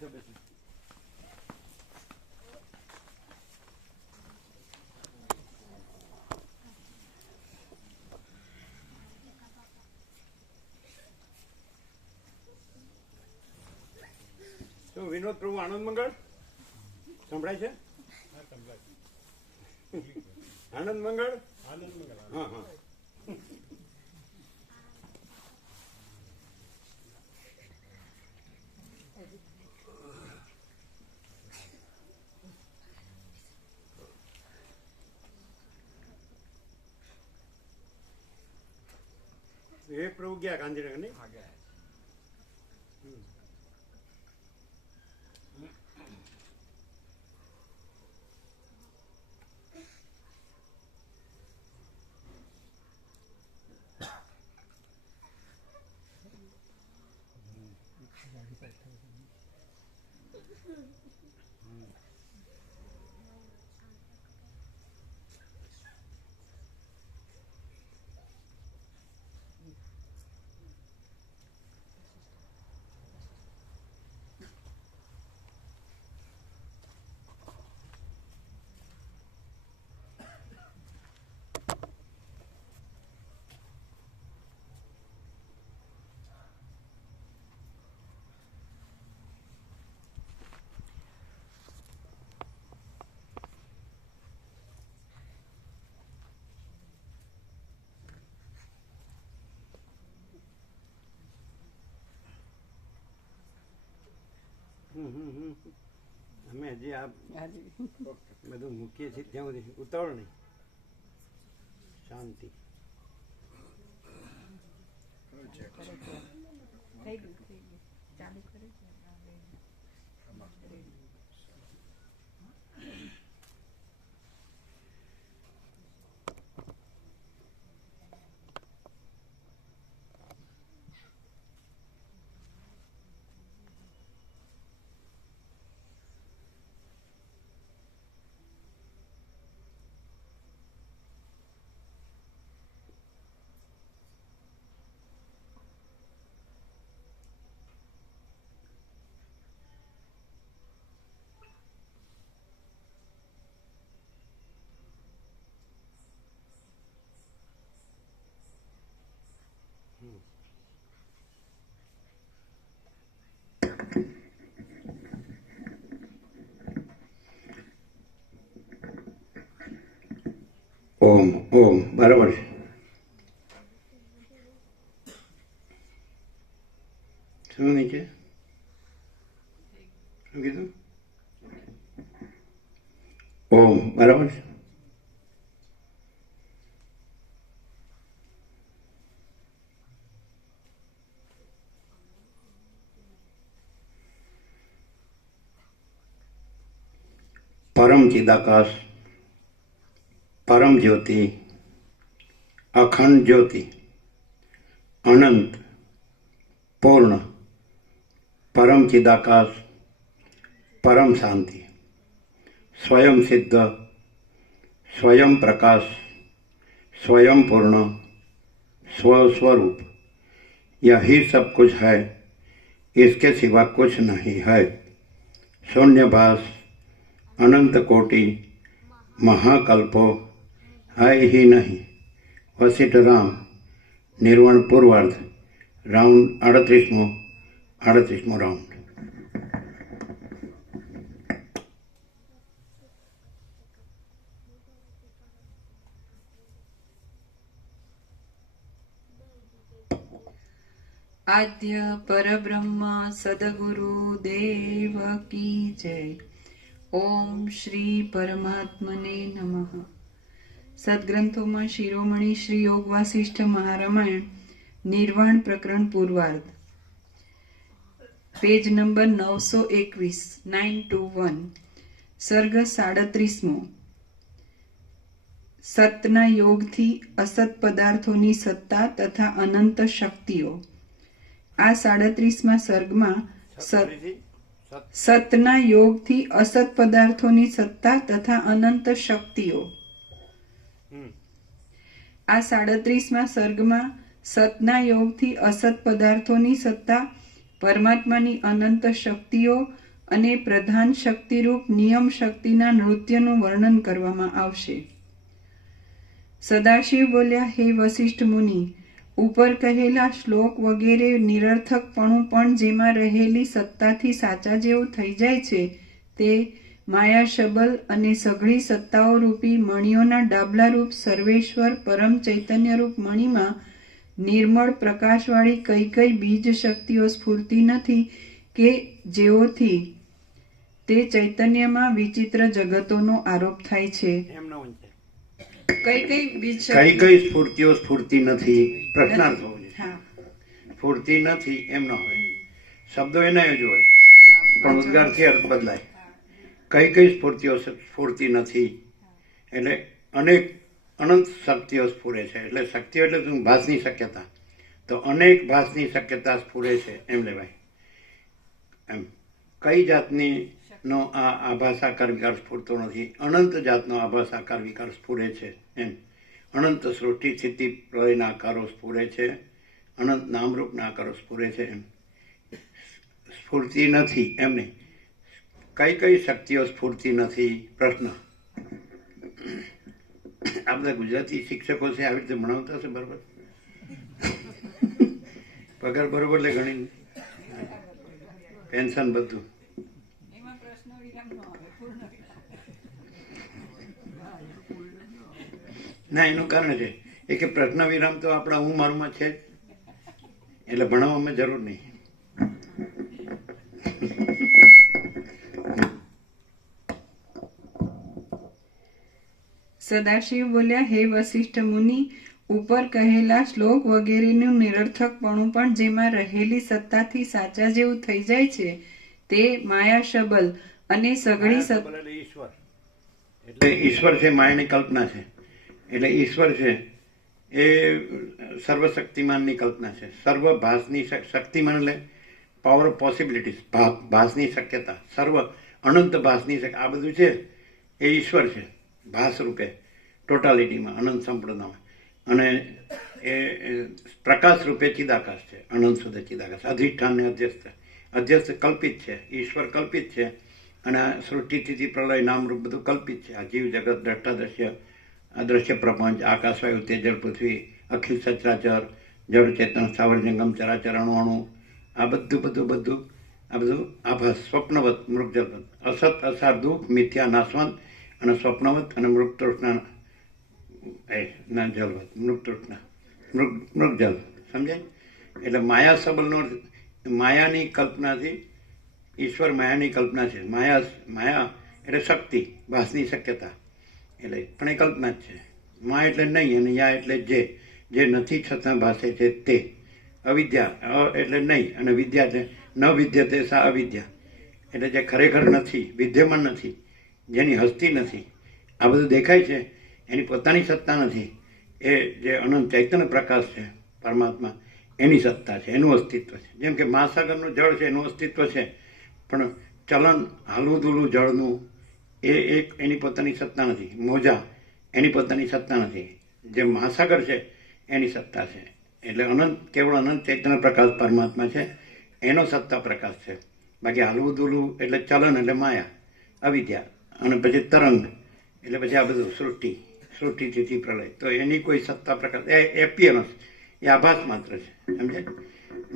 બેસો બેસો. તો વિનોદ પ્રભુ આનંદ મંગળ સંભળાય છે? આનંદ મંગળ. હા હા. એ પ્રભુ ગયા ગાંધીનગર નહીં? અમે હજી આ બધું મૂકીએ છીએ ત્યાં સુધી ઉતાવળ નહીં, શાંતિ. ઓમ ઓમ બરાબર છે. શું નીચે શું કીધું? ઓમ બરાબર છે. परम चिदाकाश, परम ज्योति, अखंड ज्योति, अनंत पूर्ण परम चिदाकाश, परम शांति, स्वयं सिद्ध, स्वयं प्रकाश, स्वयं पूर्ण, स्वस्वरूप, यही सब कुछ है, इसके सिवा कुछ नहीं है. शून्यभास, अनंत कोटि, महाकल्पो है ही नहीं. वशिष्ठ राम निर्वाण पूर्वार्ध राउंड 38मो राउंड. आद्य परब्रह्म सद्गुरु देव की जय. ओम श्री परमात्मने नमः. સદગ્રંથોમાં શિરોમણી શ્રી યોગ વાસિષ્ઠ મહારામાયણ નિર્વાણ પ્રકરણ પૂર્વાર્ધ, પેજ નંબર 921, 921, સર્ગ 37મો. સતના યોગથી અસત પદાર્થોની સત્તા તથા અનંત શક્તિઓ. આ 37મા સર્ગમાં સતના યોગથી અસત પદાર્થોની સત્તા તથા અનંત શક્તિઓ. આ 37મા સર્ગમાં સતના યોગથી અસત પદાર્થોની સત્તા, પરમાત્માની અનંત શક્તિઓ અને પ્રધાન શક્તિરૂપ નિયમ શક્તિના નૃત્યનું વર્ણન કરવામાં આવશે. સદાશિવ બોલ્યા, હે વશિષ્ઠ મુનિ, ઉપર કહેલા શ્લોક વગેરે નિરર્થકપણું પણ જેમાં રહેલી સત્તાથી સાચા જેવું થઈ જાય છે તે માયા શબલ અને સઘળી સત્તાઓ રૂપી મણિઓના ડાબલારૂપ સર્વેશ્વર પરમ ચૈતન્યરૂપ મણિમાં નિર્મળ પ્રકાશવાળી કઈ કઈ બીજ શક્તિઓ સ્ફૂર્તિ નથી કે જેઓથી તે ચૈતન્યમાં વિચિત્ર જગતોનો આરોપ થાય છે. કઈ કઈ બીજ કઈ કઈ સ્ફૂર્તિઓ સ્ફૂર્તિ નથી, પ્રશ્નાર્થ હોવો જોઈએ. સ્ફૂર્તિ નથી એમ ન હોય, શબ્દો એના જ હોય પણ ઉદ્ગારથી અર્થ બદલાય. કઈ કઈ સ્ફૂર્તિઓ સ્ફૂર્તિ નથી એટલે અનેક અનંત શક્તિઓ સ્ફુરે છે. એટલે શક્તિઓ એટલે શું? ભાસની શક્યતા. તો અનેક ભાસની શક્યતા સ્ફુરે છે એમ લેવાય. એમ કઈ જાતની નો આ આભાસાકાર વિકાર સ્ફૂરતો નથી, અનંત જાતનો આભાસાકાર વિકાર સ્ફુરે છે એમ. અનંત સૃષ્ટિ સ્થિતિ પ્રલયના આકારો સ્ફુરે છે, અનંત નામરૂપના આકારો સ્ફુરે છે એમ. સ્ફૂર્તિ નથી એમ નહીં. કઈ કઈ શક્તિઓ સ્ફૂર્તિ નથી? પ્રશ્ન. આ બધા ગુજરાતી શિક્ષકો છે, આવી રીતે ભણાવતા હશે બરોબર? પગાર બરોબર લે, ઘણી પેન્શન બધું. ના, એનું કારણ છે એ કે પ્રશ્ન વિરામ તો આપણા હું મારુંમાં છે જ, એટલે ભણાવવામાં જરૂર નહીં. સદાશિવ બોલ્યા, હે વશિષ્ઠ મુનિ, ઉપર કહેલા શ્લોક વગેરેનું નિરર્થકપણું પણ જેમાં રહેલી સત્તાથી સાચા જેવું થઈ જાય છે તે માયા શબલ અને સઘળી ઈશ્વર એટલે ઈશ્વર છે, માયાની કલ્પના છે. એટલે ઈશ્વર છે એ સર્વશક્તિમાનની કલ્પના છે. સર્વ ભાસની શક્તિમાન એટલે પાવર ઓફ પોસિબિલિટીઝ, ભાસની શક્યતા, સર્વ અનંત ભાસની શક્યતા, આ બધું છે એ ઈશ્વર છે ભાસ રૂપે, ટોટાલિટીમાં, અનંત સંપૂર્ણમાં. અને એ પ્રકાશ રૂપે ચિદાકાશ છે, અનંત સુધી ચિદાકાશ, અધિષ્ઠાન ને અધ્યસ્થ. અધ્યસ્થ કલ્પિત છે, ઈશ્વર કલ્પિત છે, અને આ સૃષ્ટિ સ્થિતિ પ્રલય નામરૂપ બધું કલ્પિત છે. આ જીવ જગત, દ્રષ્ટા દ્રશ્ય, અદ્રશ્ય પ્રપંચ, આકાશ વાયુ તેજલ પૃથ્વી, અખિલ સચરાચર, જળ ચેતન સ્થાવર જંગમ ચરાચર અણુ અણુ, આ બધું આ બધું આભાસ, સ્વપ્નવત મૃગજલવત, અસત અસાર દુઃખ મિથ્યા નાશવંત, અને સ્વપ્નવત અને મૃગતૃષ્ણા જલવત, મૃગતૃષ્ણા મૃગજલ. સમજાય? એટલે માયા સબલનો માયાની કલ્પનાથી ઈશ્વર માયાની કલ્પના છે. માયા એટલે શક્તિ, ભાસની શક્યતા, એટલે પણ એ કલ્પના જ છે. મા એટલે નહીં અને યા એટલે જે નથી છતાં ભાસે છે તે. અવિદ્યા એટલે નહીં અને વિદ્યા એટલે ન વિદ્યતે સા અવિદ્યા, એટલે જે ખરેખર નથી, વિદ્યમાન નથી, જેની હસ્તી નથી, આ બધું દેખાય છે એની પોતાની સત્તા નથી. એ જે અનંત ચૈતન્ય પ્રકાશ છે પરમાત્મા, એની સત્તા છે, એનું અસ્તિત્વ છે. જેમ કે મહાસાગરનું જળ છે એનું અસ્તિત્વ છે, પણ ચલન હાલવું દુલવું જળનું એ એક એની પોતાની સત્તા નથી. મોજા એની પોતાની સત્તા નથી. જે મહાસાગર છે એની સત્તા છે. એટલે અનંત, કેવળ અનંત ચૈતન્ય પ્રકાશ પરમાત્મા છે, એનો સત્તા પ્રકાશ છે. બાકી હાલવું દુલવું એટલે ચલન એટલે માયા, અવિદ્યા, અને પછી તરંગ એટલે પછી આ બધું સૃષ્ટિ સ્થિતિ પ્રલય. તો એની કોઈ સત્તા પ્રકાશ, એ એપિયરન્સ, એ આભાસ માત્ર છે. સમજે?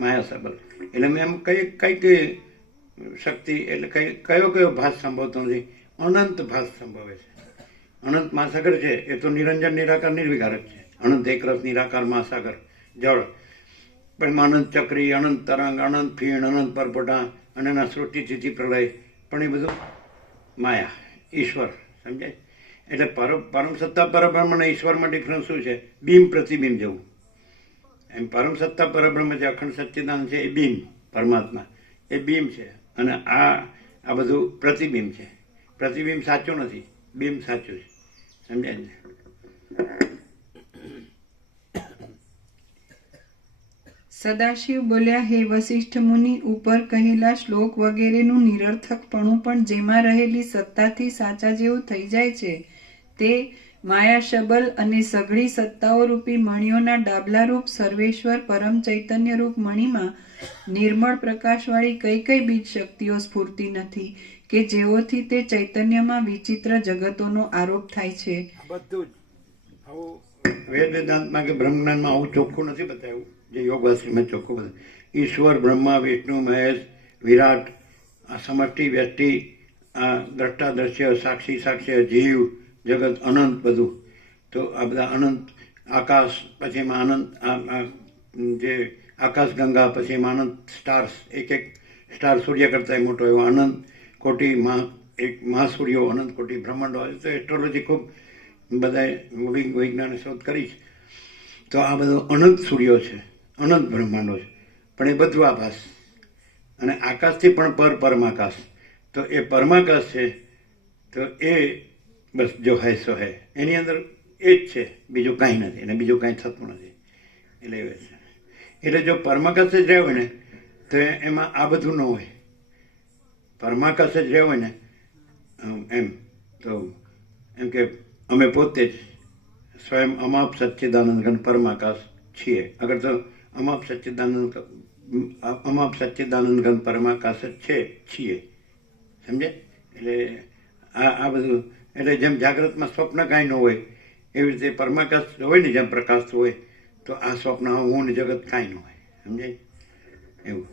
માયા સબલ. એટલે મેં એમ કઈ શક્તિ એટલે કયો ભાસ સંભવતો નથી? અનંત ભાસ સંભવે છે. અનંત મહાસાગર છે એ તો નિરંજન નિરાકાર નિર્વિકાર જ છે. અનંત એકરસ નિરાકાર મહાસાગર જળ, પણ અનંત ચક્રી, અનંત તરંગ, અનંત ફીણ, અનંત પરપોટા, અને એના સૃષ્ટિ સ્થિતિ પ્રલય, પણ એ બધું માયા, ઈશ્વર. સમજાય? એટલે પરમ સત્તા પરબ્રહ્મ અને ઈશ્વરમાં ડિફરન્સ શું છે? બીમ પ્રતિબિંબ જેવું. એમ પરમ સત્તા પરબ્રહ્મ જે અખંડ સચ્ચિદાનંદ છે એ બીમ, પરમાત્મા એ બીમ છે, અને આ બધું પ્રતિબિંબ છે. પ્રતિબિંબ સાચું નથી, બીમ સાચું છે. સમજાય ને? સદાશિવ બોલ્યા, હે વશિષ્ઠ મુનિ, ઉપર કહેલા શ્લોક વગેરેનું નિરર્થકપણું પણ જેમાં રહેલી સત્તાથી સાચા જેવું થઈ જાય છે તે માયા શબલ અને સઘળી સત્તાઓ રૂપી મણિઓના ડાબલારૂપ સર્વેશ્વર પરમ ચૈતન્ય રૂપ મણિમાં નિર્મળ પ્રકાશવાળી કઈ કઈ બીજ શક્તિઓ સ્ફૂર્તિ નથી કે જેઓથી તે ચૈતન્યમાં વિચિત્ર જગતોનો આરોપ થાય છે. બધું જ આવું વેદાંતમાં કે બ્રહ્મજ્ઞાનમાં આવું ચોખ્ખું નથી બતાવ્યું, જે યોગવાસીમાં ચોખ્ખું બતાવ્યું. ઈશ્વર, બ્રહ્મા, વિષ્ણુ, મહેશ, વિરાટ, આ સમષ્ટિ, વ્યષ્ટિ, આ દ્રષ્ટા, દ્રશ્ય, સાક્ષી, સાક્ષ્ય, જીવ, જગત, અનંત બધું. તો આ બધા અનંત આકાશ, પછી એમાં અનંત જે આકાશ ગંગા, પછી એમાં અનંત સ્ટાર્સ, એક એક સ્ટાર સૂર્ય કરતાં મોટો એવો અનંત કોટી એક મહાસૂર્યો, અનંત કોટી બ્રહ્માંડો. તો એસ્ટ્રોલોજી ખૂબ બધાએ વિજ્ઞાને શોધ કરી છે. તો આ બધું અનંત સૂર્યો છે, અનંત બ્રહ્માંડો છે, પણ એ બધું આભાસ. અને આકાશથી પણ પરમાકાશ. તો એ પરમાકાશ છે, તો એ બસ જો હૈ સો હૈ, એની અંદર એ જ છે, બીજું કાંઈ નથી, અને બીજું કાંઈ થતું નથી. એટલે એ છે. એટલે જો પરમાકાશ જ રહ્યો હોય ને તો એમાં આ બધું ન હોય. પરમાકાશ જ રહ્યો હોય ને એમ તો એમ કે અમે પોતે જ સ્વયં અમાપ સચ્ચિદાનંદ ઘન પરમાકાશ છીએ. અગર તો અમાપ સચ્ચિદાનંદ ઘન પરમાકાશ જ છે છીએ, સમજે? એટલે આ બધું, એટલે જેમ જાગ્રતમાં સ્વપ્ન કાંઈ ન હોય એવી રીતે પરમાકાશ હોય ને, જેમ પ્રકાશ હોય, તો આ સ્વપ્ન હું ને જગત કાંઈ ન હોય, સમજાય? એવું.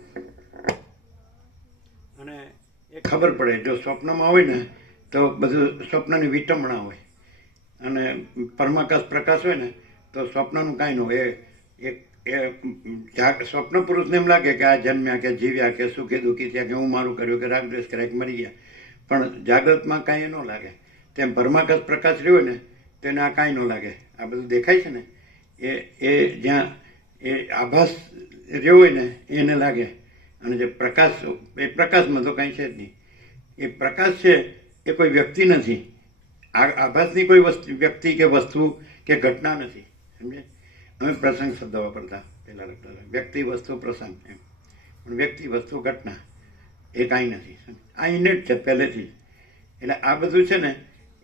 અને એ ખબર પડે, જો સ્વપ્નમાં હોય ને તો બધું સ્વપ્નની વિટંબણા હોય, અને પરમાકાશ પ્રકાશ હોય ને તો સ્વપ્નનું કાંઈ ન હોય. સ્વપ્ન પુરુષને એમ લાગે કે આ જન્મ્યા, કે જીવ્યા, કે સુખી દુઃખી થયા, કે હું મારું કર્યું, કે રાગદ્વેષ કર્યા, કે મરી ગયા. પણ જાગ્રતમાં કાંઈ ન લાગે. તેમ પરમાકાશ પ્રકાશ રહ્યો હોય ને તો એને આ કાંઈ ન લાગે. આ બધું દેખાય છે ને એ જ્યાં એ આભાસ રહ્યો હોય ને એને લાગે. અને જે પ્રકાશ, એ પ્રકાશમાં તો કાંઈ છે જ નહીં. એ પ્રકાશ છે એ કોઈ વ્યક્તિ નથી. આભાસની કોઈ વ્યક્તિ કે વસ્તુ કે ઘટના નથી, સમજે? અમે પ્રસંગ શબ્દ વાપરતા પહેલાં લખતા હતા, વ્યક્તિ, વસ્તુ, પ્રસંગ એમ. પણ વ્યક્તિ, વસ્તુ, ઘટના એ કાંઈ નથી. આ ઇનેટ છે પહેલેથી જ. એટલે આ બધું છે ને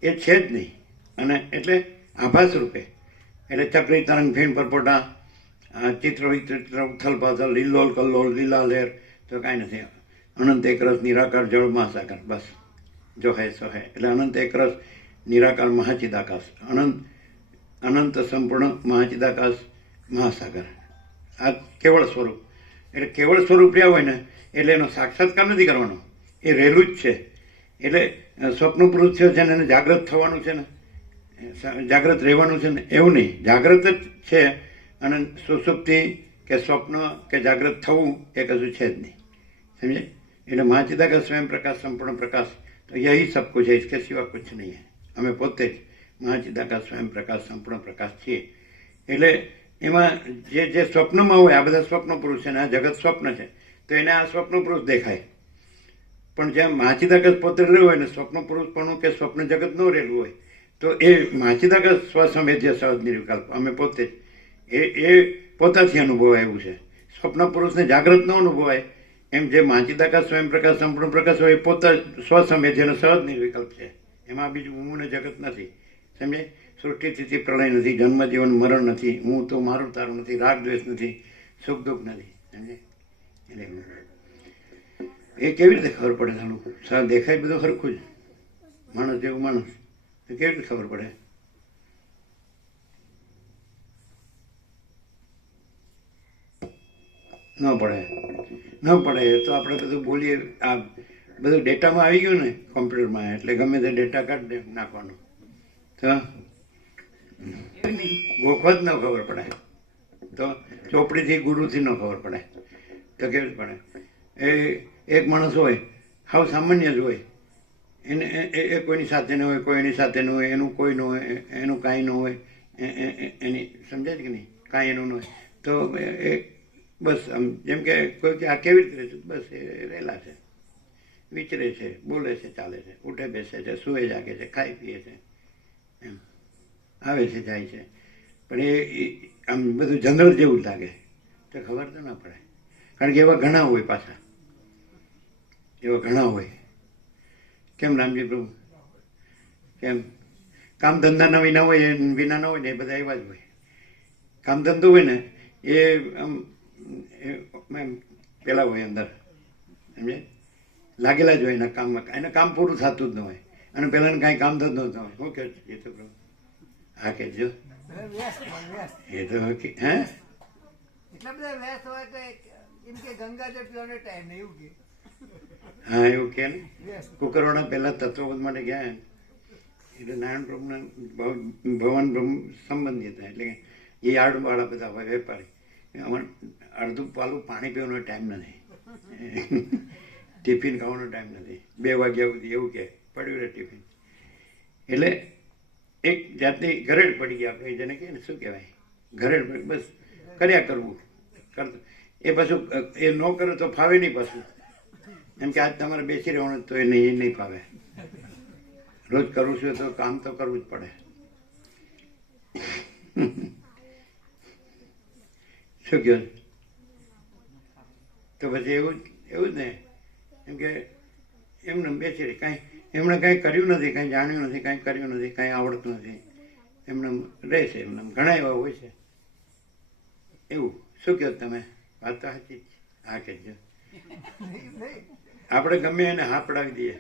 એ છે જ નહીં. અને એટલે આભાસ રૂપે, એટલે ચક્રી, તરંગ, ફીણ, પરપોટા, ચિત્ર, વિચિત્ર, ઉથલ પાથલ, લીલોલ કલ્લોલ, લીલા લહેર, તો કાંઈ નથી. અનંત એકરસ, નિરાકાર, જળ, મહાસાગર, બસ જો હૈ સો હૈ. એટલે અનંત એકરસ, નિરાકાર, મહાચિદાકાશ, અનંત સંપૂર્ણ મહાચિદાકાશ, મહાસાગર. આ કેવળ સ્વરૂપ. એટલે કેવળ સ્વરૂપ રહ્યા હોય ને એટલે એનો સાક્ષાત્કાર નથી કરવાનો, એ રહેલું જ છે. એટલે સ્વપ્ન પુરુષ થયો છે ને એને જાગ્રત થવાનું છે ને, જાગ્રત રહેવાનું છે ને, એવું નહીં. જાગ્રત જ છે, અને સુષુપ્તિ કે સ્વપ્ન કે જાગ્રત થવું એ કશું છે જ નહીં, સમજે? એટલે મહાચિદાકાશ, સ્વયં પ્રકાશ, સંપૂર્ણ પ્રકાશ, તો યહી સબ કુછ है, इसके सिवा कुछ नहीं है. અમે પોતે જ મહાચિદાકાશ, સ્વયં પ્રકાશ, સંપૂર્ણ પ્રકાશ છીએ. એટલે એમાં જે સ્વપ્નમાં હોય, આ બધા સ્વપ્ન પુરુષ છે ને આ જગત સ્વપ્ન છે, તો એને આ સ્વપ્ન પુરુષ દેખાય. પણ જેમ મહાચિદાકાશ પોતે રહેલું હોય ને સ્વપ્ન પુરુષ પણ કે સ્વપ્ન જગત ન રહેલું હોય, તો એ મહાચિદાકાશ સ્વસંવેદ્ય સહજ નિર્વિકલ્પ અમે પોતે જ એ પોતાથી અનુભવાય એવું છે. સ્વપ્ન પુરુષને જાગ્રત ન અનુભવાય એમ જે મહાચિદાકાશ, સ્વયં પ્રકાશ, સંપૂર્ણ પ્રકાશ હોય એ પોતા સ્વસંવેદ્ય અને સહજ નિર્વિકલ્પ છે. એમાં બીજું હું ને જગત નથી, સમજે? સૃષ્ટિ, સ્થિતિ, પ્રલય નથી, જન્મ, જીવન, મરણ નથી, હું તો મારું તારું નથી, રાગ દ્વેષ નથી, સુખ દુઃખ નથી, સમજે? એટલે એ કેવી રીતે ખબર પડે? સારું દેખાય બધું સરખું જ, માણસ જેવું માણસ, તો કેવી રીતે ખબર પડે? ન પડે તો આપણે બધું બોલીએ. આ બધું ડેટામાં આવી ગયું ને કોમ્પ્યુટરમાં, એટલે ગમે તે ડેટા કાઢી નાખવાનો. તો ગોખવા જ ન ખબર પડે, તો ચોપડીથી ગુરુથી ન ખબર પડે, તો કેવી પડે? એ એક માણસ હોય, હાવ સામાન્ય જ હોય, એને એ કોઈની સાથે ન હોય, કોઈ એની સાથે ન હોય, એનું કોઈ ન હોય, એનું કાંઈ ન હોય, એની સમજાય કે નહીં, કાંઈ એનું ન હોય, તો એ બસ આમ જેમ કે કોઈ કે આ કેવી રીતે રહે છે, બસ એ રહેલા છે, વિચરે છે, બોલે છે, ચાલે છે, ઉઠે બેસે છે, સૂએ જાગે છે, ખાઈ પીએ છે, એમ આવે છે, જાય છે. પણ એ આમ બધું જનરલ જેવું જ લાગે, તો ખબર તો ના પડે. કારણ કે એવા ઘણા હોય પાછા, એવા ઘણા હોય. કેમ રામજી પ્રભુ? કેમ કામ ધંધાના વિના હોય વિના ના હોય ને એ બધા એવા જ હોય. કામ ધંધો હોય ને એ આમ પેલા હોય અંદર, સમજે, લાગેલા જ હોય એના કામમાં, એના કામ પૂરું થતું જ ન હોય અને પેલાને કાંઈ કામ ધંધો ન હોય. શું કે એ તો હા કહેજો એ તો હે એટલા બધા વ્યસ્ત હોય કે એમ કે ગંગાજળ પીવાનો ટાઈમ નહીં, એવું કે હા એવું કે ને કુકરવાળા પહેલા તત્વબોધ માટે ગયા એટલે નારાયણ પ્રભુના ભવન બ્રહ્મ સંબંધી હતા, એટલે એ યાર્ડવાળા બધા હોય વેપારી. અમારે અડધું પાલું પાણી પીવાનો ટાઈમ નથી, ટિફિન ખાવાનો ટાઈમ નથી, 2 વાગ્યા સુધી એવું કે પડ્યું રહે ટિફિન. એટલે એક જાતની ઘરેડ પડી ગઈ આપણે જેને કહીએ ને, શું કહેવાય, ઘરેડ બસ કર્યા કરવું કરતું. એ પાછું એ ન કરે તો ફાવે નહીં પાછું, એમ કે આજ તમારે બેસી રહેવાનું તો એ નહીં ફાવે. રોજ કરું છું તો કામ તો કરવું જ પડે. શું કહો તો પછી એવું જ ને, એમ કે એમને બેસી રહે, કાંઈ એમણે કાંઈ કર્યું નથી, કાંઈ જાણ્યું નથી, કાંઈ કર્યું નથી, કાંઈ આવડતું નથી, એમને રહેશે. એમને ઘણા એવા હોય છે એવું. શું કહો તમે? વાત તો સાચી જ. હા કહેજો, આપણે ગમે એને હા પડાવી દઈએ.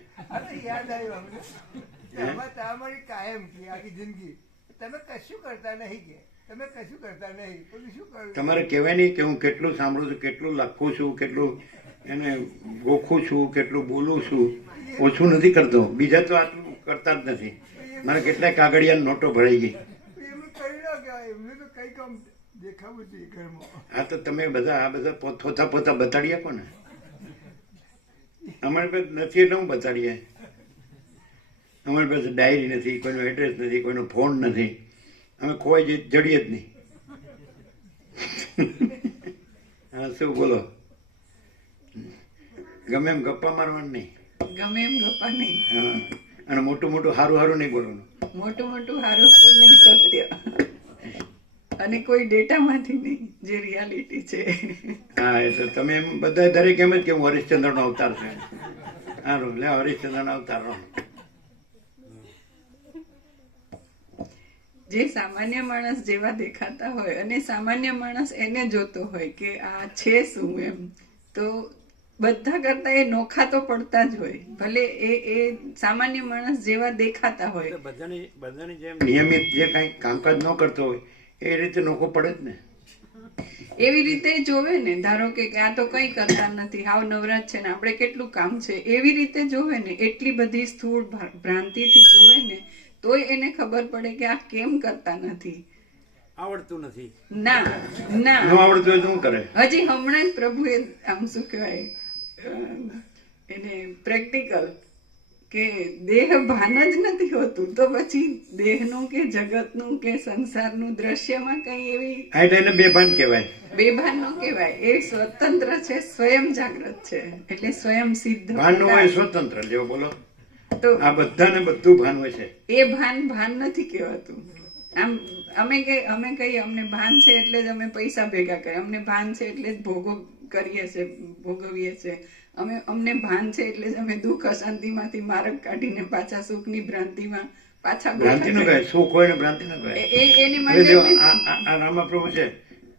યાદ આવ્યું અમને તમારી કાયમ કે આખી જિંદગી તમે કશું કરતા નહીં, કે તમે કશું કરતા નહીં, પછી શું કરવું? તમારે કહેવાય નહીં કે હું કેટલું સાંભળું છું, કેટલું લખું છું, કેટલું એને ગોખું છું, કેટલું બોલું છું. ઓછું નથી કરતો, બીજા તો આટલું કરતા જ નથી. મારે કેટલાય કાગળિયા નોટો ભરાઈ ગઈ. એમનું કરી ના કહેવાય, એમને તો કઈ કામ દેખાવું જોઈએ ઘરમાં. હા તો તમે બધા આ બધા પોતા બતાડી આપો ને. અમારી પાસે નથી એટલે હું બતાડીએ. અમારી પાસે ડાયરી નથી, કોઈનો એડ્રેસ નથી, કોઈનો ફોન નથી, અમે ખોવાઈ જડીએ જ નહીં. હા શું બોલો? ગમે એમ ગપ્પા મારવાનું નહીં. ગમે એમ ગપ્પા નહીં. હા, અને મોટું સારું નહીં બોલવાનું. મોટું સારું નહીં, સત્ય અને કોઈ ડેટામાંથી નહીં, જે રિયાલિટી છે. હા એટલે તમે એમ બધા દરેક એમ જ કે હું હરિશ્ચંદ્રનો અવતાર છે. સારું, લે હરિશ્ચંદ્રનો અવતાર રહો. જે સામાન્ય માણસ જેવા દેખાતા હોય અને સામાન્ય માણસ એને જોતો હોય કે આ છે શું એમ, તો બધા કરતા એ નોખા તો પડતા જ હોય, ભલે એ સામાન્ય માણસ જેવા દેખાતા હોય. બધાની જેમ નિયમિત જે કાંઈ કામકાજ ન કરતો હોય એ રીતે નોખો પડે જ ને. એવી રીતે જોવે ને, ધારો કે આ તો કઈ કરતા નથી, હાવ નવરાજ છે ને, આપણે કેટલું કામ છે, એવી રીતે જોવે ને, એટલી બધી સ્થૂળ ભ્રાંતિથી જોવે ને, તોય એને ખબર પડે કે આ કેમ કરતા નથી, આવડતું નથી. ના ના ન આવડતું હોય તો શું કરે? હજી હમણાં જ પ્રભુએ આમ શું કહેવાય એને પ્રેક્ટિકલ કે દેહ ભાન જ નથી હોતું, તો પછી દેહનું કે જગતનું કે સંસારનું દ્રશ્યમાં કઈ એવી એને બેભાન કહેવાય. બેભાન નો કહેવાય, એ સ્વતંત્ર છે, સ્વયં જાગૃત છે, એટલે સ્વયં સિદ્ધ ભાન નું હોય સ્વતંત્ર જેવો બોલો. તો આ બધાને બધું ભાન હોય છે. એ ભાન નથી કહેવાતું. આમ અમે કહીએ અમને ભાન છે એટલે જ અમે પૈસા ભેગા કરીએ, અમને ભાન છે એટલે જ ભોગવીએ છે, અમને ભાન છે એટલે જ અમે દુઃખ અશાંતિમાંથી માર્ગ કાઢીને પાછા સુખની ભ્રાંતિમાં પાછા ભ્રાંતિ નું કહે, સુખ હોય ને ભ્રાંતિ નું કહે. એની માટે આ રામાપ્રભુ છે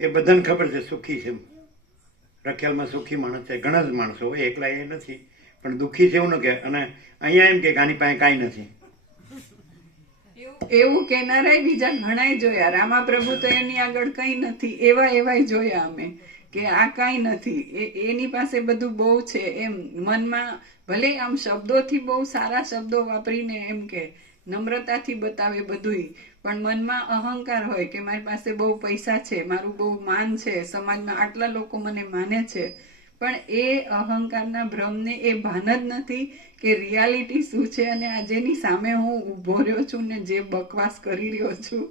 એ બધાને ખબર છે સુખી છે, રખિયાલમાં સુખી માણસ છે, ઘણા જ માણસો હોય, એકલા એ નથી, પણ દુઃખી છે એવું ન કે. અને અહીંયા એમ કે આની પાસે કાંઈ નથી એવું કેનારાય બીજા ઘણાય જોયા. રામાપ્રભુ તો એની આગળ કઈ નથી, એવાય જોયા અમે કે આ કાંઈ નથી, એની પાસે બધું બહુ છે એમ. મનમાં ભલે આમ શબ્દોથી બહુ સારા શબ્દો વાપરીને એમ કે નમ્રતાથી બતાવે બધુંય, પણ મનમાં અહંકાર હોય કે મારી પાસે બહુ પૈસા છે, મારું બહુ માન છે, સમાજમાં આટલા લોકો મને માને છે, પણ એ અહંકારના ભ્રમને એ ભાન જ નથી કે રિયાલિટી શું છે, અને આજેની સામે હું ઊભો રહ્યો છું ને જે બકવાસ કરી રહ્યો છું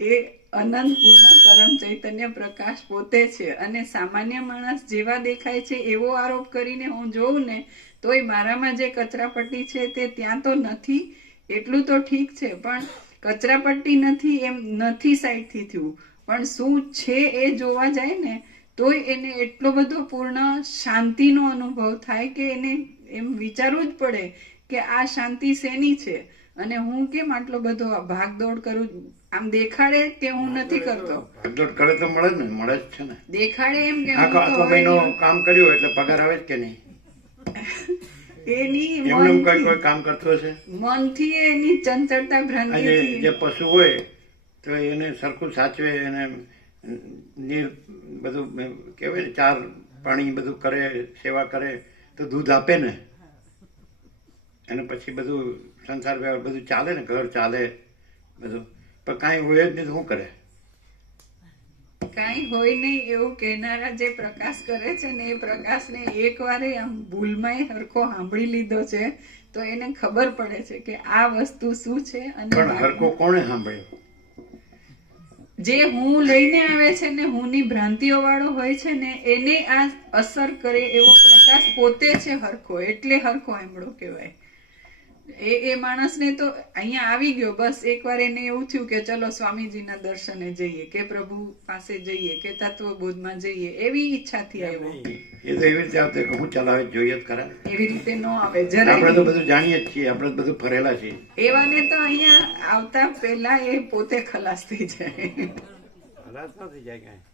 એ અનંત પૂર્ણ પરમ ચૈતન્ય પ્રકાશ પોતે છે. અને સામાન્ય માણસ જેવા દેખાય છે એવો આરોપ કરીને હું જોઉં ને, તોય મારામાં જે કચરાપટ્ટી છે તે ત્યાં તો નથી, એટલું તો ઠીક છે, પણ કચરાપટ્ટી નથી એમ નથી સાઈડથી થયું, પણ શું છે એ જોવા જાય ને તોય એને એટલો બધો પૂર્ણ શાંતિનો અનુભવ થાય કે એને એમ વિચારવું જ પડે કે આ શાંતિ શેની છે. અને હું કેમ આટલો બધો ભાગદોડ કરું? આમ દેખાડે કે હું નથી કરતો, ભાગદોડ કરે તો મળે જ ને, મળે જ છે ને. દેખાડે એમ કે હું આખો તો મહિનો કામ કર્યું એટલે પગાર આવે જ કે નહીં? એની એમને મનથી- કોઈ કામ કરતું હશે? મનથી એની ચંચળતા આજે ભ્રાંતિથી જે પશુ હોય તો એને સરખું સાચવે, એને નીર બધું કહેવાય ને, ચાર પાણી બધું કરે, સેવા કરે તો દૂધ આપે ને, અને પછી બધું સંસાર વ્યવહાર બધું ચાલે ને, ઘર ચાલે બધું. પણ કાંઈ હોય જ નહીં તો શું કરે? કાંઈ હોય નહીં એવું કહેનારા જે પ્રકાશ કરે છે ને, એ પ્રકાશને એક વારે આમ ભૂલમાંય હરખો સાંભળી લીધો છે તો એને ખબર પડે છે કે આ વસ્તુ શું છે. અને પણ હરકો કોણે સાંભળ્યો? જે હું લઈને આવે છે ને, હુંની ભ્રાંતિઓ વાળો હોય છે ને, એને આ અસર કરે એવો પ્રકાશ પોતે છે હરખો, એટલે હરખો આંબળો કહેવાય. એ માણસને તો અહીંયા આવી ગયો, બસ એકવાર એને એવું થયું કે ચલો સ્વામીજીના દર્શને જઈએ, કે પ્રભુ પાસે જઈએ, કે તત્વબોધમાં જઈએ, એવી ઈચ્છાથી આવ્યો. એ તો એવી રીતે આવતો કે હું ચલાવે જોઈએ જ ખરા. એવી રીતે ન આવે આપણે તો જરાય. બધું જાણીએ જ છીએ, આપણે તો બધું ફરેલા છીએ. એવાને તો અહીંયા આવતા પહેલા એ પોતે ખલાસ થઈ જાય, ખલાસ ન થઈ જાય કાંઈ.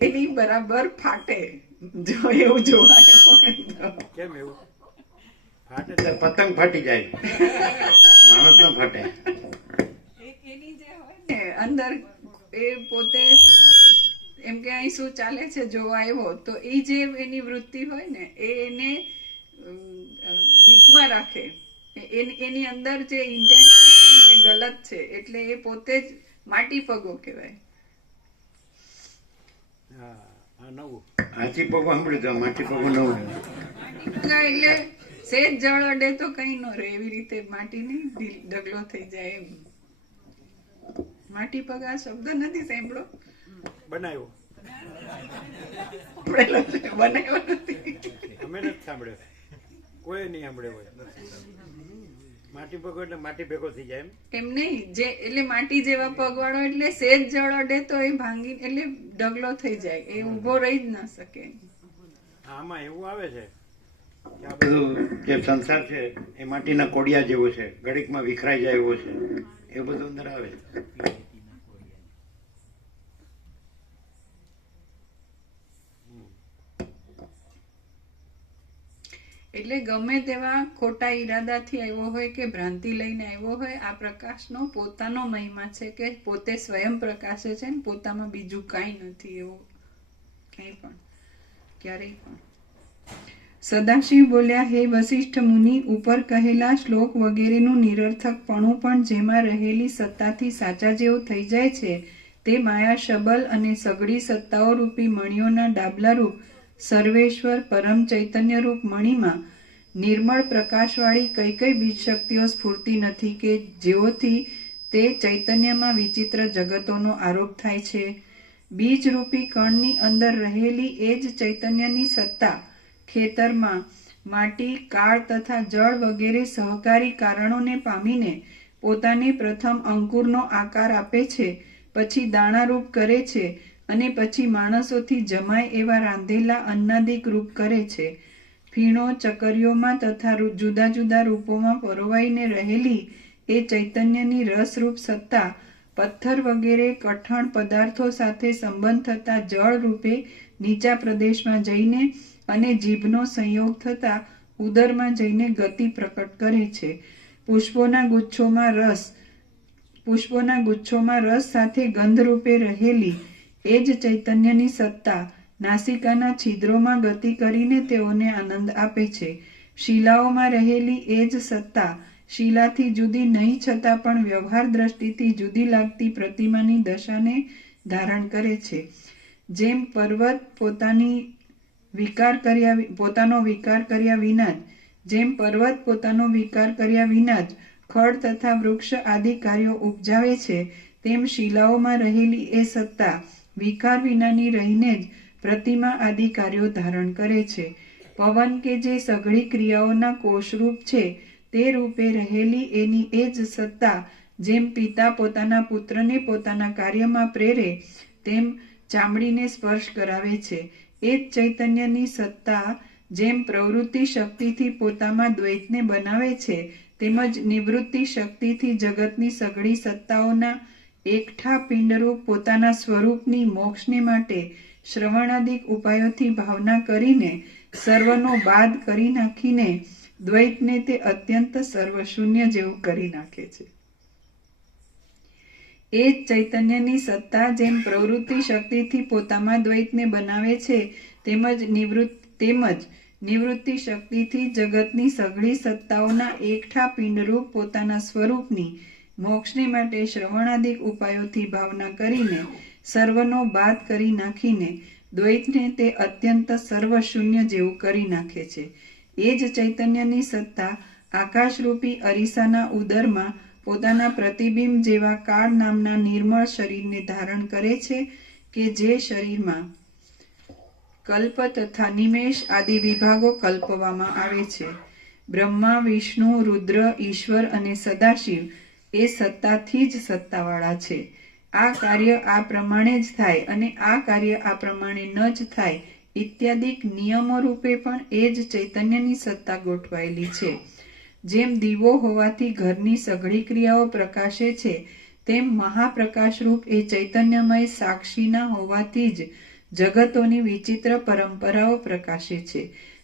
એની બરાબર ફાટે, જો એવું જોવાય હોય તો. કેમ એવું ફાટે? એટલે પતંગ ફાટી જાય, માણસ ન ફાટે. એની જે હોય ને અંદર, એ પોતે એમ કે અહીં શું ચાલે છે જોવા આવ્યો, તો એ જે એની વૃત્તિ હોય ને, એ એને બીકમાં રાખે. એની અંદર જે ઇન્ટેન્શન છે ને એ ગલત છે, એટલે એ પોતે જ માટી પગો કહેવાય. હાથી પગો સાંભળ્યું તો માટી પગો નવું. માટી પગા એટલે સેજ જળ અડે તો કઈ ન રહે, એવી રીતે માટી નહીં ઢગલો થઈ જાય એમ. માટી પગા શબ્દ નથી સાંભળો, બનાવ્યો સાંભળેલો છે, બનાવ્યો નથી. અમે નથી સાંભળ્યો, કોઈ નહીં સાંભળ્યો હોય. માટી ભેગો એટલે માટી ભેગો થઈ જાય એમ નહીં, જે એટલે માટી જેવા પગવાળો એટલે સેજ જળ અડે તો એ ભાંગી એટલે ઢગલો થઈ જાય, એ ઉભો રહી જ ના શકે. આમાં એવું આવે છે કે આ બધું જે સંસાર છે એ માટીના કોડિયા જેવો છે, ઘડીકમાં વિખરાઈ જાય એવો છે, એ બધું અંદર આવે. એટલે ગમે તેવા ખોટા ઈરાદાથી આવ્યો હોય કે ભ્રાંતિ લઈને આવ્યો હોય, આ પ્રકાશનો પોતાનો મહિમા છે કે પોતે સ્વયં પ્રકાશે છે ને પોતામાં બીજું કાંઈ નથી, એવું ક્યાંય પણ ક્યારેય પણ. સદાશિવ બોલ્યા, હે વશિષ્ઠ મુનિ, ઉપર કહેલા શ્લોક વગેરેનું નિરર્થકપણું પણ જેમાં રહેલી સત્તાથી સાચા જેવું થઈ જાય છે, તે માયા શબલ અને સઘળી સત્તાઓ રૂપી મણિઓના ડાબલા રૂપ સર્વેશ્વર પરમ ચૈતન્ય રૂપ મણિમાં નિર્મળ પ્રકાશવાળી કઈ કઈ બીજ શક્તિઓ સ્ફૂર્તિ નથી કે જેઓથી તે ચૈતન્યમાં વિચિત્ર જગતોનો આરોપ થાય છે. બીજ રૂપી કણની અંદર રહેલી એ જ ચૈતન્યની સત્તા ખેતરમાં માટી, કાળ તથા જળ વગેરે સહકારી કારણોને પામીને પોતાને પ્રથમ અંકુરનો આકાર આપે છે, પછી દાણારૂપ કરે છે, અને પછી માણસોથી જમાય એવા રાંધેલા અન્નાદિક રૂપ કરે છે. ફીણો, ચકરીઓમાં તથા જુદા જુદા રૂપોમાં પરોવાઈને રહેલી એ ચૈતન્યની રસરૂપ સત્તા પથ્થર વગેરે કઠણ પદાર્થો સાથે સંબંધ થતા જળ રૂપે નીચા પ્રદેશમાં જઈને અને જીભનો સંયોગ થતા ઉદરમાં જઈને ગતિ પ્રકટ કરે છે. પુષ્પોના ગુચ્છોમાં રસ સાથે ગંધ રૂપે રહેલી એ જ ચૈતન્યની સત્તા નાસિકાના છિદ્રોમાં ગતિ કરીને તેઓને આનંદ આપે છે. શિલાઓમાં રહેલી એ જ સત્તા શિલાથી જુદી નહીં છતાં પણ વ્યવહાર દ્રષ્ટિથી જુદી લાગતી પ્રતિમાની દશાને ધારણ કરે છે. જેમ પર્વત પોતાનો વિકાર કર્યા વિના જ ખડ તથા વૃક્ષ આદિ કાર્યો ઉપજાવે છે, તેમ શિલાઓમાં રહેલી એ સત્તા વિકાર વિનાની રહીને જ પ્રતિમા આદિ કાર્યો ધારણ કરે છે. પવન કે જે સઘળી ક્રિયાઓના કોષરૂપ છે, તે રૂપે રહેલી એની એ જ સત્તા જેમ પિતા પોતાના પુત્રને પોતાના કાર્યમાં પ્રેરે તેમ ચામડીને સ્પર્શ કરાવે છે. એ જ ચૈતન્યની સત્તા જેમ પ્રવૃત્તિ શક્તિથી પોતામાં દ્વૈતને બનાવે છે, તેમજ નિવૃત્તિ શક્તિથી જગતની સઘળી સત્તાઓના એકઠા પિંડરૂપ પોતાના સ્વરૂપની મોક્ષને માટે શ્રવણાદિક ઉપાયોથી ભાવના કરીને સર્વનો બાદ કરી નાખીને દ્વૈતને તે અત્યંત સર્વશૂન્ય જેવું કરી નાખે છે. એ જ ચૈતન્યની સત્તા જેમ પ્રવૃત્તિ શક્તિથી પોતામાં દ્વૈતને બનાવે છે, તેમજ નિવૃત્તિ શક્તિથી જગતની સઘળી સત્તાઓના એકઠા પિંડરૂપ પોતાના સ્વરૂપની મોક્ષને માટે શ્રવણાદિક ઉપાયોથી ભાવના કરીને સર્વનો બાદ કરી નાખીને દ્વૈતને તે અત્યંત સર્વશૂન્ય જેવું કરી નાખે છે. એ જ ચૈતન્યની સત્તા આકાશરૂપી અરીસાના ઉદરમાં પોતાના પ્રતિબિંબ જેવા કાળ નામના નિર્મળ શરીરને ધારણ કરે છે, કે જે શરીરમાં કલ્પ તથા નિમેષ આદિ વિભાગો કલ્પવામાં આવે છે. બ્રહ્મા, વિષ્ણુ, રુદ્ર, ઈશ્વર અને સદાશિવ એ સત્તાથી જ સત્તાવાળા છે. આ કાર્ય આ પ્રમાણે જ થાય અને આ કાર્ય આ પ્રમાણે ન જ થાય ઇત્યાદિક નિયમો રૂપે પણ એ જ ચૈતન્યની સત્તા ગોઠવાયેલી છે. જેમ દીવો હોવાથી ઘરની સઘળી ક્રિયાઓ પ્રકાશે છે, તેમ મહાપ્રકાશરૂપ એ ચૈતન્યમય સાક્ષીના હોવાથી જ જગતોની વિચિત્ર પરંપરાઓ પ્રકાશે છે.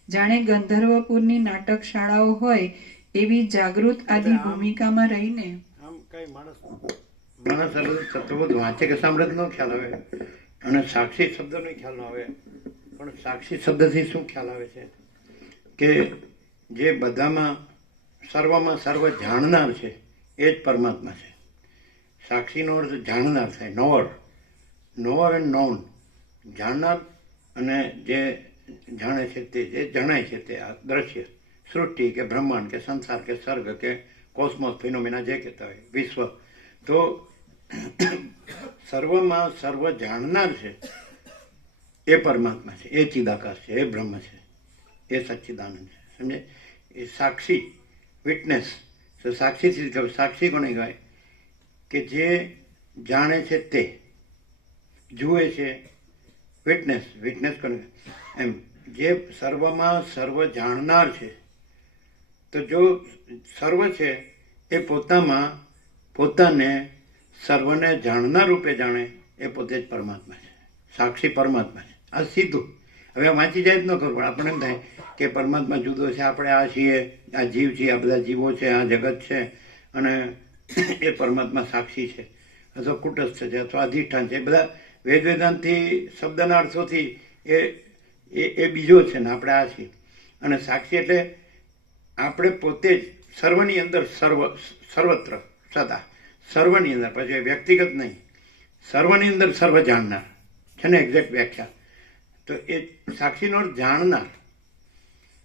જાણે ગંધર્વપુરની નાટક શાળાઓ હોય એવી જાગૃત આદિ ભૂમિકામાં રહીને આમ કઈ માણસ તત્વો વાંચે કે સાંભળે નો ખ્યાલ આવે અને સાક્ષી શબ્દનો ખ્યાલ ન આવે. પણ સાક્ષી શબ્દથી શું ખ્યાલ આવે છે કે જે બધામાં સર્વ જાણનાર છે એ જ પરમાત્મા છે. સાક્ષીનો અર્થ જાણનાર થાય. નોવર એન્ડ નોન, જાણનાર અને જે જાણે છે તે, જે જણાય છે તે આ દ્રશ્ય સૃષ્ટિ કે બ્રહ્માંડ કે સંસાર કે સર્ગ કે કોસ્મોસ ફિનોમિના જે કહેતા હોય વિશ્વ, તો સર્વમાં સર્વ જાણનાર છે એ પરમાત્મા છે, એ ચિદાકાશ છે, એ બ્રહ્મ છે, એ સચ્ચિદાનંદ છે. સમજે? એ સાક્ષી, વિટનેસ. તો સાક્ષી કોને કહેવાય? કે જે જાણે છે તે, જુએ છે. વિટનેસ કોને એમ? જે સર્વમાં સર્વ જાણનાર છે. તો જો સર્વ છે એ પોતાને સર્વને જાણનાર રૂપે જાણે એ પોતે જ પરમાત્મા છે. સાક્ષી પરમાત્મા છે. આ સીધું. હવે વાંચી જાય જ ન ખબર, પણ આપણને એમ થાય કે પરમાત્મા જુદો છે, આપણે આ છીએ, આ જીવ છીએ, આ બધા જીવો છે, આ જગત છે, અને એ પરમાત્મા સાક્ષી છે અથવા કુટસ્થ છે અથવા અધિષ્ઠાન છે. એ બધા વેદાંતથી શબ્દના અર્થોથી એ બીજો છે ને આપણે આ છીએ. અને સાક્ષી એટલે આપણે પોતે જ સર્વની અંદર, સર્વત્ર સદા સર્વની અંદર, પછી વ્યક્તિગત નહીં, સર્વની અંદર સર્વ જાણનાર છે ને એક્ઝેક્ટ વ્યાખ્યા. તો એ સાક્ષીનો અર્થ જાણનાર.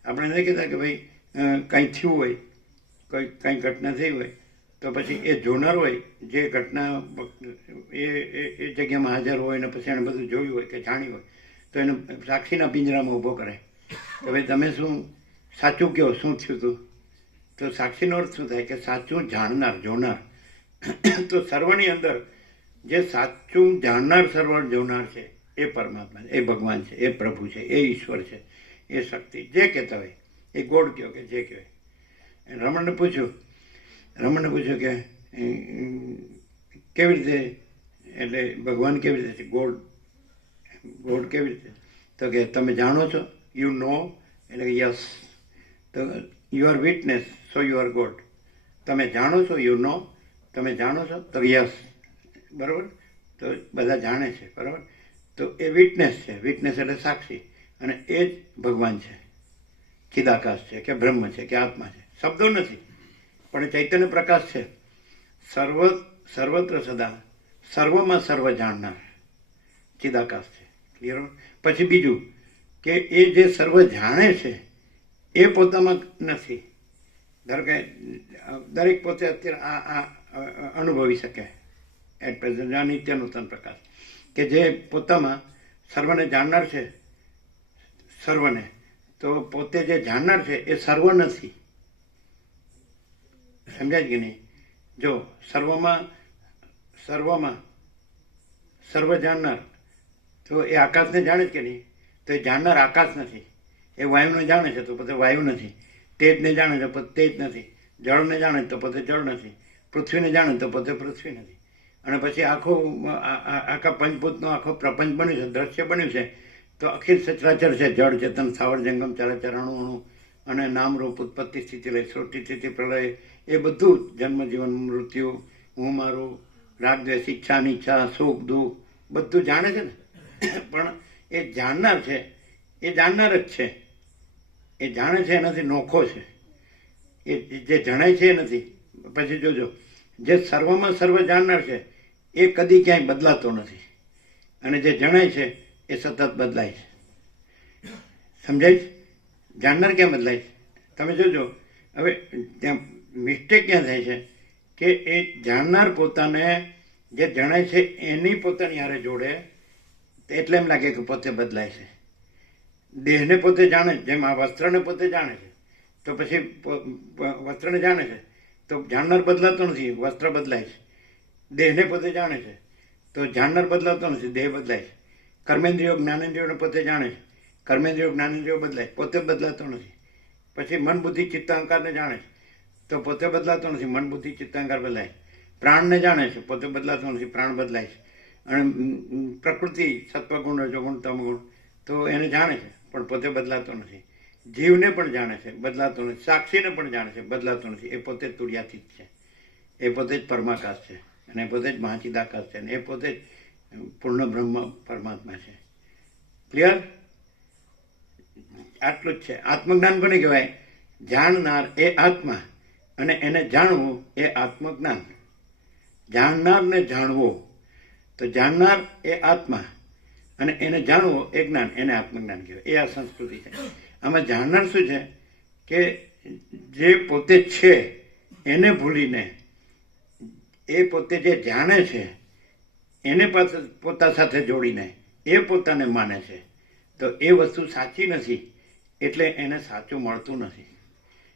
આપણે નથી કહેતા કે ભાઈ કંઈ થયું હોય, કંઈ ઘટના થઈ હોય તો પછી એ જોનાર હોય, જે ઘટના એ જગ્યામાં હાજર હોય ને પછી એને બધું જોયું હોય કે જાણ્યું હોય, તો એને સાક્ષીના પિંજરામાં ઊભો કરે કે ભાઈ તમે શું સાચું કહો, શું થયું હતું. તો સાક્ષીનો અર્થ શું થાય? કે સાચું જાણનાર, જોનાર. તો સર્વની અંદર જે સાચું જાણનાર, સર્વ જોનાર છે એ પરમાત્મા છે, એ ભગવાન છે, એ પ્રભુ છે, એ ઈશ્વર છે, એ શક્તિ, જે કહેતા હોય એ ગોડ કહો કે જે કહેવાય. રમણને પૂછ્યું કે કેવી રીતે, એટલે ભગવાન કેવી રીતે છે, ગોડ કેવી રીતે? તો કે તમે જાણો છો, યુ નો, એટલે કે યસ. તો you are witness, so you are God. તમે જાણો છો, યુ નો, તમે જાણો છો, તો યસ. બરાબર? તો બધા જાણે છે. બરાબર? તો એ વિટનેસ છે. વિટનેસ એટલે સાક્ષી, અને એ જ ભગવાન છે, ચિદાકાશ છે, કે બ્રહ્મ છે, કે આત્મા છે. શબ્દો નથી, પણ ચૈતન્ય પ્રકાશ છે. સર્વત્ર સદા સર્વમાં સર્વ જાણનાર ચિદાકાશ છે. ક્લિયર? પછી બીજું કે એ જે સર્વ જાણે છે એ પોતામાં નથી. ધારો કે દરેક પોતે અત્યારે આ અનુભવી શકે એટ પ્રેઝન્ટ, આ નિત્ય નૂતન પ્રકાશ, કે જે પોતામાં સર્વને જાણનાર છે, સર્વને, તો પોતે જે જાણનાર છે એ સર્વ નથી. સમજાય કે નહીં? જો સર્વમાં સર્વ જાણનાર, તો એ આકાશને જાણે જ કે નહીં? તો એ જાણનાર આકાશ નથી, એ વાયુને જાણે છે તો પોતે વાયુ નથી, તેજને જાણે છે પોતે તેજ નથી, જળને જાણે તો પોતે જળ નથી, પૃથ્વીને જાણે તો પોતે પૃથ્વી નથી. અને પછી આખા પંચભૂતનો આખો પ્રપંચ બન્યું છે, દ્રશ્ય બન્યું છે, તો અખિલ સચરાચર છે, જળ ચેતન સ્થાવર જંગમ ચરાચર અણુ અણુ અને નામરૂપ ઉત્પત્તિ સ્થિતિ લય સૃષ્ટિ સ્થિતિ પ્રલય એ બધું જન્મ જીવન મૃત્યુ હું મારું રાગ દ્વેષ ઈચ્છા અનિચ્છા સુખ દુઃખ બધું જાણે છે ને. પણ એ જાણનાર છે એ જાણનાર જ છે, એ જાણે છે એનાથી નોખો છે. એ જે જણાય છે એ નથી. પછી જોજો, જે સર્વમાં સર્વ જાણનાર છે એ કદી ક્યાંય બદલાતો નથી, અને જે જણાય છે એ સતત બદલાય છે. સમજાય છે? જાણનાર ક્યાં બદલાય છે? તમે જોજો. હવે ત્યાં મિસ્ટેક ક્યાં થાય છે કે એ જાણનાર પોતાને જે જણાય છે એની પોતાની હારે જોડે, એટલે એમ લાગે કે પોતે બદલાય છે. દેહને પોતે જાણે, જેમ આ વસ્ત્રને પોતે જાણે છે, તો પછી વસ્ત્રને જાણે છે તો જાણનાર બદલાતો નથી, વસ્ત્ર બદલાય છે. દેહને પોતે જાણે છે તો જાણનાર બદલાતો નથી, દેહ બદલાય છે. કર્મેન્દ્રિયો જ્ઞાનેન્દ્રિયોને પોતે જાણે છે, કર્મેન્દ્રિયો જ્ઞાનેન્દ્રિયો બદલાય, પોતે બદલાતો નથી. પછી મન બુદ્ધિ ચિત્ત અહંકારને જાણે છે તો પોતે બદલાતો નથી, મન બુદ્ધિ ચિત્ત અહંકાર બદલાય. પ્રાણને જાણે છે, પોતે બદલાતો નથી, પ્રાણ બદલાય છે. અને પ્રકૃતિ સત્વગુણ રજોગુણ તમગુણ તો એને જાણે છે પણ પોતે બદલાતો નથી. જીવને પણ જાણે છે, બદલાતો નથી. સાક્ષીને પણ જાણે છે, બદલાતો નથી. એ પોતે જ તુર્યાતીત છે, એ પોતે જ પરમાકાશ છે, અને એ પોતે જ મહાચિદાકાશ છે, અને એ પોતે જ પૂર્ણ બ્રહ્મ પરમાત્મા છે. ક્લિયર? આટલું જ છે. આત્મજ્ઞાન કોને કહેવાય? જાણનાર એ આત્મા અને એને જાણવું એ આત્મજ્ઞાન. જાણનારને જાણવો, તો જાણનાર એ આત્મા અને એને જાણવો એ જ્ઞાન, એને આત્મજ્ઞાન કહેવાય. એ આ સંસ્કૃતિ છે. આમાં જાણનાર શું છે કે જે પોતે છે એને ભૂલીને એ પોતે જે જાણે છે એને પોતા સાથે જોડીને એ પોતાને માને છે, તો એ વસ્તુ સાચી નથી, એટલે એને સાચું મળતું નથી.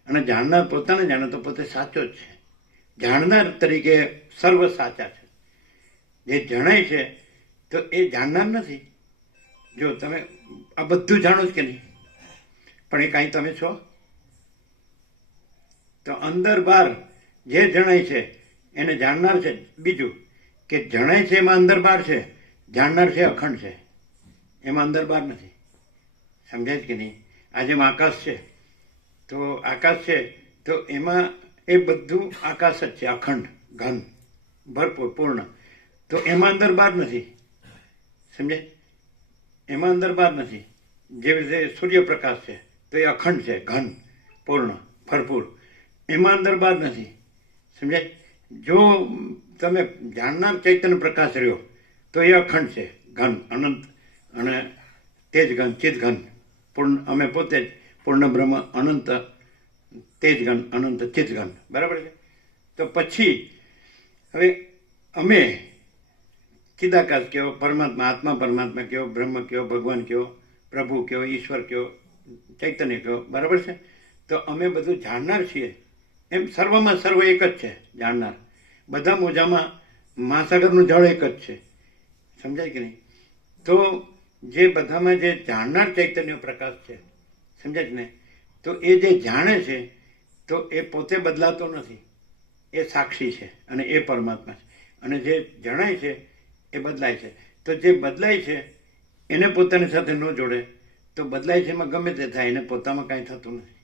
અને જાણનાર પોતાને જાણે તો પોતે સાચો જ છે. જાણનાર તરીકે સર્વ સાચા છે. જે જણાય છે તો એ જાણનાર નથી. જો તમે આ બધું જાણો જ કે નહીં, પણ એ કાંઈ તમે છો? તો અંદર બહાર જે જણાય છે એને જાણનાર છે. બીજું કે જણાય છે એમાં અંદર બહાર છે, જાણનાર છે અખંડ છે, એમાં અંદર બહાર નથી. સમજાય કે નહીં? આ જેમ આકાશ છે તો આકાશ છે તો એમાં એ બધું આકાશ જ છે, અખંડ ઘન ભરપૂર પૂર્ણ. તો એમાં અંદર બહાર નથી. સમજાય? એમાં અંદર બહાર નથી. જેવી રીતે સૂર્યપ્રકાશ છે તો એ અખંડ છે, ઘન પૂર્ણ ભરપૂર, એમાં અંદર બહાર નથી. સમજાય? જો તમે જાણનાર ચૈતન્ય પ્રકાશ રહ્યો તો એ અખંડ છે, ઘન અનંત અને તેજ ઘન ચિત ઘન પૂર્ણ. અમે પોતે જ પૂર્ણ બ્રહ્મ અનંત તેજ ઘન અનંત ચિત ઘન. બરાબર છે? તો પછી હવે અમે ચિદાકાશ કયો, પરમાત્મા આત્મા પરમાત્મા કયો, બ્રહ્મ કયો, ભગવાન કયો, પ્રભુ કયો, ઈશ્વર કયો, ચૈતન્ય કયો. બરાબર છે? તો અમે બધું જાણનાર છીએ. એમ સર્વમાં સર્વ એક જ છે જાણનાર. બધા મોજામાં મહાસાગરનું જળ એક જ છે. સમજાય કે નહીં? તો જે બધામાં જે જાણનાર ચૈતન્ય પ્રકાશ છે, સમજાય ને? તો એ જે જાણે છે તો એ પોતે બદલાતો નથી, એ સાક્ષી છે અને એ પરમાત્મા છે. અને જે જણાય છે એ બદલાય છે. તો જે બદલાય છે એને પોતાની સાથે ન જોડે તો બદલાય છે એમાં ગમે તે થાય, એને પોતામાં કાંઈ થતું નથી.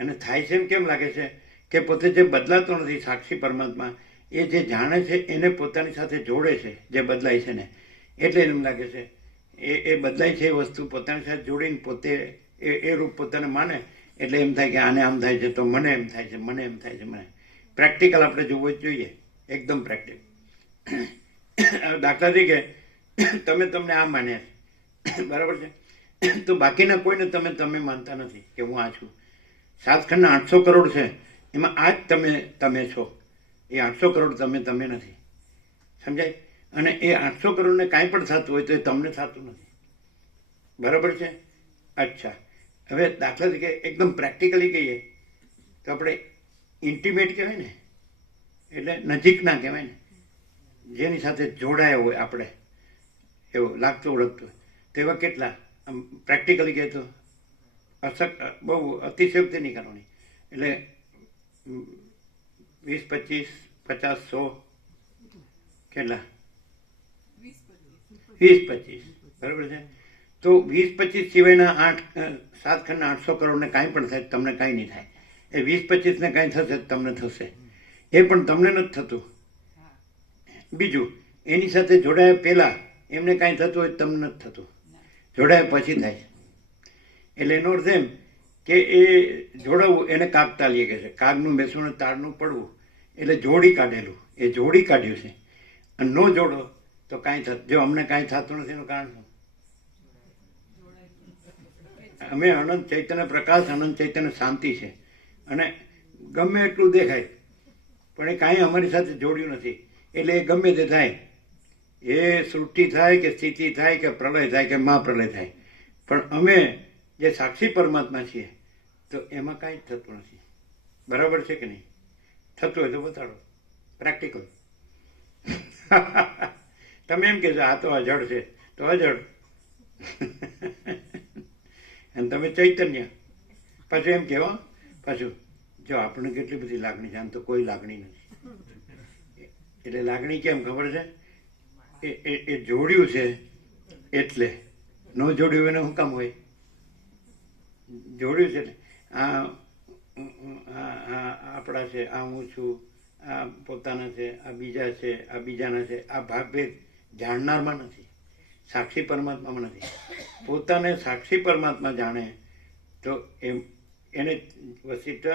અને થાય છે એમ કેમ લાગે છે કે પોતે જે બદલાતો નથી સાક્ષી પરમાત્મા, એ જે જાણે છે એને પોતાની સાથે જોડે છે, જે બદલાય છે ને, એટલે એમ લાગે છે એ બદલાય છે એ વસ્તુ પોતાની સાથે જોડીને પોતે એ રૂપ પોતાને માને, એટલે એમ થાય કે આને આમ થાય છે તો મને એમ થાય છે, મને એમ થાય છે. મને પ્રેક્ટિકલ આપણે જોવું જ જોઈએ, એકદમ પ્રેક્ટિકલ. દાખલા તરીકે તમે તમને આમ માન્યા છે, બરાબર છે? તો બાકીના કોઈને તમે માનતા નથી કે હું આ છું. સાતખંડના 800 કરોડ છે, એમાં આ જ તમે છો. એ 800 કરોડ તમે નથી. સમજાય? અને એ 800 કરોડને કાંઈ પણ થતું હોય તો એ તમને થતું નથી. બરાબર છે? અચ્છા, હવે દાખલા તરીકે એકદમ પ્રેક્ટિકલી કહીએ તો આપણે ઇન્ટિમેટ કહેવાય ને, એટલે નજીકના કહેવાય ને, જેની સાથે જોડાયા હોય આપણે, એવું લાગતું ઓળખતું હોય તો એવા કેટલા? આમ પ્રેક્ટિકલી કહે તો બહુ અતિશયોક્તિ નહીં કરવાની. એટલે 20, 25, 50, 100 કેટલા 20, 25 બરાબર છે. તો 20, 25 સિવાયના 7 ખંડના 800 કરોડને કાંઈ પણ થાય તમને કાંઈ નહીં થાય. એ 20, 25 ને કાંઈ થશે તમને થશે, એ પણ તમને નથી થતું. બીજું, એની સાથે જોડાયા પહેલાં એમને કાંઈ થતું હોય તમને નથી થતું, જોડાયા પછી થાય. એટલે એનો અર્થ એમ કે એ જોડાવવું એને કાગતાલીએ કહે છે. કાગનું બેસવું ને તાળનું પડવું એટલે જોડી કાઢેલું, એ જોડી કાઢ્યું છે. અને ન જોડો તો કાંઈ થતું. જો અમને કાંઈ થતું નથી એનું કારણ શું? અમે અનંત ચૈતન્ય પ્રકાશ, અનંત ચૈતન્ય શાંતિ છે, અને ગમે એટલું દેખાય પણ એ કાંઈ અમારી સાથે જોડ્યું નથી. એટલે એ ગમે તે થાય, એ સૃષ્ટિ થાય કે સ્થિતિ થાય કે પ્રલય થાય કે મહાપ્રલય થાય, પણ અમે જે સાક્ષી પરમાત્મા છીએ તો એમાં કાંઈ જ થતું નથી. બરાબર છે કે નહીં? થતું હોય તો બતાડો, પ્રેક્ટિકલ. તમે એમ કહેશો આ તો અજળ છે, તો અજળ. અને તમે ચૈતન્ય. પાછું એમ કહેવા, પાછું જો આપણને કેટલી બધી લાગણી છે, આમ તો કોઈ લાગણી નથી. એટલે લાગણી કેમ ખબર છે? એ જોડ્યું છે એટલે. ન જોડ્યું એને શું કામ હોય? જોડ્યું છે એટલે આ આપણા છે, આ હું છું, આ પોતાના છે, આ બીજા છે, આ બીજાના છે. આ ભાગભેદ જાણનારમાં નથી, સાક્ષી પરમાત્મામાં નથી. પોતાને સાક્ષી પરમાત્મા જાણે તો એને વસિષ્ઠ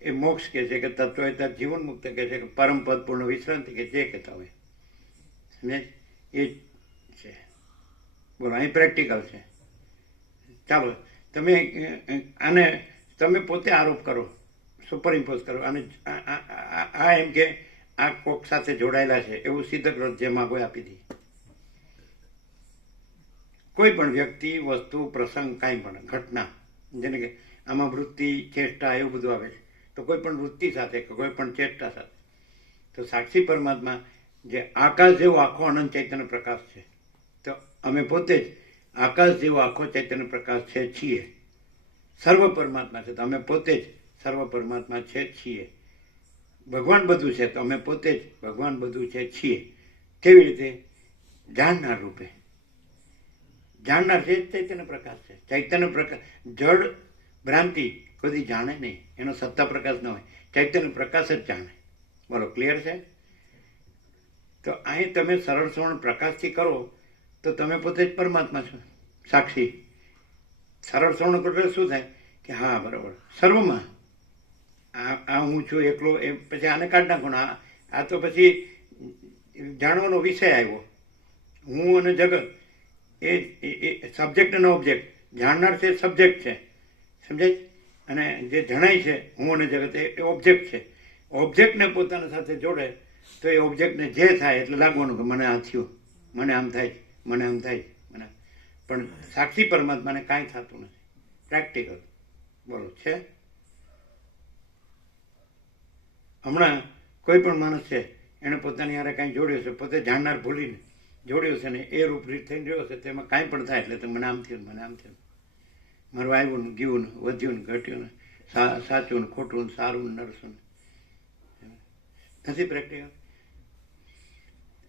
એ મોક્ષ કહે છે, કે તત્વતા જીવન મુક્ત કહે છે, કે પરમ પદ પૂર્ણ વિશ્રાંતિ કે જે કહેતા હોય. સમજે? એ જ છે. બોલો, અહીં પ્રેક્ટિકલ છે. ચાલો, તમે આને તમે પોતે આરોપ કરો, સુપર ઇમ્પોઝ કરો, અને આ એમ કે આ કોક સાથે જોડાયેલા છે એવું સિદ્ધ કરો, જે માગો આપી દી. કોઈ પણ વ્યક્તિ, વસ્તુ, પ્રસંગ, કાંઈ પણ ઘટના, જેને કે આમાં વૃત્તિ, ચેષ્ટા એવું બધું આવે છે, તો કોઈ પણ વૃત્તિ સાથે કે કોઈ પણ ચેષ્ટા સાથે, તો સાક્ષી પરમાત્મા જે આકાશ જેવો આખો અનંત ચૈતન્ય પ્રકાશ છે, તો અમે પોતે જ આકાશ જેવો આખો ચૈતન્ય પ્રકાશ છે છીએ. સર્વ પરમાત્મા છે તો અમે પોતે જ સર્વ પરમાત્મા છે છીએ. ભગવાન બધું છે તો અમે પોતે જ ભગવાન બધું છે છીએ. કેવી રીતે? જાણનાર રૂપે. જાણનાર છે ચૈતન્ય પ્રકાશ છે. ચૈતન્ય પ્રકાશ, જડ ભ્રાંતિ કદી જાણે નહીં, એનો સત્તા પ્રકાશ ન હોય, ચૈતન્ય પ્રકાશ જ જાણે. બોલો, ક્લિયર છે? તો અહીં તમે સરળ સરળ પ્રકાશથી કરો તો તમે પોતે જ પરમાત્મા છો, સાક્ષી. સરળ સરળ કરો શું થાય કે હા બરાબર, સર્વમાં આ હું છું એકલો, એ પછી આને કાઢી નાખો ને આ તો પછી જાણવાનો વિષય આવ્યો. હું અને જગત એ સબ્જેક્ટ અને ઓબ્જેક્ટ. જાણનાર છે સબ્જેક્ટ છે, સમજાય? અને જે જણાય છે હું અને જગત એ ઓબ્જેક્ટ છે. ઓબ્જેક્ટને પોતાના સાથે જોડે તો એ ઓબ્જેક્ટને જે થાય એટલે લાગવાનું કે મને આ થયું, મને આમ થાય, મને આમ થાય, મને. પણ સાક્ષી પરમાત્માને કાંઈ થતું નથી. પ્રેક્ટિકલ. બોલો, છે? હમણાં કોઈ પણ માણસ છે એણે પોતાની હારે કાંઈ જોડ્યું છે, પોતે જાણનાર ભૂલીને જોડ્યું છે ને એ રૂપરીત થઈને રહ્યો છે, તેમાં કાંઈ પણ થાય એટલે તો મને આમ થયું, મને આમ થયું, મારું આવ્યું ને ગયું ને વધ્યું ને ઘટ્યું ને સાચું ને ખોટું ને સારું ને નરસું નથી. પ્રેક્ટિકલ.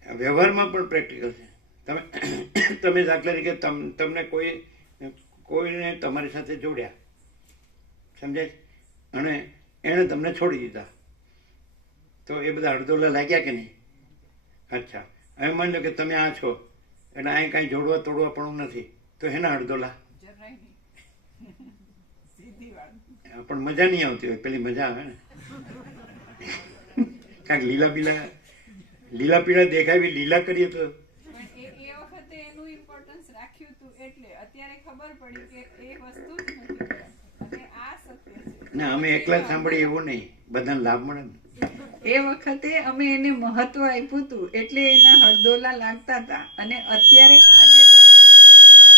વ્યવહારમાં પણ પ્રેક્ટિકલ છે. તમે દાખલા તરીકે તમને કોઈને તમારી સાથે જોડ્યા, સમજાય, અને એણે તમને છોડી દીધા, તો એ બધા હળદોલા લાગ્યા કે નહીં? અચ્છા, હવે માની લો કે તમે આ છો એટલે અહીં કાંઈ જોડવા તોડવા પણ નથી, તો એના હળદોલા પણ મજા નહીં આવતી હોય. પેલી મજા આવે ને, કાંઈક લીલા પીળા દેખાવી લીલા કરીએ તો ના, અમે એકલા સાંભળીએ એવું નહીં, બધાને લાભ મળે ને. એ વખતે અમે એને મહત્વ આપ્યું હતું એટલે એના હળદોલા લાગતા હતા, અને અત્યારે આ જે પ્રકાશ છે એમાં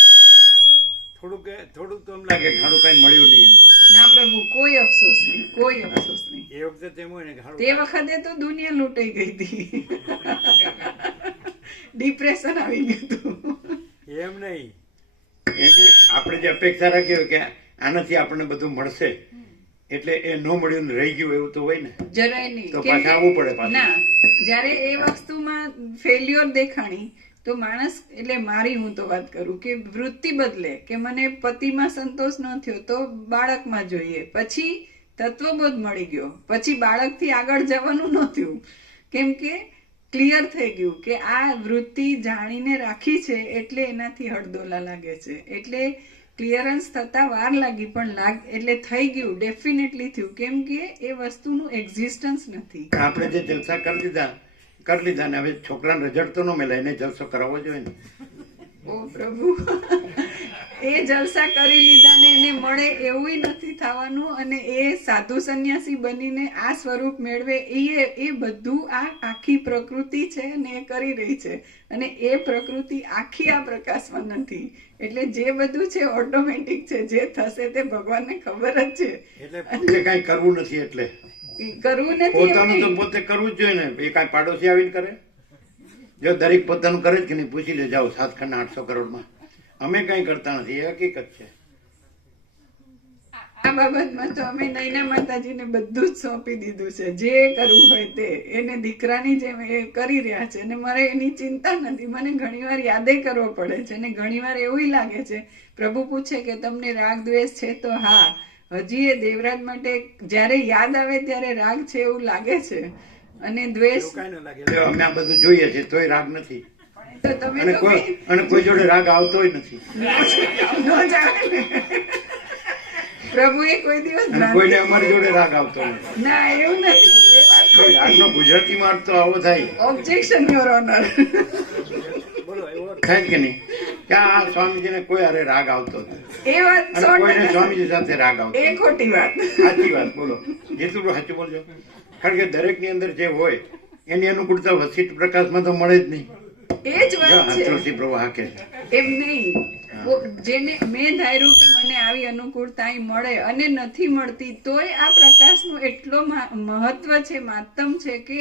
થોડુંક તો એમ લાગે કે ઘણું કઈ મળ્યું નહીં એમ. ના પ્રભુ, કોઈ અફસોસ નહીં, કોઈ અફસોસ નહીં. એ વખતે એમ હોય ને કે તે વખતે તો દુનિયા લૂંટાઈ ગઈ હતી, ડિપ્રેશન આવી ગયું હતું. એમ નહીં, આપણે જે અપેક્ષા રાખી હોય કે આનાથી આપણને બધું મળશે એટલે એ ન મળ્યું ને રહી ગયું એવું તો હોય ને. જરાય નહીં. તો કેમ પાછા કે- આવવું પડે પાછું. ના, જ્યારે એ વસ્તુમાં ફેલ્યોર દેખાણી તો માણસ, એટલે મારી હું તો વાત કરું કે વૃત્તિ બદલે કે મને પતિમાં સંતોષ ન થયો તો બાળકમાં જોઈએ, પછી તત્વબોધ મળી ગયો, પછી બાળકથી આગળ જવાનું ન થયું, કેમ કે ક્લિયર થઈ ગયું કે આ વૃત્તિ જાણીને રાખી છે એટલે એનાથી હળદોલા લાગે છે. એટલે ક્લિયરન્સ થતા વાર લાગી પણ એટલે થઈ ગયું, ડેફિનેટલી થયું, કેમ કે એ વસ્તુનું એક્ઝિસ્ટન્સ નથી. આપણે જે જલસા કરી લીધા ને હવે છોકરાને રજડ તો ન મેલે, એને જલસો કરાવવો જોઈએ ને. ઓ પ્રભુ, એ જલસા કરી લીધા ને એને મળે એવું નથી થવાનું, અને એ સાધુ સંન્યાસી બનીને આ સ્વરૂપ મેળવે એ બધું આ આખી પ્રકૃતિ છે અને એ કરી રહી છે, અને એ પ્રકૃતિ આખી આ પ્રકાશમાં નથી. એટલે જે બધું છે ઓટોમેટિક છે, જે થશે તે ભગવાનને ખબર જ છે. એટલે એટલે કાંઈ કરવું નથી, એટલે કરવું નથી એમ પોતાનું તો નહીં. પોતે કરવું જ જોઈએ ને. એ કાંઈ પાડોશી આવીને કરે? જો દરેક પોતાનું કરે જ કે નહીં, પૂછી લે જાઓ 7 ખંડના 800 કરોડમાં. અમે કાંઈ કરતા નથી, એ હકીકત છે. આ બાબતમાં તો અમે નૈના માતાજીને બધું જ સોંપી દીધું છે, જે કરવું હોય તે. એને દીકરાની જેમ એ કરી રહ્યા છે, અને મારે એની ચિંતા નથી. મને ઘણીવાર યાદે કરવો પડે છે, અને ઘણીવાર એવું લાગે છે, પ્રભુ પૂછે કે તમને રાગ દ્વેષ છે, તો હા, હજી એ દેવરાજ માટે જ્યારે યાદ આવે ત્યારે રાગ છે એવું લાગે છે, અને દ્વેષ એવું કાંઈ ન લાગે. જો અમે આ બધું જોઈએ છે તોય રાગ નથી, તો તમે અને તો કોઈ જોડે રાગ આવતોય નથી, ન જાણે ને. પ્રભુએ કોઈ દિવસ અને ભ્રાંતિ- કોઈને અમારી જોડે રાગ આવતો નથી. ના, એવું નથી. એ વાત કોઈ રાગનો ગુજરાતીમાં અર્થ તો આવો થાય ઓબ્જેક્શન, યોર ઓનર. બોલો એવો થાય જ કે નહીં, કે આ સ્વામીજીને કોઈ હારે રાગ આવતો નથી, એ વાત અને 100% કોઈને સ્વામીજી સાથે રાગ આવતો એ ખોટી વાત. સાચી વાત બોલો, જેટલું સાચું બોલજો. કારણ કે દરેક ની અંદર જે હોય એની અનુકૂળતા વસિષ્ઠ પ્રકાશમાં તો મળે જ નહીં. એ જ જો વાત છે. તુલસી પ્રવાહ હાકે છે. એમ નહીં. જેને મેં ધાર્યું કે મને આવી અનુકૂળતા અહીં મળે અને નથી મળતી, તોય આ પ્રકાશનું એટલો મહત્વ છે, માતમ છે, કે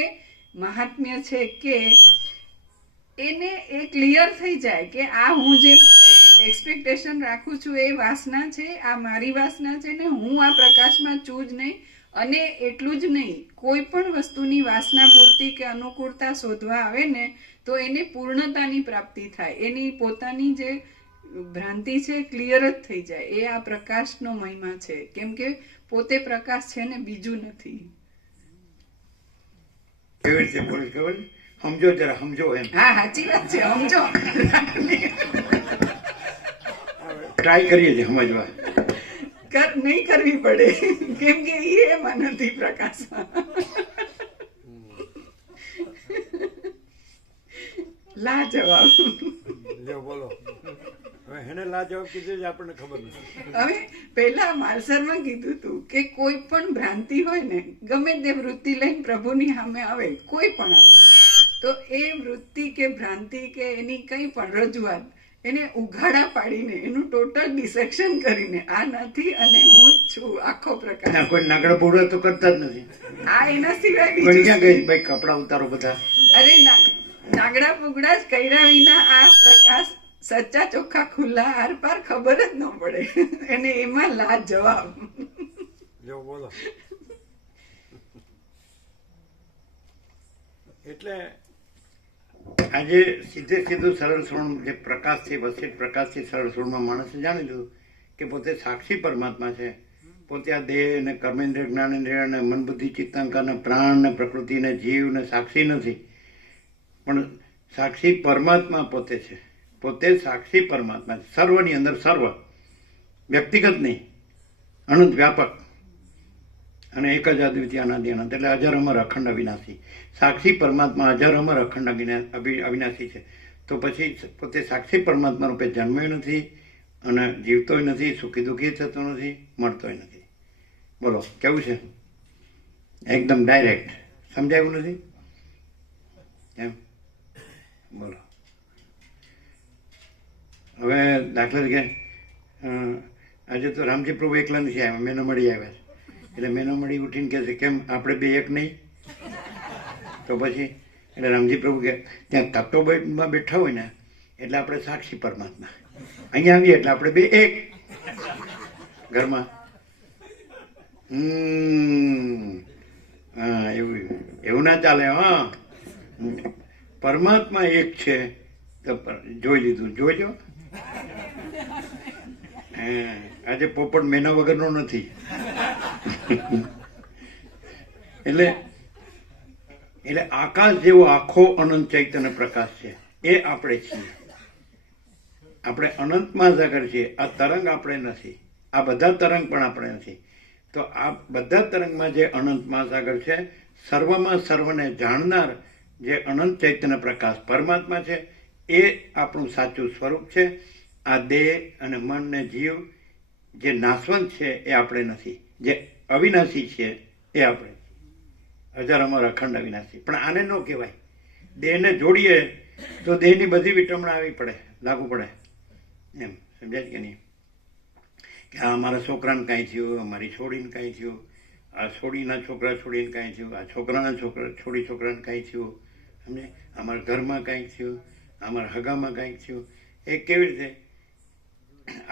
મહાત્મ્ય છે, કે એને એ ક્લિયર થઈ જાય કે આ હું જે એક્સપેક્ટેશન રાખું છું એ વાસના છે, આ મારી વાસના છે, ને હું આ પ્રકાશમાં છું જ નહીં. અને એટલું જ નહીં, કોઈ પણ વસ્તુની વાસના પૂર્તિ કે અનુકૂળતા શોધવા આવે ને તો એને પૂર્ણતાની પ્રાપ્તિ થાય, એની પોતાની જે ભ્રાંતિ છે ક્લિયર જ થઈ જાય. એ આ પ્રકાશનો મહિમા છે, કેમ કે પોતે પ્રકાશ છે ને બીજું નથી. કેવી રીતે બોલી ખબર છે? સમજો જરા, સમજો એમ હા, સાચી વાત છે, સમજો. ટ્રાય કરીએ છીએ સમજવા. નહીં કરવી પડે, કેમ કે એ એમાં નથી પ્રકાશમાં. લાજવાબ. લ્યો બોલો. હવે એને લાજવાબ કીધું જ આપણને ખબર નથી. હવે પહેલા માલસરમાં કીધું હતું કે કોઈ પણ ભ્રાંતિ હોય ને, ગમે તે વૃત્તિ લઈને પ્રભુની સામે આવે, કોઈ પણ આવે, તો એ વૃત્તિ કે ભ્રાંતિ કે એની કંઈ પણ રજૂઆત એને ઉઘાડા પાડીને એનું ટોટલ ડિસેક્શન કરીને આ નથી અને હું જ છું આખો પ્રકાર. ના, કોઈ નાગડા પૂરા તો કરતા જ નથી. આ એના સિવાય કોઈ બીજું ક્યાં ગઈ ભાઈ કપડા ઉતારો બધા? અરે નાગડા પુગડા જ કર્યા વિના આ પ્રકાશ સચ્ચા ચોખ્ખા ખુલ્લા આર પાર ખબર જ ન પડે, અને એમાં લાજવાબ. લ્યો બોલો. એટલે આજે સીધું સરળ શ્રવણ જે પ્રકાશ છે, વસિષ્ઠ પ્રકાશથી સરળ શ્રવણમાં માણસે જાણી લીધું કે પોતે સાક્ષી પરમાત્મા છે. પોતે આ દેહ ને કર્મેન્દ્રિય જ્ઞાનેન્દ્રિય ને મન બુદ્ધિ ચિત્તાંકાર ને પ્રાણ ને પ્રકૃતિ ને જીવ ને સાક્ષી નથી, પણ સાક્ષી પરમાત્મા પોતે છે. પોતે સાક્ષી પરમાત્મા છે, સર્વની અંદર સર્વ, વ્યક્તિગત નહીં, અનંત વ્યાપક, અને એક જ અદ્વિતીય અનાદિ અનંત, એટલે અજર અમર અખંડ અવિનાશી. સાક્ષી પરમાત્મા અજર અમર અખંડ અવિનાશી છે. તો પછી પોતે સાક્ષી પરમાત્મા રૂપે જન્મ્યો નથી અને જીવતોય નથી, સુખી દુઃખી થતો નથી, મળતોય નથી. બોલો કેવું છે? એકદમ ડાયરેક્ટ સમજાયું નથી એમ? બોલો. હવે દાખલા તરીકે આજે તો રામજી પ્રભુ એકલા નથી આવ્યા, મેનો મળી આવ્યા છે. એટલે મેનો મળી ઉઠીને કહે છે કેમ આપણે બે એક નહીં? તો પછી એટલે રામજી પ્રભુ કે ત્યાં તત્વમાં બેઠા હોય ને એટલે આપણે સાક્ષી પરમાત્મા, અહીંયા આવીએ એટલે આપણે બે એક. ઘરમાં? હા, એવું ના ચાલે. હા, પરમાત્મા એક છે તો જોઈ લીધું. જોઈજો. આજે પોપટ મેના વગરનો નથી. એટલે આકાશ જેવો આખો અનંત ચૈતન્ય પ્રકાશ છે, એ આપણે છીએ. આપણે અનંતમાં જાગર છીએ. આ તરંગ આપણે નથી. આ બધા તરંગ પણ આપણે નથી. તો આ બધા તરંગમાં જે અનંત મહાસાગર છે, સર્વમાં સર્વને જાણનાર જે અનંત ચૈતન્ય પ્રકાશ પરમાત્મા છે, એ આપણું સાચું સ્વરૂપ છે. આ દેહ અને મન ને જીવ જે નાશવંત છે એ આપણે નથી. જે અવિનાશી છે એ આપણે, હજાર અમર અખંડ અવિનાશી. પણ આને ન કહેવાય. દેહને જોડીએ તો દેહની બધી વિટમણા આવી પડે, લાગુ પડે. એમ સમજાય કે નહીં? કે આ અમારા છોકરાને કાંઈ થયું, અમારી છોડીને કાંઈ થયું, આ છોડીના છોકરા છોડીને કાંઈ થયું, આ છોકરાના છોકરાને કાંઈ થયું, સમજે? અમારા ઘરમાં કાંઈક થયું, અમારા હગામાં કાંઈક થયું. એ કેવી રીતે?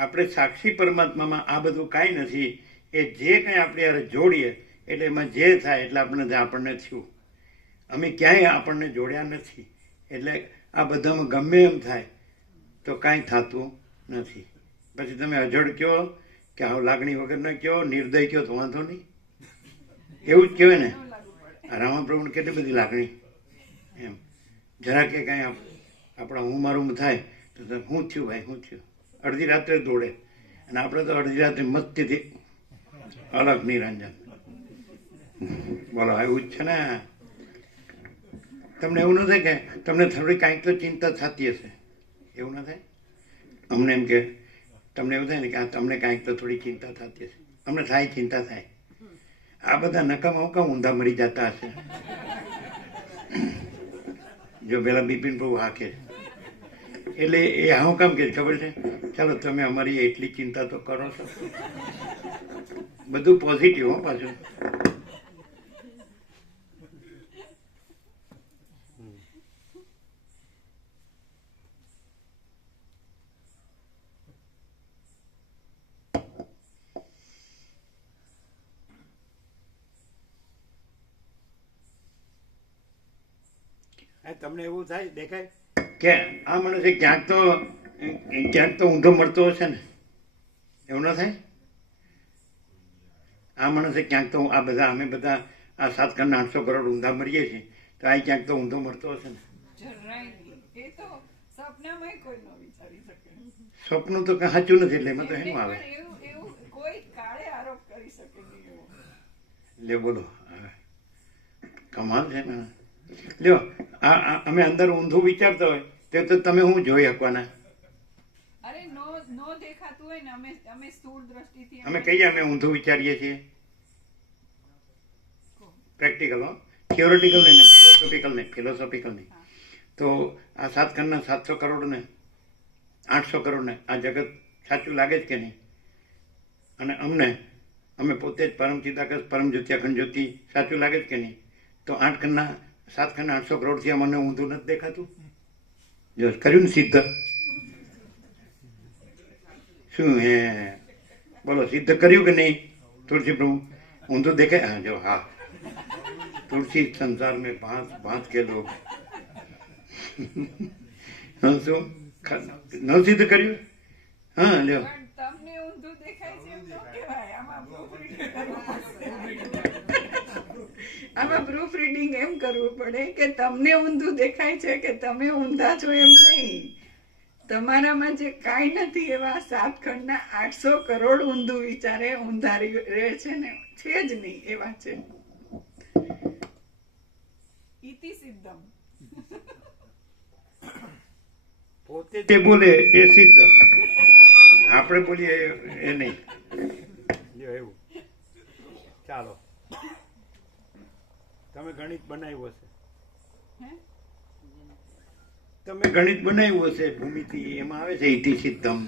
આપણે સાક્ષી પરમાત્મામાં આ બધું કાંઈ નથી. એ જે કંઈ આપણે યારે જોડીએ એટલે એમાં જે થાય એટલે આપણને થયું. અમે ક્યાંય આપણને જોડ્યા નથી. એટલે આ બધામાં ગમે એમ થાય તો કાંઈ થતું નથી. પછી તમે અજડ કહો કે આવ લાગણી વગરના કહો, નિર્દય કહો તો વાંધો નહીં. એવું જ કહેવાય ને. રામાપ્રભુને કેટલી બધી લાગણી. એમ જરા કે કાંઈ આપણા હું મારું થાય તો શું થયું ભાઈ, શું થયું? અડધી રાત્રે દોડે. અને આપણે તો અડધી રાત્રે મસ્તીથી અલગ નિરંજન. બોલો, એવું જ છે ને. તમને એવું ન થાય કે તમને થોડી કાંઈક તો ચિંતા થતી હશે? એવું ના થાય? અમને એમ કે તમને એવું થાય ને કે તમને કાંઈક તો થોડી ચિંતા થતી હશે. અમને થાય, ચિંતા થાય. આ બધા નકામા કામ ઊંધા મરી જતા હશે. જો પેલા બિપિન પ્રભુ હાકે એટલે એ હું કામ કે ખબર છે, ચાલો તમે અમારી એટલી ચિંતા તો કરો છો. બધું પોઝિટિવ હો પાછું. તમને એવું થાય, દેખાય કે આ માણસે ક્યાંક તો ઊંધો મળતો હશે ને? એવું ના થાય? આ માણસે ક્યાંક તો આ બધા અમે બધા આ 7 કરોડ 800 કરોડ ઊંધા મરીએ છીએ તો આ ક્યાંક તો ઊંધો મળતો હશે ને? સ્વપ્ન તો કઈ સાચું નથી એટલે એમાં તો શું આવે? લે બોલો, કમાલ છે ને. લ્યો, અમે અંદર ઊંધું વિચારતા હોય તો તમે શું જોઈ શકવાના? અમે કહીએ અમે ઊંધું વિચારીએ છીએ. પ્રેક્ટિકલ હો, થિયોરિટિકલ નહીં, ફિલોસોફિકલ નહીં. તો આ 7 કરોડ 700 કરોડ ને 800 કરોડ ને આ જગત સાચું લાગે જ કે નહીં? અને અમે પોતે જ પરમ ચિદાકાશ પરમ જ્યોતિ અખંડ જ્યોતિ સાચું લાગે જ કે નહીં? તો 7 કરોડ 800 કરોડથી મને ઊંધું નથી દેખાતું? જો કર્યું ને સિદ્ધ. શું હે બોલો, સિદ્ધ કર્યું કે નહીં? તુલસી પ્રભુ ઊંધું દેખાય? હા જો, હા. तुलसी संसार में भांत भांत के लोग શું ન સિદ્ધ કર્યું? હા લ્યો, આમાં પ્રૂફ રીડિંગ એમ કરવું પડે કે તમને ઊંધું દેખાય છે કે તમે ઊંધા છો એમ નહીં. તમારામાં જે કાંઈ નથી એવા 7 ખંડના 800 કરોડ ઊંધું વિચારે ઊંધા રહે છે ને, છે જ નહીં એવા છે. ઇતિ સિદ્ધમ. પોતે તે બોલે એ સિદ્ધ, આપણે બોલીએ એ નહીં. એવું. ચાલો, તમે ગણિત બનાવ્યું હશે. તમે ગણિત બનાવ્યું હશે ભૂમિતિ, એમાં આવે છે ઇતિ સિદ્ધમ.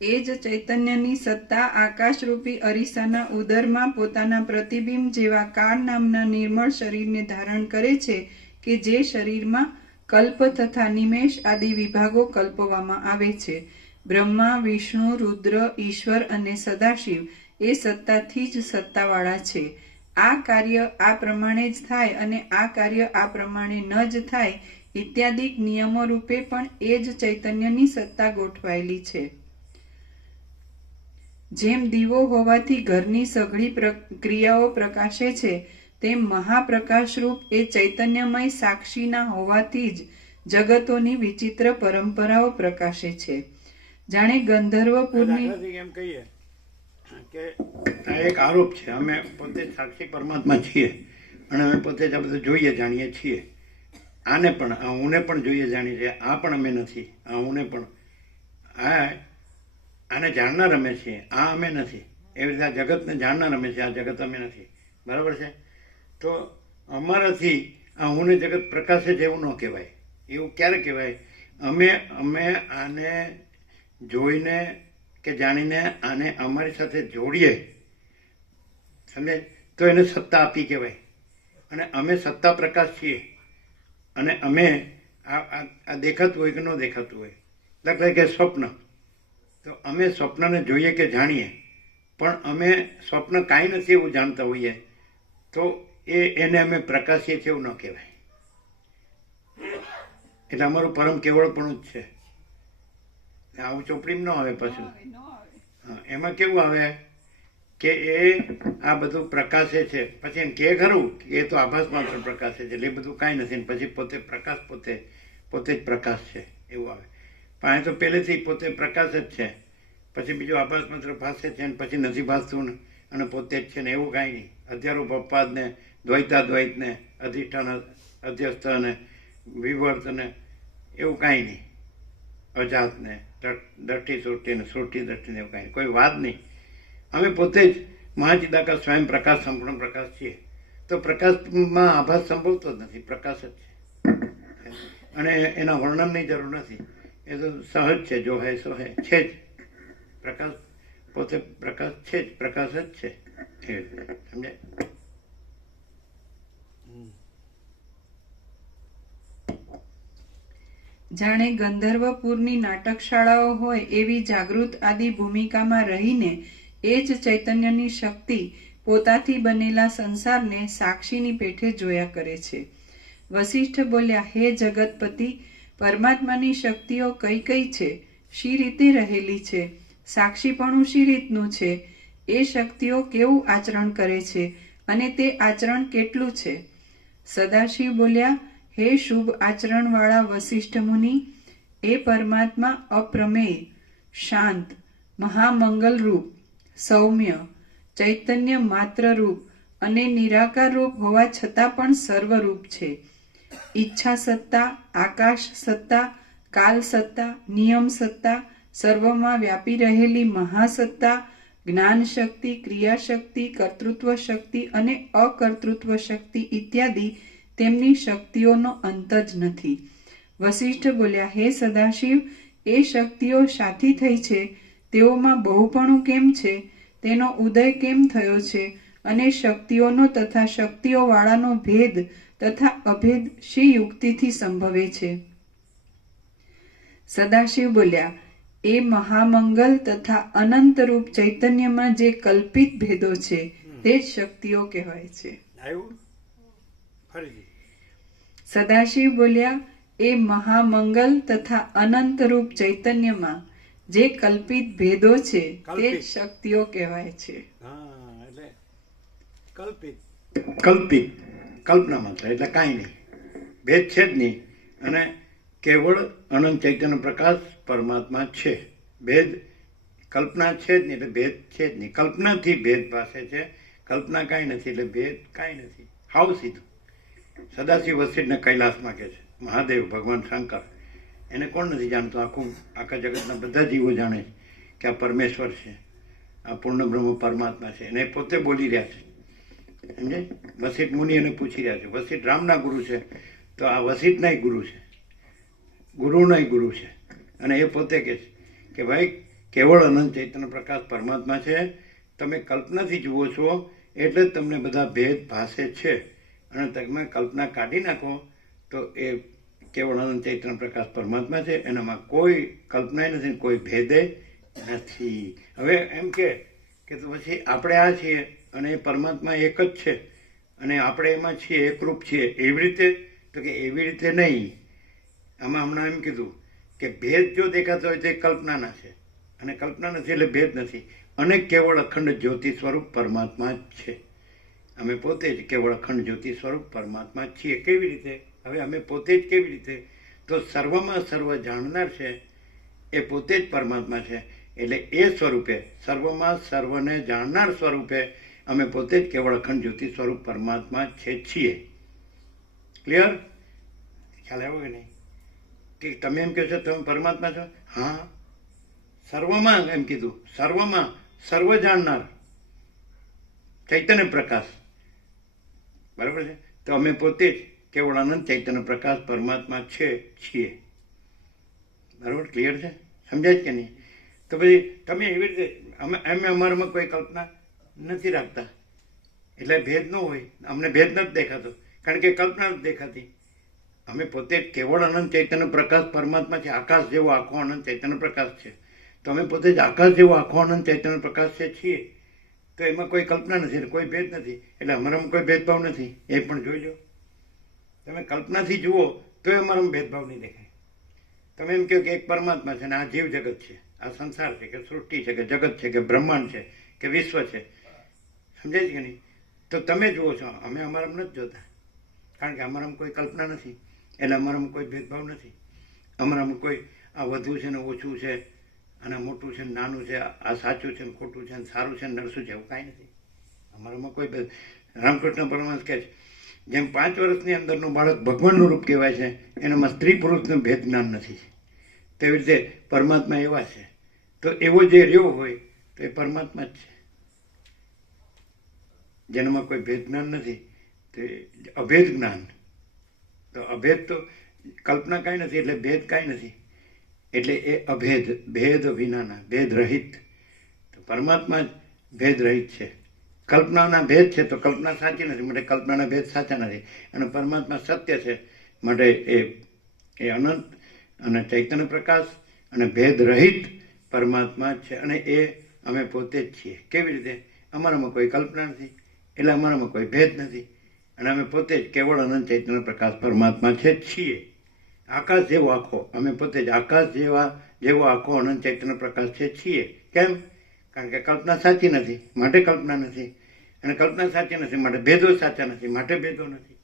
એ જ ચૈતન્યની સત્તા આકાશરૂપી અરીસાના ઉદરમાં પોતાના પ્રતિબિંબ જેવા કાળ નામના નિર્મળ શરીરને ધારણ કરે છે કે જે શરીરમાં કલ્પ તથા નિમેષ આદિ વિભાગો કલ્પવામાં આવે છે. બ્રહ્મા, વિષ્ણુ, રુદ્ર, ઈશ્વર અને સદાશિવ એ સત્તાથી જ સત્તાવાળા છે. આ કાર્ય આ પ્રમાણે જ થાય અને આ કાર્ય આ પ્રમાણે ન જ થાય ઇત્યાદિક નિયમો રૂપે પણ એ જ ચૈતન્યની સત્તા ગોઠવાયેલી છે. જેમ દીવો હોવાથી ઘરની સઘળી ક્રિયાઓ પ્રકાશે છે, તેમ મહાપ્રકાશરૂપ એ ચૈતન્યમય સાક્ષીના હોવાથી જ જગતોની વિચિત્ર પરંપરાઓ પ્રકાશે છે. જાણે ગંધર્વપુરની દાખલાથી એમ કહીએ કે આ એક આરોપ છે. અમે પોતે સાક્ષી પરમાત્મા છીએ અને અમે પોતે જ આ બધું જોઈએ જાણીએ છીએ. આને પણ આ હુંને પણ જોઈએ જાણીએ છીએ. આ પણ અમે નથી. આ હુંને પણ આને જાણનાર અમે છીએ. આ અમે નથી. એવી રીતે આ જગતને જાણનાર અમે છીએ. આ જગત અમે નથી. બરાબર છે? તો અમારાથી આ હુંને જગત પ્રકાશે છે એવું ન કહેવાય. એવું ક્યારે કહેવાય? અમે આને જોઈને કે જાણીને આને અમારી સાથે જોડીએ, સમજે, તો એને સત્તા આપી કહેવાય. અને અમે સત્તા પ્રકાશ છીએ. અને અમે આ દેખાતું હોય કે ન દેખાતું હોય, દાખલા કે સ્વપ્ન, તો અમે સ્વપ્નને જોઈએ કે જાણીએ, પણ અમે સ્વપ્ન કાંઈ નથી એવું જાણતા હોઈએ, તો એને અમે પ્રકાશીએ છીએ એવું ન કહેવાય. એટલે અમારું પરમ કેવળપણું જ છે. આવું ચોપડીમાં ન આવે પાછું. હા, એમાં કેવું આવે કે એ આ બધું પ્રકાશે છે, પછી એમ કે ખરું કે એ તો આભાસ માત્ર પ્રકાશે છે, એટલે એ બધું કાંઈ નથી, પછી પોતે પ્રકાશ પોતે જ પ્રકાશ છે એવું આવે. પણ અહીં તો પહેલેથી પોતે પ્રકાશ જ છે, પછી બીજું આભાસ માત્ર ભાષે છે ને પછી નથી ભાસતું અને પોતે જ છે ને એવું કાંઈ નહીં. અધ્યારૂપ અપવાદ ને દ્વૈતાદ્વૈત ને અધિષ્ઠાન અધ્યસ્થ ને વિવર્ત ને એવું કાંઈ નહીં. અજાત ને દ્રષ્ટિ સૃષ્ટિ ને સૃષ્ટિ દ્રષ્ટિ ને એવું કાંઈ કોઈ વાત નહીં. અમે પોતે જ મહાચિદાકાશ સ્વયં પ્રકાશ સંપૂર્ણ પ્રકાશ છીએ. તો પ્રકાશમાં આભાસ સંભવતો જ નથી, પ્રકાશ જ છે. અને એના વર્ણનની જરૂર નથી. એ તો સહજ છે. જો હે સો હે, છે જ પ્રકાશ. પોતે પ્રકાશ છે જ, પ્રકાશ જ છે. સમજાય? જાણે ગંધર્વપુરની નાટકશાળાઓ હોય એવી જાગૃત આદિ ભૂમિકામાં રહીને એ જ ચૈતન્યની શક્તિ પોતાથી બનેલા સંસારને સાક્ષીની પેઠે જોયા કરે છે. વસિષ્ઠ બોલ્યા, હે જગતપતિ, પરમાત્માની શક્તિઓ કઈ કઈ છે? શી રીતે રહેલી છે? સાક્ષીપણું શી રીતનું છે? એ શક્તિઓ કેવું આચરણ કરે છે અને તે આચરણ કેટલું છે? સદાશિવ બોલ્યા, હે શુભ આચરણવાળા વસિષ્ઠ મુનિ, એ પરમાત્મા અપ્રમેય, શાંત, મહામંગલ રૂપ, સૌમ્ય, ચૈતન્ય માત્ર રૂપ અને નિરાકાર રૂપ હોવા છતાં પણ સર્વરૂપ છે. ઈચ્છા સત્તા, આકાશ સત્તા, કાલ સત્તા, નિયમ સત્તા, સર્વમાં વ્યાપી રહેલી મહાસત્તા, જ્ઞાન શક્તિ, ક્રિયાશક્તિ, કર્તૃત્વ શક્તિ અને અકર્તૃત્વ શક્તિ ઇત્યાદિ તેમની શક્તિઓનો અંત જ નથી. વસિષ્ઠ બોલ્યા, હે સદાશિવ, એ શક્તિઓ શાથી થઈ છે? તેઓમાં બહુપણું કેમ છે? તેનો ઉદય કેમ થયો છે? અને શક્તિઓનો તથા શક્તિઓવાળાનો ભેદ તથા અભેદ શી યુક્તિથી સંભવે છે? સદાશિવ બોલ્યા, એ મહામંગલ તથા અનંતરૂપ ચૈતન્યમાં જે કલ્પિત ભેદો છે તે જ શક્તિઓ કહેવાય છે. આવ્યું ફરીથી. સદાશિવ બોલ્યા, એ મહામંગલ તથા અનંતરૂપ ચૈતન્યમાં જે કલ્પિત ભેદો છે તે જ શક્તિઓ કહેવાય છે. હા, એટલે કલ્પિત કલ્પના માત્ર, એટલે કાંઈ નહીં, ભેદ છે જ નહીં. અને કેવળ અનંત ચૈતન્ય પ્રકાશ પરમાત્મા છે. ભેદ કલ્પના છે જ નહીં, એટલે ભેદ છે જ નહીં. કલ્પનાથી ભેદ પાસે છે, કલ્પના કાંઈ નથી એટલે ભેદ કાંઈ નથી. હાવ સીધું. સદાશિવ વસિષ્ઠને કૈલાસમાં કહે છે. મહાદેવ, ભગવાન શંકર, એને કોણ નથી જાણતું? આખા જગતના બધા જીવો જાણે છે કે આ પરમેશ્વર છે, આ પૂર્ણ બ્રહ્મ પરમાત્મા છે. એને પોતે બોલી રહ્યા છે. સમજે? વસિષ્ઠ મુનિ એને પૂછી રહ્યા છે. વસિષ્ઠ રામના ગુરુ છે, તો આ વસિષ્ઠના ગુરુ છે, ગુરુના ગુરુ છે. અને એ પોતે કહે છે કે ભાઈ, કેવળ અનંત ચૈતન્ય પ્રકાશ પરમાત્મા છે. તમે કલ્પનાથી જુઓ છો એટલે જ તમને બધા ભેદ ભાસે છે. અને તમે કલ્પના કાઢી નાખો તો એ કેવળ અનંત ચૈતન્ય પ્રકાશ પરમાત્મા છે. એનામાં કોઈ કલ્પના નથી, કોઈ ભેદે નથી. હવે એમ કે તો પછી આપણે આ છીએ અને એ પરમાત્મા એક જ છે અને આપણે એમાં છીએ, એકરૂપ છીએ, એવી રીતે? તો કે એવી રીતે નહીં. આમાં હમણાં એમ કીધું કે ભેદ જો દેખાતો હોય તો એ કલ્પનાના છે અને કલ્પના નથી એટલે ભેદ નથી. અને કેવળ અખંડ જ્યોતિ સ્વરૂપ પરમાત્મા જ છે. અમે પોતે જ કેવળ અખંડ જ્યોતિ સ્વરૂપ પરમાત્મા છીએ. કેવી રીતે? હવે અમે પોતે જ કેવી રીતે? તો સર્વમાં સર્વ જાણનાર છે એ પોતે જ પરમાત્મા છે. એટલે એ સ્વરૂપે, સર્વમાં સર્વને જાણનાર સ્વરૂપે અમે પોતે જ કેવળ અખંડ જ્યોતિ સ્વરૂપ પરમાત્મા છીએ. ક્લિયર? ખ્યાલ આવ્યો કે નહીં? કે તમે એમ કહો છો તમે પરમાત્મા છો? હા, સર્વમાં એમ કીધું, સર્વમાં સર્વ જાણનાર ચૈતન્ય પ્રકાશ. બરાબર છે? તો અમે પોતે જ કેવળ અનંત ચૈતન્ય પ્રકાશ પરમાત્મા છીએ. બરાબર? ક્લિયર છે? સમજાય કે નહીં? તો પછી તમે એવી રીતે અમે અમારામાં કોઈ કલ્પના નથી રાખતા એટલે ભેદ ન હોય. અમને ભેદ નથી દેખાતો કારણ કે કલ્પના નથી દેખાતી. અમે પોતે કેવળ અનંત ચૈતન્ય પ્રકાશ પરમાત્મા છે. આકાશ જેવો આખો અનંત ચૈતન્ય પ્રકાશ છે. તો અમે પોતે જ આકાશ જેવો આખો અનંત ચૈતન્ય પ્રકાશ છે છીએ. તો એમાં કોઈ કલ્પના નથી, કોઈ ભેદ નથી. એટલે અમારામાં કોઈ ભેદભાવ નથી. એ પણ જોઈ લો. તમે કલ્પનાથી જુઓ તો અમારામાં ભેદભાવ નહીં દેખાય. તમે એમ કહો કે એક પરમાત્મા છે ને આ જીવ જગત છે, આ સંસાર છે કે સૃષ્ટિ છે કે જગત છે કે બ્રહ્માંડ છે કે વિશ્વ છે. સમજાય છે કે નહીં? તો તમે જુઓ છો, અમે અમારામાં નથી જોતા કારણ કે અમારામાં કોઈ કલ્પના નથી. એટલે અમારામાં કોઈ ભેદભાવ નથી. અમારામાં કોઈ આ વધુ છે ને ઓછું છે અને મોટું છે ને નાનું છે, આ સાચું છે ને ખોટું છે ને સારું છે ને નરસું છે, એવું કાંઈ નથી. અમારામાં કોઈ રામકૃષ્ણ પરમહંસ કહે છે જેમ 5 વર્ષની અંદરનું બાળક ભગવાનનું રૂપ કહેવાય છે, એનામાં સ્ત્રી પુરુષનું ભેદ જ્ઞાન નથી. તેવી રીતે પરમાત્મા એવા છે. તો એવો જે રહ્યો હોય તો એ પરમાત્મા જ છે, જેનામાં કોઈ ભેદ જ્ઞાન નથી. તે અભેદ જ્ઞાન. તો અભેદ તો કલ્પના કાંઈ નથી એટલે ભેદ કાંઈ નથી. એટલે એ અભેદ, ભેદ વિનાના, ભેદ રહિત. તો પરમાત્મા જ ભેદ રહિત છે. કલ્પનાના ભેદ છે તો કલ્પના સાચી નથી, માટે કલ્પનાના ભેદ સાચા નથી. અને પરમાત્મા સત્ય છે માટે એ અનંત અને ચૈતન્ય પ્રકાશ અને ભેદ રહિત પરમાત્મા જ છે. અને એ અમે પોતે જ છીએ. કેવી રીતે? અમારામાં કોઈ કલ્પના નથી એટલે અમારામાં કોઈ ભેદ નથી. અને અમે પોતે જ કેવળ અનંત ચૈતન્ય પ્રકાશ પરમાત્મા છીએ. આકાશ જેવો આખો, અમે પોતે જ આકાશ જેવો આખો અનંત ચૈતન્ય પ્રકાશ છીએ. કેમ? કારણ કે કલ્પના સાચી નથી માટે કલ્પના નથી, અને કલ્પના સાચી નથી માટે ભેદો સાચા નથી માટે ભેદો નથી.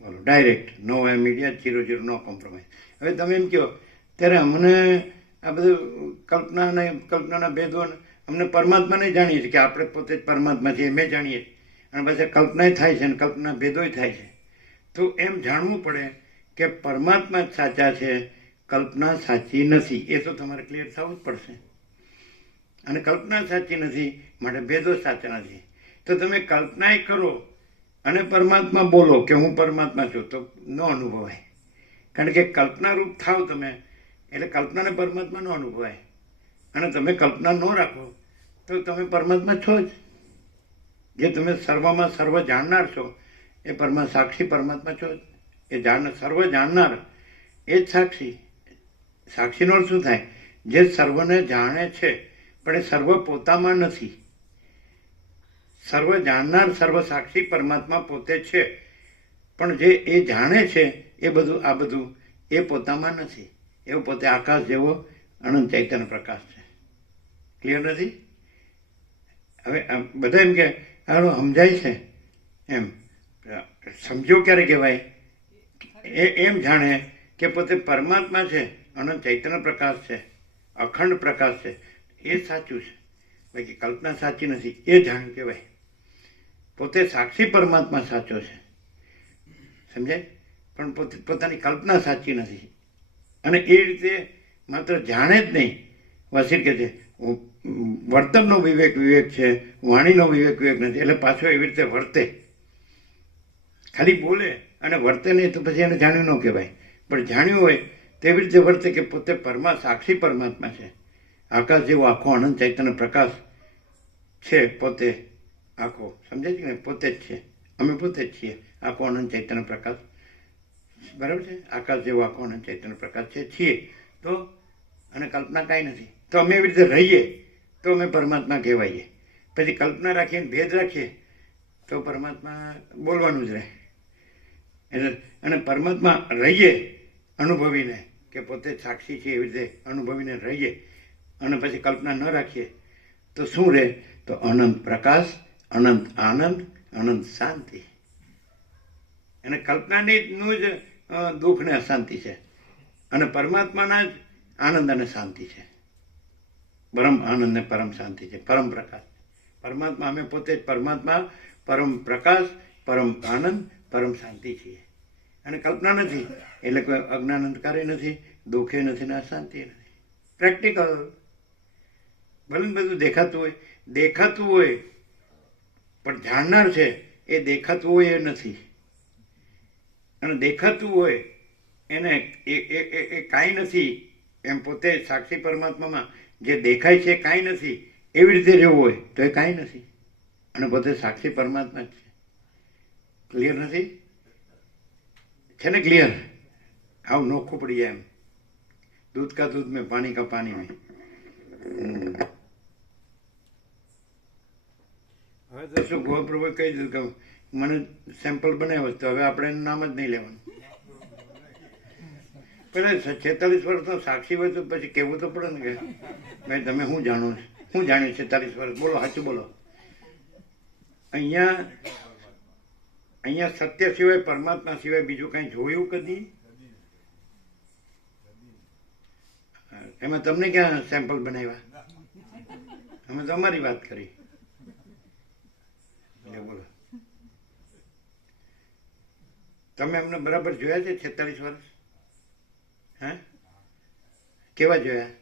બોલો, ડાયરેક્ટ, નો મીડિયા, 0 નો કોમ્પ્રોમાઇઝ. હવે તમે એમ કહો ત્યારે અમને આ બધું કલ્પનાના ભેદો અમને પરમાત્માને જાણીએ છીએ કે આપણે પોતે જ પરમાત્મા છીએ, અમે જાણીએ છીએ. અને પછી કલ્પનાય થાય છે અને કલ્પના ભેદોય થાય છે. તો એમ જાણવું પડે કે પરમાત્મા જ સાચા છે, કલ્પના સાચી નથી. એ તો તમારે ક્લિયર થવું જ પડશે. અને કલ્પના સાચી નથી માટે ભેદો સાચા નથી. તો તમે કલ્પનાય કરો અને પરમાત્મા બોલો કે હું પરમાત્મા છું તો ન અનુભવાય. કારણ કે કલ્પના રૂપ થાવ તમે એટલે કલ્પનાને પરમાત્મા ન અનુભવાય. અને તમે કલ્પના ન રાખો તો તમે પરમાત્મા છો જ. જે તમે સર્વમાં સર્વ જાણનાર છો એ સાક્ષી પરમાત્મા છો જ. એ સર્વ જાણનાર એ જ સાક્ષી. સાક્ષીનો અર્થ શું થાય? જે સર્વને જાણે છે પણ એ સર્વ પોતામાં નથી. સર્વ જાણનાર સર્વ સાક્ષી પરમાત્મા પોતે છે, પણ જે એ જાણે છે એ બધું આ બધું એ પોતામાં નથી. એવું પોતે આકાશ જેવો અનંત ચૈતન્ય પ્રકાશ છે. ક્લિયર નથી? હવે બધા એમ કે હાલો સમજાય છે એમ. સમજો ક્યારે કહેવાય? એમ જાણે કે પોતે પરમાત્મા છે, અનંત ચૈતન્ય પ્રકાશ છે, અખંડ પ્રકાશ છે, એ સાચું છે. બાકી કલ્પના સાચી નથી એ જાણ્યું કહેવાય. પોતે સાક્ષી પરમાત્મા સાચો છે, સમજાય? પણ પોતાની કલ્પના સાચી નથી. અને એ રીતે માત્ર જાણે જ નહીં. વસીર કહે છે વર્તનનો વિવેક છે, વાણીનો વિવેક નથી. એટલે પાછો એવી રીતે વર્તે, ખાલી બોલે અને વર્તે નહીં તો પછી એને જાણ્યું ન કહેવાય. પણ જાણ્યું હોય તેવી રીતે વર્તે કે પોતે સાક્ષી પરમાત્મા છે, આકાશ જેવો આખો અનંત ચૈતન્ય પ્રકાશ છે, પોતે આખો. સમજાય છે ને? પોતે જ છે, અમે પોતે જ છીએ આખો અનંત ચૈતન્ય પ્રકાશ બરાબર છે, આકાશ જેવો આખો અને ચૈતન્ય પ્રકાશ છે છીએ તો, અને કલ્પના કાંઈ નથી તો અમે એવી રીતે રહીએ તો અમે પરમાત્મા કહેવાઈએ. પછી કલ્પના રાખીએ ભેદ રાખીએ તો પરમાત્મા બોલવાનું જ રહે. એટલે અને પરમાત્મા રહીએ અનુભવીને કે પોતે સાક્ષી છે એવી રીતે અનુભવીને રહીએ અને પછી કલ્પના ન રાખીએ તો શું રહે? તો અનંત પ્રકાશ, અનંત આનંદ, અનંત શાંતિ. અને કલ્પનાનું જ દુઃખ ને અશાંતિ છે અને પરમાત્માના જ આનંદ અને શાંતિ છે. પરમ આનંદ ને પરમ શાંતિ છે, પરમ પ્રકાશ. પરમાત્મા અમે પોતે જ પરમાત્મા, પરમ પ્રકાશ, પરમ આનંદ, પરમ શાંતિ છીએ. અને કલ્પના નથી એટલે કોઈ અજ્ઞાન અંધકારે નથી, દુઃખે નથી ને અશાંતિ નથી. પ્રેક્ટિકલ. ભલે બધું દેખાતું હોય પણ જાણનાર છે એ દેખાતું હોય એ નથી. અને દેખાતું હોય એને એ કાંઈ નથી એમ પોતે સાક્ષી પરમાત્મામાં જે દેખાય છે કાંઈ નથી એવી રીતે રહેવું હોય તો એ કાંઈ નથી અને પોતે સાક્ષી પરમાત્મા જ છે. ક્લિયર નથી? છે ને ક્લિયર? આવું નોખું પડી જાય એમ. दूध का दूध में पानी का पानी में. હવે તો શું ગોપ્રભુએ કહી દીધું કે મને સેમ્પલ બનાવ્યો તો હવે આપણે એનું નામ જ નહીં લેવાનું. પેલા 46 વર્ષ તો સાક્ષી હોય તો પછી કહેવું તો પડે ને કે ભાઈ તમે શું જાણ્યું 46 વર્ષ? બોલો, સાચું બોલો. અહીંયા સત્ય સિવાય, પરમાત્મા સિવાય બીજું કઈ જોયું કદી? એમાં તમને ક્યાં સેમ્પલ બનાવ્યા? અમે તો અમારી વાત કરી. બોલો, તમે એમને બરાબર જોયા છે 46 વર્ષ? હે, કેવા જોયા?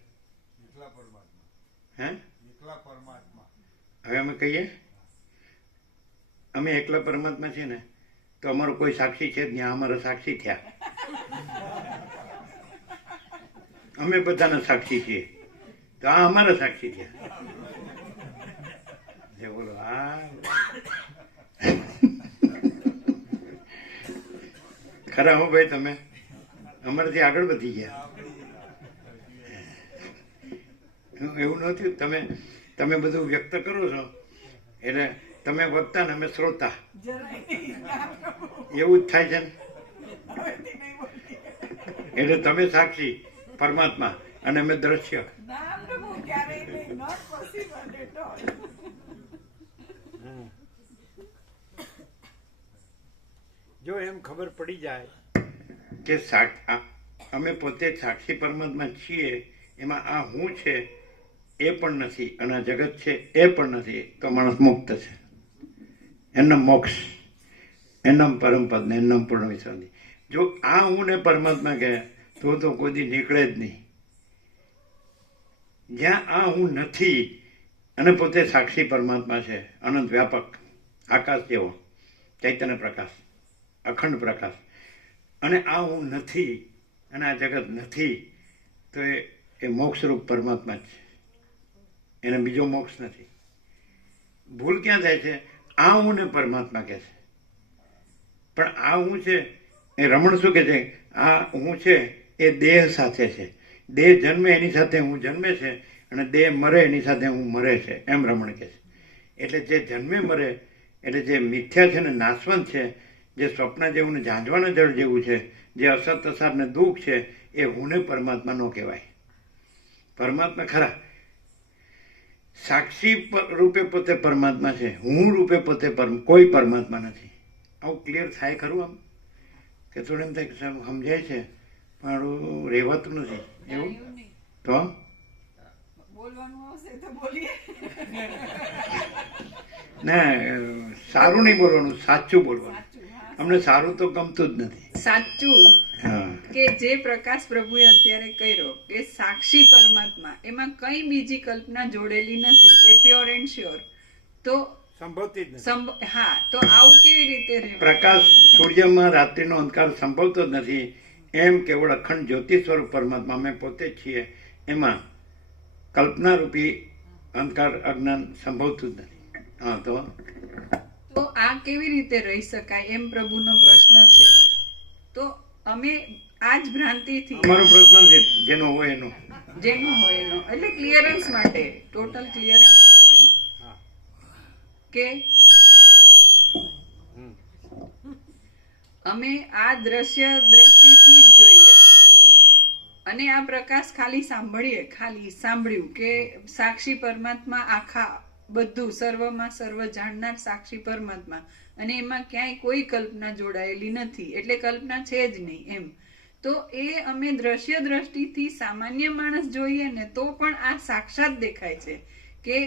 હે, હવે અમે કહીએ અમે એકલા પરમાત્મા છીએ ને તો અમારો કોઈ સાક્ષી છે જ નહીં. અમારા સાક્ષી થયા. અમે બધાના સાક્ષી છીએ તો આ અમારા સાક્ષી થયા. બોલો, હા ખરા હો ભાઈ, તમે અમારાથી આગળ વધી ગયા. એવું નથી, તમે બધું વ્યક્ત કરો છો એટલે તમે વક્તા ને અમે શ્રોતા, એવું જ થાય છે ને. એટલે તમે સાક્ષી પરમાત્મા અને અમે દ્રશ્ય. જો એમ ખબર પડી જાય કે અમે પોતે સાક્ષી પરમાત્મા છીએ, એમાં આ હું છે એ પણ નથી અને આ જગત છે એ પણ નથી, તો માણસ મુક્ત છે. એમના મોક્ષ, એમના પરમપદ ને એમના પૂર્ણ વિશ્રાંતિ. જો આ હું ને પરમાત્મા કહે તો કોઈ દી નીકળે જ નહીં. જ્યાં આ હું નથી અને પોતે સાક્ષી પરમાત્મા છે, અનંત વ્યાપક આકાશ જેવો ચૈતન્ય પ્રકાશ, અખંડ પ્રકાશ, અને આ હું નથી અને આ જગત નથી, તો એ મોક્ષરૂપ પરમાત્મા જ છે. એને બીજો મોક્ષ નથી. ભૂલ ક્યાં થાય છે? આ હું ને પરમાત્મા કહે છે, પણ આ હું છે એ રમણ શું કહે છે? આ હું છે એ દેહ સાથે છે. દેહ જન્મે એની સાથે હું જન્મે છે અને દેહ મરે એની સાથે હું મરે છે, એમ રમણ કહે છે. એટલે જે જન્મે મરે એટલે જે મિથ્યા છે ને નાશવંત છે, જે સ્વપ્ન જેવું ને ઝાંઝવાના જળ જેવું છે, જે અસત અસાર ને દુઃખ છે, એ હું ને પરમાત્મા નો કહેવાય. પરમાત્મા ખરા સાક્ષી રૂપે પોતે પરમાત્મા છે, હું રૂપે પોતે કોઈ પરમાત્મા નથી. આવું ક્લિયર થાય ખરું? આમ કે થોડું એમ થાય કે સમજાય છે પણ રહેવાતું નથી એવું. તો ના, સારું નહીં બોલવાનું, સાચું બોલવાનું. અમને સારું તો ગમતું જ નથી. સાચું કે જે પ્રકાશ પ્રભુએ અત્યારે કર્યો કે સાક્ષી પરમાત્મા, એમાં કઈ બીજી કલ્પના જોડેલી નથી, એ પ્યોર એન્ડ શ્યોર. તો સંભવતી જ નથી. હા, તો આવું કેવી રીતે રહે? પ્રકાશ સૂર્યમાં રાત્રિનો અંધકાર સંભવતો જ નથી, એમ કેવળ અખંડ જ્યોતિ સ્વરૂપ પરમાત્મા અમે પોતે જ છીએ, એમાં કલ્પના રૂપી અંધકાર અજ્ઞાન સંભવતું જ નથી. હા, તો આ કેવી રીતે રહી શકાય એમ પ્રભુનો પ્રશ્ન છે. તો અમે આ જ ભ્રાંતિથી અમારો પ્રશ્ન છે જેનો હોય એનો. જેનું હોય એનો એટલે ક્લિયરન્સ માટે, ટોટલ ક્લિયરન્સ માટે હા કે હમ અમે આ દ્રશ્ય દ્રષ્ટિથી જ જોઈએ હમ અને આ પ્રકાશ ખાલી સાંભળ્યું કે સાક્ષી પરમાત્મા આખા બધું સર્વમાં સર્વ જાણનાર સાક્ષી પરમાત્મા અને એમાં ક્યાંય કોઈ કલ્પના જોડાયેલી નથી, એટલે કલ્પના છે જ નહીં એમ. તો એ અમે દ્રશ્ય દ્રષ્ટિથી સામાન્ય માણસ જોઈએ ને તો પણ આ સાક્ષાત દેખાય છે કે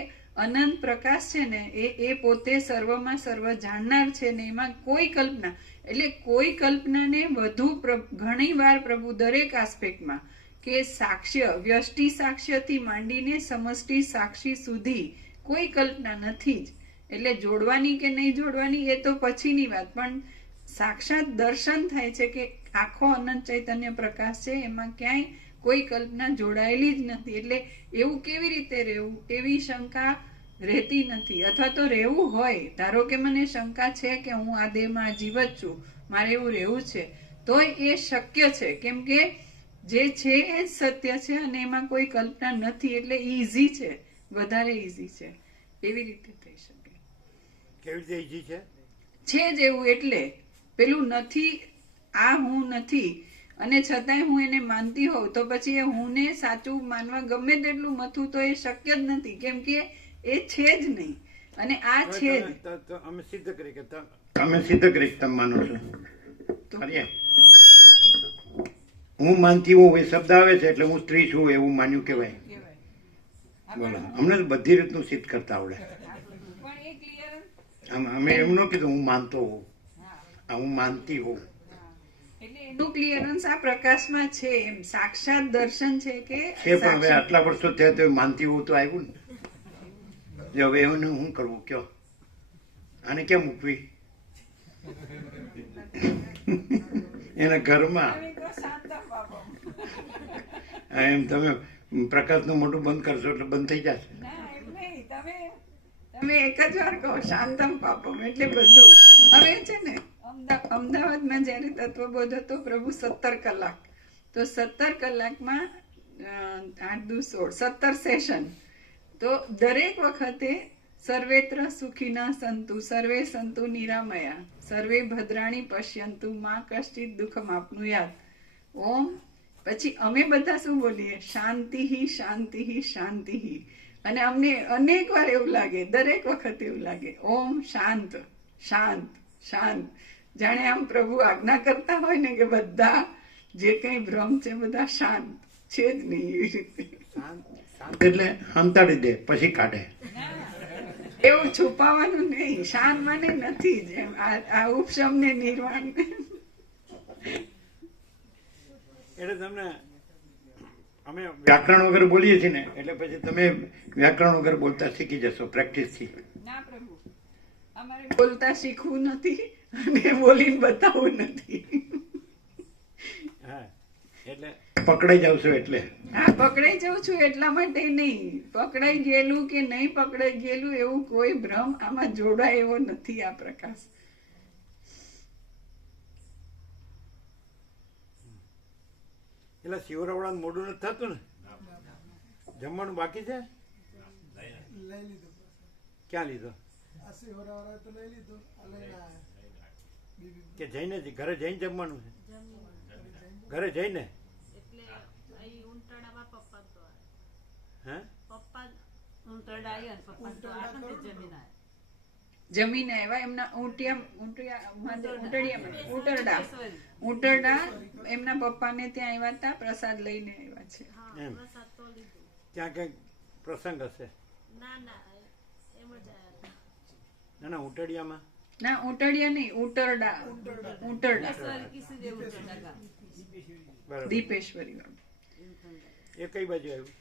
અનંત પ્રકાશ છે ને એ પોતે સર્વમાં સર્વ જાણનાર છે ને એમાં કોઈ કલ્પના, એટલે કોઈ કલ્પનાને વધુ ઘણી વાર પ્રભુ દરેક આસ્પેક્ટમાં કે સાક્ષ્ય વ્યષ્ટિ સાક્ષ્યથી માંડીને સમષ્ટિ સાક્ષી સુધી કોઈ કલ્પના નથી જ. એટલે જોડવાની કે નહીં જોડવાની એ તો પછીની વાત, પણ સાક્ષાત દર્શન થાય છે કે આખો અનંત ચૈતન્ય પ્રકાશ છે, એમાં ક્યાંય કોઈ કલ્પના જોડાયેલી જ નથી. એટલે એવું કેવી રીતે રહેવું એવી શંકા રહેતી નથી, અથવા તો રહેવું હોય, ધારો કે મને શંકા છે કે હું આ દેહમાં જીવત છું, મારે એવું રહેવું છે, તોય એ શક્ય છે, કેમ કે જે છે એ જ સત્ય છે અને એમાં કોઈ કલ્પના નથી, એટલે ઈઝી છે, વધારે ઈઝી છે, એવી રીતે થઈ શકે. કેવી રીતે ઈજી છે? છે જ એવું, એટલે પેલું નથી, આ હું નથી અને છતાંય હું એને માનતી હોઉં તો પછી એ હું ને સાચું માનવા ગમે તેટલું મથું તો એ શક્ય જ નથી, કેમ કે એ છે જ નહીં અને આ છે જ. તો અમે સિદ્ધ કરી કે તમે સિદ્ધ કરી તમે માનો છો તો ખરી? હું માનતી હોઉં એ શબ્દ આવે છે એટલે હું સ્ત્રી છું એવું માન્યું કહેવાય. બોલો, અમને તો બધી રીતનું સિદ્ધ કરતા આવડે. પણ એ ક્લિયરન્સ અમે એમ ન કીધું હું માનતો હોઉં, હું માનતી હોઉં. એટલે એનું ક્લિયરન્સ આ પ્રકાશમાં છે, એમ સાક્ષાત દર્શન છે કે છે પણ હવે આટલા વર્ષો થયા તો માનતી હોઉં તો આવ્યું ને. જો હવે એવું હું કરવું કયો? આને કેમ મૂકવી એના ઘરમાં? એમ તમે પ્રકાશનું મોઢું બંધ કરશો એટલે બંધ થઈ જશે. તમે એક જ વાર કહો શાંતમ પાપમ એટલે બધું. હવે છે ને અમદાવાદમાં જયારે તત્વબોધ હતો પ્રભુ 17 કલાક, તો 17 કલાકમાં 8 દુ 16 17 સેશન, તો દરેક વખતે સર્વેત્ર સુખીના સંતુ સર્વે સંતુ નિરામયા સર્વે ભદ્રાણી પશ્યંતુ માં કશ્ચિત દુઃખમ આપનુયાત. ઓમ પછી અમે બધા શું બોલીએ? શાંતિ શાંતિ શાંતિ. અને અમને અનેક વાર એવું લાગે, દરેક વખત એવું લાગે ઓમ શાંત શાંત શાંત, જાણે આમ પ્રભુ આજ્ઞા કરતા હોય ને કે બધા જે કઈ ભ્રમ છે બધા શાંત છે જ નહીં, એવી રીતે. એટલે હંતાડી દે પછી કાઢે. એવું છુપાવાનું નહીં, શાંત મને નથી જ એમ આ ઉપશમ ને નિર્વાણ. એટલે તમને અમે વ્યાકરણ વગર બોલીએ છીએ ને એટલે પછી તમે વ્યાકરણ વગર બોલતા શીખી જશો પ્રેક્ટિસથી. ના પ્રભુ, અમારે બોલતા શીખવું નથી અને બોલીને બતાવવું નથી. હા એટલે પકડાઈ જાવશો એટલે. હા, પકડાઈ જાઉં છું એટલા માટે નહીં, પકડાઈ ગયેલું કે નહીં પકડાઈ ગયેલું એવું કોઈ ભ્રમ આમાં જોડાય એવો નથી આ પ્રકાશ. એટલે શિવરાવડા મોઢું નથી થતું ને? જમવાનું બાકી છે? લઈ લીધું, ક્યાં લીધો? આ શિવરાવડા તો લઈ લીધું, આ લઈને આયા. કે જઈને ઘરે જઈને જમવાનું છે? ઘરે જઈને એટલે અહીં ઉંટાડામાં પપ્પા તો હે પપ્પા ઉંટાડા આવ્યા ને પપ્પા તો આટલે જમીન આવ્યા. જમીને આવ્યા એમના ઉંટરડા એમના પપ્પાને ત્યાં આવ્યા હતા, પ્રસાદ લઈને આવ્યા છે. હા, એમ. પ્રસાદ તો લીધું. ત્યાં કંઈક પ્રસંગ હશે? ના ના એમ જ આવ્યા હતા. ના ના ઉટડિયામાં ના, ઉંટડિયા નહીં, ઉંટરડા. ઈશ્વર કિસી દે ઉંટાડા ગામ. બરાબર. દીપેશ્વરી વાળું. એ કઈ બાજુ આવ્યું?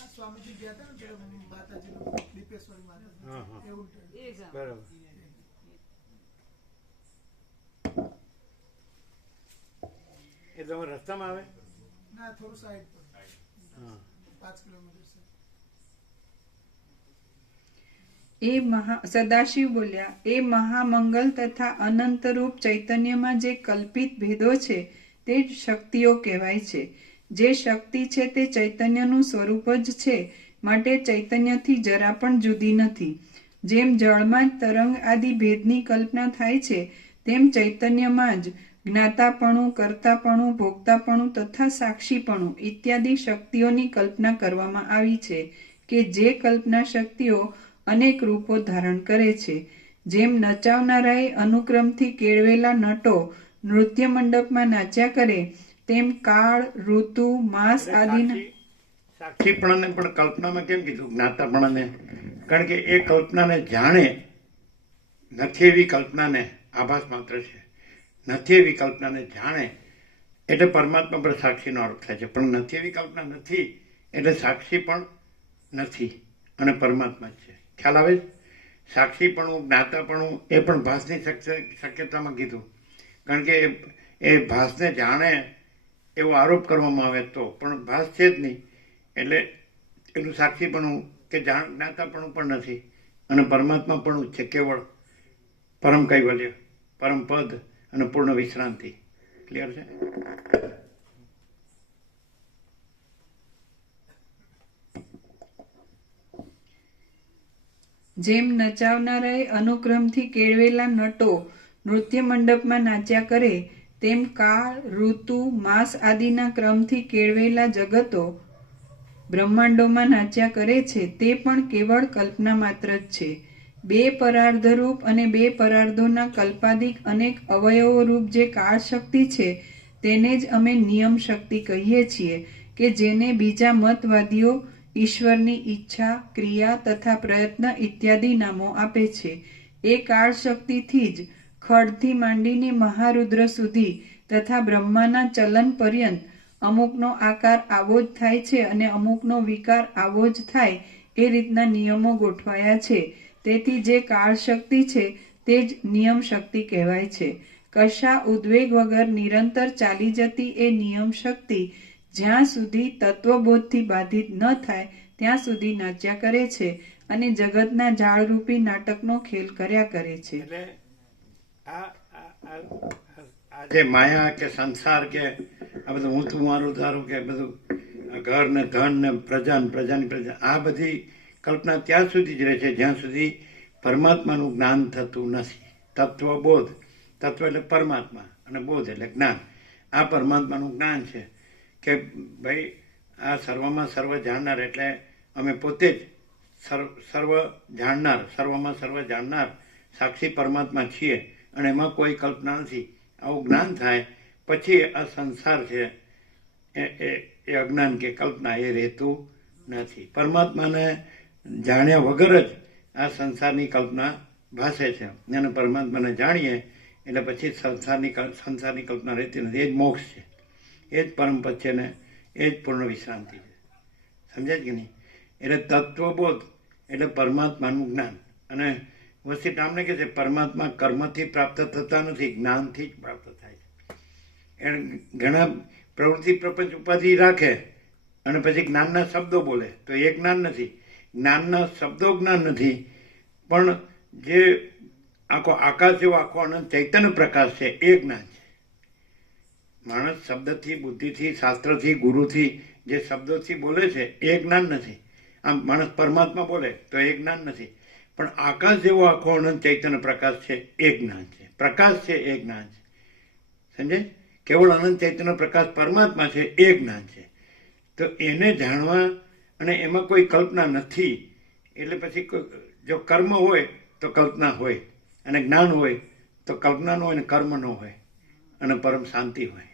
આ સ્વામીજી ગયા હતા ને પેલા માતાજીનું દીપેશ્વરી માતાજી, હા હા એવું છે. એ ગામ. બરાબર. એ તમારા રસ્તામાં આવે? ના, થોડું સાઈડ પર, હા 5 કિલોમીટર છે. સદાશિવ બોલ્યા, એ મહામંગલ તથા અનંતરૂપ ચૈતન્યમાં જે કલ્પિત ભેદો છે તે જ શક્તિઓ કહેવાય છે. જે શક્તિ છે તે ચૈતન્યનું સ્વરૂપ જ છે, માટે ચૈતન્યથી જરા પણ જુદી નથી. જેમ જળમાં જ તરંગ આદિ ભેદની કલ્પના થાય છે, તેમ ચૈતન્યમાં જ જ્ઞાતાપણું, કર્તાપણું, ભોગતાપણું તથા સાક્ષીપણું ઇત્યાદિ શક્તિઓની કલ્પના કરવામાં આવી છે, કે જે કલ્પના શક્તિઓ અનેક રૂપો ધારણ કરે છે. જેમ નચાવનારાએ અનુક્રમથી કેળવેલા નટો નૃત્ય મંડપમાં નાચ્યા કરે, તેમ કાળ, ઋતુ, માસ આદિના સાક્ષીપણાને પણ કલ્પનામાં કેમ કીધું? જ્ઞાતાપણાને. કારણ કે એ કલ્પનાને જાણે નથી એવી કલ્પનાને આભાસ માત્ર છે. નથી એવી કલ્પનાને જાણે એટલે પરમાત્મા પર સાક્ષીનો અર્થ થાય છે. પણ નથી એવી કલ્પના નથી એટલે સાક્ષી પણ નથી અને પરમાત્મા જ છે. ખ્યાલ આવે? સાક્ષીપણું, જ્ઞાતાપણું એ પણ ભાસની શક્યતામાં કીધું. કારણ કે એ ભાસને જાણે એવો આરોપ કરવામાં આવે તો, પણ ભાસ છે જ નહીં એટલે એનું સાક્ષીપણું કે જ્ઞાતાપણું પણ નથી અને પરમાત્મા પણ છે. કેવળ પરમ કૈવલ્ય, પરમ પદ અને પૂર્ણ વિશ્રાંતિ. ક્લિયર છે? જેમ નચાવનારાએ અનુક્રમથી કેળવેલા નટો નૃત્ય મંડપમાં નાચ્યા કરે, તેમ કાળ, ઋતુ, માસ આદિના ક્રમથી કેળવેલા જગતો બ્રહ્માંડોમાં નાચ્યા કરે છે, તે પણ કેવળ કલ્પના માત્ર જ છે. બે પરાર્ધરૂપ અને બે પરાર્ધોના કલ્પાદિક અનેક અવયવોરૂપ જે કાળ શક્તિ છે, તેને જ અમે નિયમ શક્તિ કહીએ છીએ, કે જેને બીજા મતવાદીઓ ઈશ્વરની ઈચ્છા, ક્રિયા તથા પ્રયત્ન ઇત્યાદિ નામો આપે છે. એ કાળ શક્તિથી જ ખડથી માંડીને મહારુદ્ર સુધી તથા બ્રહ્માના ચલન પર્યંત અમુકનો આકાર આવો જ થાય છે અને અમુકનો વિકાર આવો જ થાય, એ રીતના નિયમો ગોઠવાયા છે. તેથી જે કાળ શક્તિ છે તે જ નિયમ શક્તિ કહેવાય છે. કશા ઉદ્વેગ વગર નિરંતર ચાલી જતી એ નિયમ શક્તિ જ્યાં સુધી તત્વબોધથી બાધિત ન થાય ત્યાં સુધી નાચ્યા કરે છે અને જગતના જાળરૂપી નાટકનો ખેલ કર્યા કરે છે. એટલે આ જે માયા કે સંસાર કે આ બધું હું તું મારું તારું કે બધું ઘર ને ધન ને પ્રજા ને પ્રજાની પ્રજા, આ બધી કલ્પના ત્યાં સુધી જ રહે છે જ્યાં સુધી પરમાત્માનું જ્ઞાન થતું નથી. તત્વબોધ, તત્વ એટલે પરમાત્મા અને બોધ એટલે જ્ઞાન. આ પરમાત્માનું જ્ઞાન છે કે ભાઈ આ સર્વમાં સર્વ જાણનાર એટલે અમે પોતે જ સર્વ જાણનાર, સર્વમાં સર્વ જાણનાર સાક્ષી પરમાત્મા છીએ અને એમાં કોઈ કલ્પના નથી. આવું જ્ઞાન થાય પછી આ સંસાર છે એ અજ્ઞાન કે કલ્પના એ રહેતું નથી. પરમાત્માને જાણ્યા વગર જ આ સંસારની કલ્પના ભાસે છે અને પરમાત્માને જાણીએ એટલે પછી સંસારની કલ્પના રહેતી નથી. એ જ મોક્ષ છે, એ જ પરમપદ છે ને એ જ પૂર્ણ વિશ્રાંતિ છે. સમજાય કે નહીં? એટલે તત્વબોધ એટલે પરમાત્માનું જ્ઞાન. અને વસ્તી આમને કહે છે પરમાત્મા કર્મથી પ્રાપ્ત થતા નથી, જ્ઞાનથી જ પ્રાપ્ત થાય છે. એને ઘણા પ્રવૃત્તિ પ્રપંચ ઉપાધિ રાખે અને પછી જ્ઞાનના શબ્દો બોલે તો એ જ્ઞાન નથી. જ્ઞાનના શબ્દો જ્ઞાન નથી, પણ જે આખો આકાશ જેવો આખો અનંત ચૈતન્ય પ્રકાશ છે એ જ્ઞાન છે. માણસ શબ્દથી, બુદ્ધિથી, શાસ્ત્રથી, ગુરુથી જે શબ્દોથી બોલે છે એ જ્ઞાન નથી. આમ માણસ પરમાત્મા બોલે તો એ જ્ઞાન નથી, પણ આકાશ જેવો આખો અનંત ચૈતન્ય પ્રકાશ છે એ જ્ઞાન છે. પ્રકાશ છે એ જ્ઞાન છે. સમજે? કેવળ અનંત ચૈતન્ય પ્રકાશ પરમાત્મા છે એ જ્ઞાન છે. તો એને જાણવા અને એમાં કોઈ કલ્પના નથી એટલે પછી જો કર્મ હોય તો કલ્પના હોય અને જ્ઞાન હોય તો કલ્પના ન હોય અને કર્મ ન હોય અને પરમ શાંતિ હોય.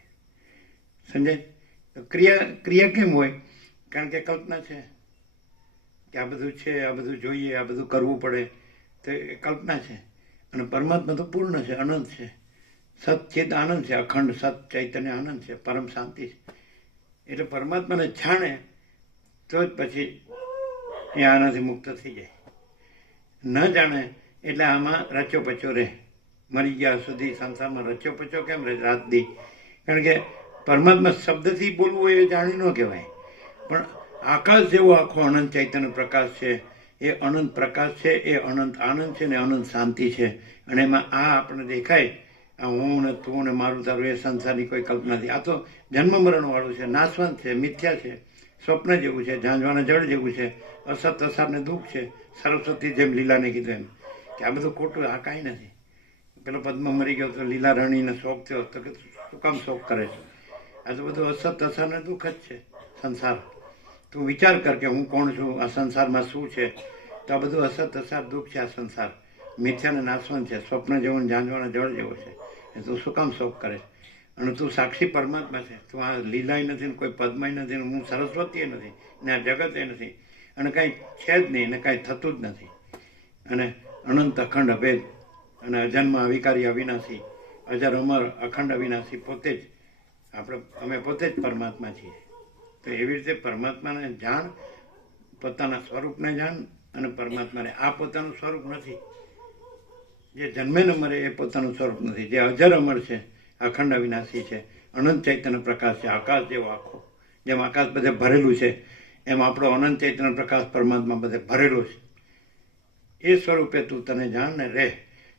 સમજે? તો ક્રિયા કેમ હોય? કારણ કે કલ્પના છે કે આ બધું છે, આ બધું જોઈએ, આ બધું કરવું પડે, તો એ કલ્પના છે. અને પરમાત્મા તો પૂર્ણ છે, અનંત છે, સચ્ચિત આનંદ છે, અખંડ સત ચૈતન્ય આનંદ છે, પરમ શાંતિ છે. એટલે પરમાત્માને જાણે તો જ પછી એ આનાથી મુક્ત થઈ જાય. ન જાણે એટલે આમાં રચ્યો પચ્યો રહે. મરી ગયા સુધી સંસારમાં રચ્યો પચ્યો કેમ રહે રાત દી? કારણ કે પરમાત્મા શબ્દથી બોલવું એ જાણી ન કહેવાય, પણ આકાશ જેવો આખો અનંત ચૈતન્ય પ્રકાશ છે એ અનંત પ્રકાશ છે, એ અનંત આનંદ છે ને અનંત શાંતિ છે. અને એમાં આ આપણે દેખાય આ હું ને તું ને મારું તારું એ સંસારની કોઈ કલ્પના નથી. આ તો જન્મ મરણ વાળું છે, નાશવંત છે, મિથ્યા છે, સ્વપ્ન જેવું છે, ઝાંઝવાના જળ જેવું છે, અસત અસારને દુઃખ છે. સરસ્વતી જેમ લીલાને કીધું એમ કે આ બધું ખોટું, આ કાંઈ નથી. પેલો પદ્મ મરી ગયો તો લીલા રણીને શોખ થયો તો કે શું કામ શોખ કરે છે? આ તો બધું અસત અસારને દુઃખ જ છે સંસાર. તું વિચાર કર કે હું કોણ છું, આ સંસારમાં શું છે? તો આ બધું અસત અસાર દુઃખ છે. આ સંસાર મિથ્યાને નાશવંત છે, સ્વપ્ન જેવો ઝાંઝવાના જળ જેવો છે. એ તું શું કામ શોખ કરે? અને તું સાક્ષી પરમાત્મા છે. તું આ લીલાય નથી ને કોઈ પદ્માય નથી ને હું સરસ્વતી નથી ને આ જગત એ નથી અને કાંઈ છે જ નહીં ને કાંઈ થતું જ નથી. અને અનંત અખંડ અભેદ અને અજન્મ અવિકારી અવિનાશી અજર અમર અખંડ અવિનાશી પોતે જ અમે પોતે જ પરમાત્મા છીએ. તો એવી રીતે પરમાત્માને જાણ, પોતાના સ્વરૂપને જાણ અને પરમાત્માને. આ પોતાનું સ્વરૂપ નથી. જે જન્મે ન મરે એ પોતાનું સ્વરૂપ નથી. જે અજર અમર છે, અખંડ અવિનાશી છે, અનંત ચૈતન્ય પ્રકાશ છે, આકાશ જેવો આખો. જેમ આકાશ બધે ભરેલું છે એમ આપણો અનંત ચૈતન્ય પ્રકાશ પરમાત્મા બધે ભરેલો છે. એ સ્વરૂપે તું તને જાણ ને રહે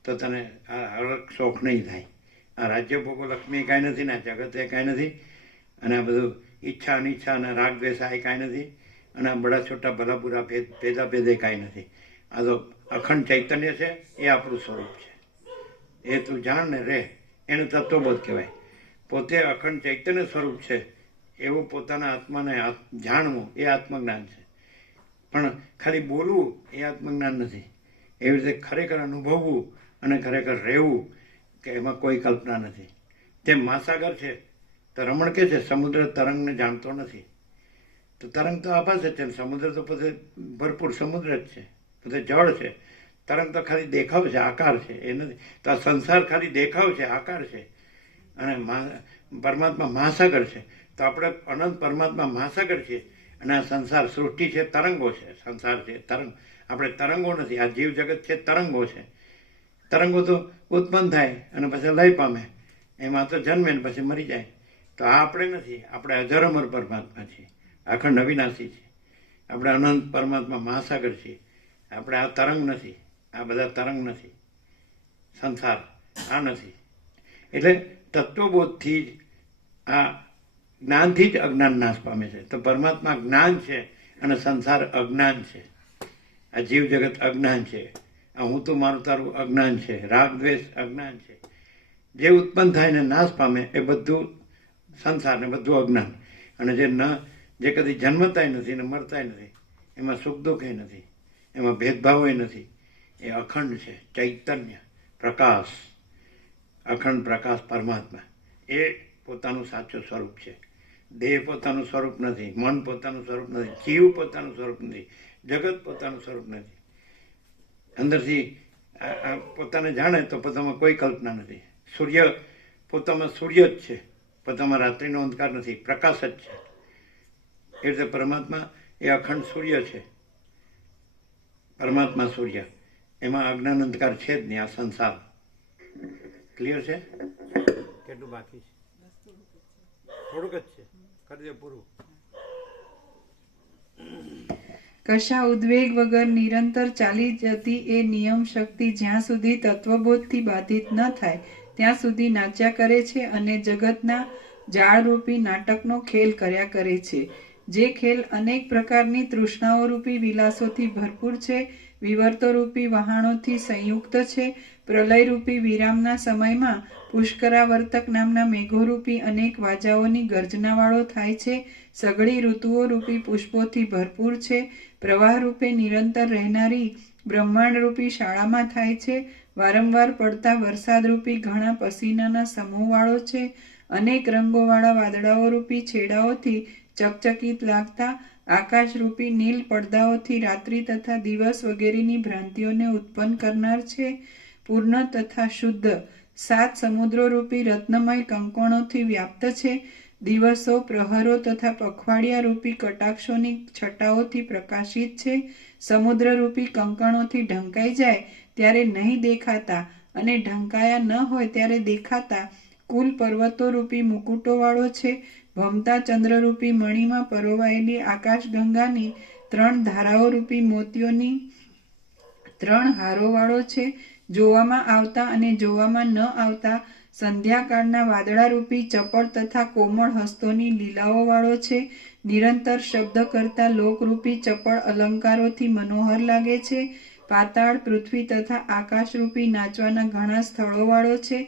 તો તને આ હરક શોખ નહીં થાય. આ રાજ્ય ભોગો લક્ષ્મી કાંઈ નથી ને આ જગત એ કાંઈ નથી અને આ બધું ઈચ્છા અનિચ્છા અને રાગ દ્વેષા એ કાંઈ નથી અને આ બડા છોટા ભલા બુરા ભેદા ભેદે કાંઈ નથી. આ તો અખંડ ચૈતન્ય છે, એ આપણું સ્વરૂપ છે. એ તું જાણ ને રહે, એને તત્વબોધ કહેવાય. પોતે અખંડ ચૈતન્ય સ્વરૂપ છે એવું પોતાના આત્માને જાણવું એ આત્મજ્ઞાન છે. પણ ખાલી બોલવું એ આત્મજ્ઞાન નથી. એવી રીતે ખરેખર અનુભવવું અને ખરેખર રહેવું કે એમાં કોઈ કલ્પના નથી. જેમ મહાસાગર છે તો રમણ કે છે સમુદ્ર તરંગને જાણતો નથી. તો તરંગ તો આભાસ જ છે, સમુદ્ર તો પોતે ભરપૂર સમુદ્ર જ છે, પોતે જળ છે. તરંગ તો ખાલી દેખાવ છે, આકાર છે, એ નથી. તો આ સંસાર ખાલી દેખાવ છે, આકાર છે અને પરમાત્મા મહાસાગર છે. તો આપણે અનંત પરમાત્મા મહાસાગર છીએ અને આ સંસાર સૃષ્ટિ છે, તરંગો છે. સંસાર છે તરંગ, આપણે તરંગો નથી. આ જીવ જગત છે તરંગો છે. તરંગો તો ઉત્પન્ન થાય અને પછી લય પામે, એમાં તો જન્મે ને પછી મરી જાય. તો આ આપણે નથી. આપણે અજર અમર પરમાત્મા છીએ, અખંડ અવિનાશી છીએ. આપણે અનંત પરમાત્મા મહાસાગર છીએ. આપણે આ તરંગ નથી, આ બધા તરંગ નથી. સંસાર આ નથી. એટલે તત્વબોધથી જ આ જ્ઞાનથી જ અજ્ઞાન નાશ પામે છે. તો પરમાત્મા જ્ઞાન છે અને સંસાર અજ્ઞાન છે. આ જીવ જગત અજ્ઞાન છે. આ હું તો મારું તારું અજ્ઞાન છે. રાગ દ્વેષ અજ્ઞાન છે. જે ઉત્પન્ન થાય ને નાશ પામે એ બધું સંસાર ને બધું અજ્ઞાન. અને જે કદી જન્મતાય નથી ને મરતાય નથી, એમાં સુખ દુઃખ નથી, એમાં ભેદભાવ નથી. એ અખંડ છે, ચૈતન્ય પ્રકાશ, અખંડ પ્રકાશ પરમાત્મા. એ પોતાનું સાચું સ્વરૂપ છે. દેહ પોતાનું સ્વરૂપ નથી, મન પોતાનું સ્વરૂપ નથી, જીવ પોતાનું સ્વરૂપ નથી, જગત પોતાનું સ્વરૂપ નથી. અંદરથી પોતાને જાણે તો પોતામાં કોઈ કલ્પના નથી. સૂર્ય પોતામાં સૂર્ય જ છે, પોતામાં રાત્રિનો અંધકાર નથી, પ્રકાશ જ છે. એ રીતે પરમાત્મા એ અખંડ સૂર્ય છે. પરમાત્મા સૂર્ય, એમાં અજ્ઞાન અંધકાર છે જ નહીં. આ સંસાર ક્લિયર છે? કેટલું બાકી છે? થોડુંક જ છે, કરી દે પૂરું. કશા ઉદ્વેગ વગર નિરંતર ચાલી જતી એ નિયમ શક્તિ જ્યાં સુધી તત્વબોધથી બાધિત ન થાય ત્યાં સુધી નાચ્યા કરે છે અને જગતના જાળરૂપી નાટકનો ખેલ કર્યા કરે છે. જે ખેલ અનેક પ્રકારની તૃષ્ણાઓ રૂપી વિલાસોથી ભરપૂર છે, વિવર્તો રૂપી વહાણોથી સંયુક્ત છે, પ્રલયરૂપી વિરામના સમયમાં પુષ્કરાવર્તક નામના મેઘોરૂપી અનેક વાજાઓની ગર્જનાવાળો થાય છે, સઘળી ઋતુઓ રૂપી પુષ્પોથી ભરપૂર છે, પ્રવાહ રૂપે નિરંતર રહેનારી બ્રહ્માંડરૂપી શાળામાં થાય છે, વારંવાર પડતા વરસાદરૂપી ઘણા પસીનાના સમૂહવાળો છે, અનેક રંગોવાળા વાદળાઓ રૂપી છેડાઓથી ચકચકિત લાગતા આકાશરૂપી નીલ પડદાઓથી રાત્રિ તથા દિવસ વગેરેની ભ્રાંતિઓને ઉત્પન્ન કરનાર છે, પૂર્ણ તથા શુદ્ધ 7 સમુદ્રો રૂપી રત્નમય કંકોણોથી વ્યાપ્ત છે, દિવસો પ્રહરો તથા પખવાડિયા રૂપી કટાક્ષોની છટાઓથી પ્રકાશિત છે, સમુદ્ર રૂપી કંકણોથી ઢંકાઈ જાય ત્યારે નહીં દેખાતા અને ઢંકાયા ન હોય ત્યારે દેખાતા કુલ પર્વતો રૂપી મુકુટોવાળો છે, ભમતા ચંદ્રરૂપી મણીમાં પરોવાયેલી આકાશગંગાની 3 ધારાઓ રૂપી મોતીઓની 3 હારોવાળો છે, જોવામાં આવતા અને જોવામાં ન આવતા સંધ્યાકાળના વાદળારૂપી ચપળ તથા કોમળ હસ્તોની લીલાઓવાળો છે. નિરંતર શબ્દ કરતા લોકરૂપી ચપળ અલંકારોથી મનોહર લાગે છે. પાતાળ, પૃથ્વી તથા આકાશરૂપી નાચવાના ઘણા સ્થળોવાળો છે.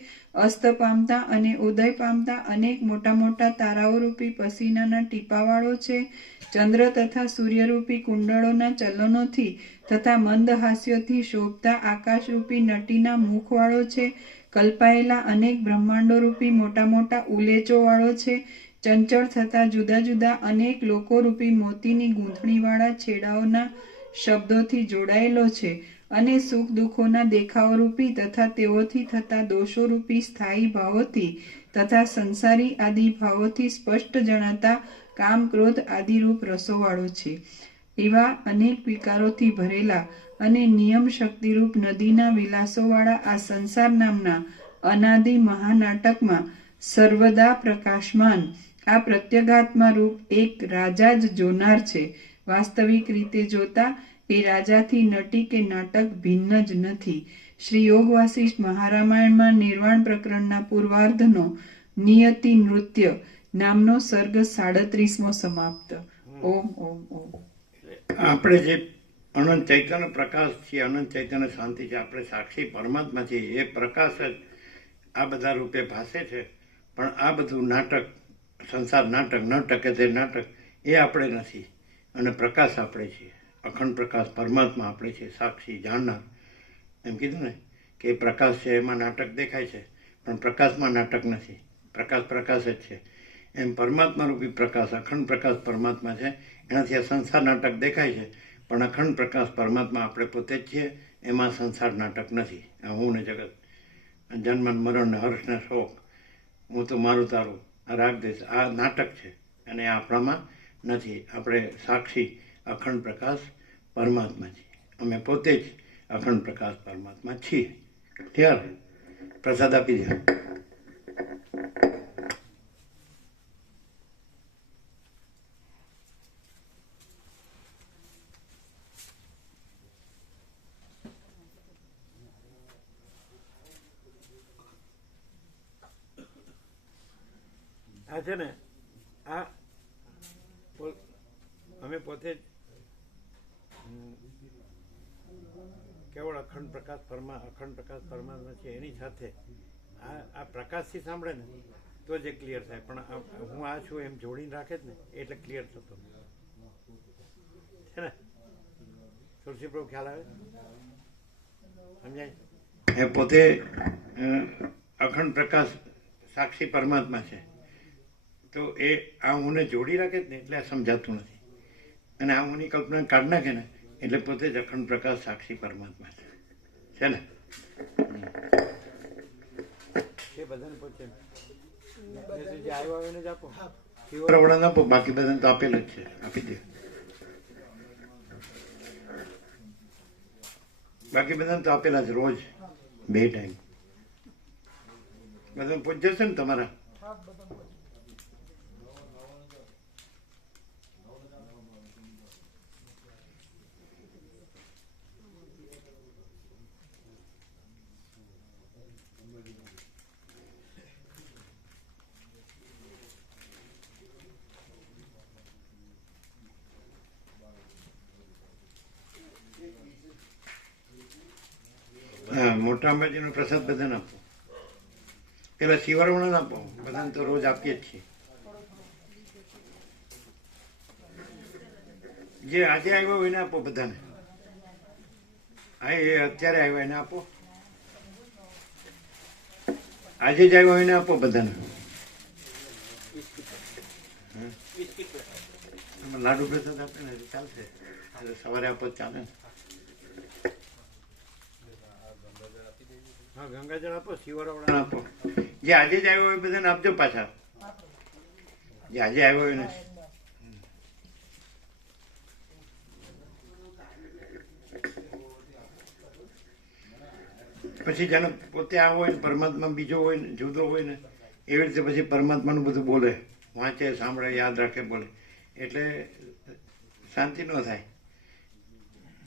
અસ્ત પામતા અને ઉદય પામતા અનેક મોટા મોટા તારાઓરૂપી પસીનાના ટીપાવાળો છે. ચંદ્ર તથા સૂર્યરૂપી કુંડળોના ચલનોથી તથા મંદ હાસ્યોથી શોભતા આકાશરૂપી નટીના મુખવાળો છે. કલ્પાયેલા અનેક બ્રહ્માંડોરૂપી મોટા મોટા ઉલેચોવાળો છે. ચંચળ થતા જુદા જુદા અનેક લોકોરૂપી મોતીની ગૂંથણીવાળા છેડાઓના શબ્દોથી જોડાયેલો છે. અને સુખ દુઃખોના દેખાવરૂપી તથા તેઓથી થતા દોષોરૂપી સ્થાયી ભાવોથી તથા સંસારી આદિ ભાવોથી સ્પષ્ટ જણાતા કામ ક્રોધ આદિરૂપ રસોવાળો છે. એવા અનેક વિકારોથી ભરેલા અને નિયમ શક્તિરૂપ નદીના વિલાસોવાળા આ સંસાર નામના અનાદિ મહાનાટકમાં સર્વદા પ્રકાશમાન આ પ્રત્યગાત્મા રૂપ એક રાજા જ જોનાર છે. વાસ્તવિક રીતે જોતા એ રાજાથી નટી કે નાટક ભિન્ન જ નથી. શ્રી યોગ વાસિષ્ઠ મહારામાયણમાં નિર્વાણ પ્રકરણના પૂર્વાર્ધનો નિયતિ નૃત્ય નામનો સર્ગ 37મો સમાપ્ત. ઓમ ઓમ ઓમ. આપણે જે અનંત ચૈતન્ય પ્રકાશ છીએ, અનંત ચૈતન્ય શાંતિ છે, આપણે સાક્ષી પરમાત્મા છીએ. એ પ્રકાશ જ આ બધા રૂપે ભાસે છે. પણ આ બધું નાટક, સંસાર નાટક, ન ટકે તે નાટક, એ આપણે નથી. અને પ્રકાશ આપણે છીએ. અખંડ પ્રકાશ પરમાત્મા આપણે છીએ, સાક્ષી જાણનાર. એમ કીધું ને કે એ પ્રકાશ છે, એમાં નાટક દેખાય છે, પણ પ્રકાશમાં નાટક નથી. પ્રકાશ પ્રકાશ જ છે. એમ પરમાત્મા રૂપી પ્રકાશ, અખંડ પ્રકાશ પરમાત્મા છે. એનાથી આ સંસાર નાટક દેખાય છે, પણ અખંડ પ્રકાશ પરમાત્મા આપણે પોતે જ છીએ. એમાં સંસાર નાટક નથી. આ હું ને જગત, જન્મ મરણ ને હર્ષ ને શોક, હું તો મારું તારું, આ રાગદેશ, આ નાટક છે. અને એ આપણામાં નથી. આપણે સાક્ષી અખંડ પ્રકાશ પરમાત્મા છીએ. અમે પોતે જ અખંડ પ્રકાશ પરમાત્મા છીએ. ક્લિયર? પ્રસાદ આપી દે. આ છે ને, આ અમે પોતે જ કેવળ અખંડ પ્રકાશ પરમાત્મા છે. એની સાથે આ પ્રકાશથી સાંભળે ને તો જ એ ક્લિયર થાય. પણ હું આ છું એમ જોડીને રાખે જ ને એટલે ક્લિયર થતો છે ને. તુલસી પ્રભુ ખ્યાલ આવે? સમજાય? એ પોતે અખંડ પ્રકાશ સાક્ષી પરમાત્મા છે. તો એ આ હુંને જોડી રાખે જ ને એટલે આ સમજાતું નથી. અને આ હુંની કલ્પના કાઢ નાખે ને એટલે પોતે જ અખંડ પ્રકાશ સાક્ષી પરમાત્મા છે ને. એ બધાને પૂછે જે આવ્યા હોય એને જ આપો. પ્રવણ આપો, બાકી બધાને તો આપેલ જ છે. આપી દે. બાકી બધાને તો આપેલા જ રોજ 2 ટાઈમ. બધાને પૂછ જશે ને તમારા. હા, મોટા અંબાજીનો પ્રસાદ બધાને આપો. પેલા શિવરમણ આપો. બધાને તો રોજ આપીએ જ છીએ. જે આજે આવ્યો હોય એને આપો બધાને. હા, એ અત્યારે આવ્યો એને આપો. આજે જ આવ્યો હોય એને આપો બધાને. લાડુ પ્રસાદ આપે ને ચાલશે. સવારે આપો ચાલે ને. હા, ગંગાજળ આપો, શિવરવડા આપો. જે આજે જ આવ્યો હોય બધાને આપજો પાછા. જે આજે આવ્યો હોય ને. પછી જેને પોતે આવો હોય ને પરમાત્મા બીજો હોય ને, જુદો હોય ને, એવી રીતે પછી પરમાત્માનું બધું બોલે, વાંચે, સાંભળે, યાદ રાખે, બોલે. એટલે શાંતિ ન થાય.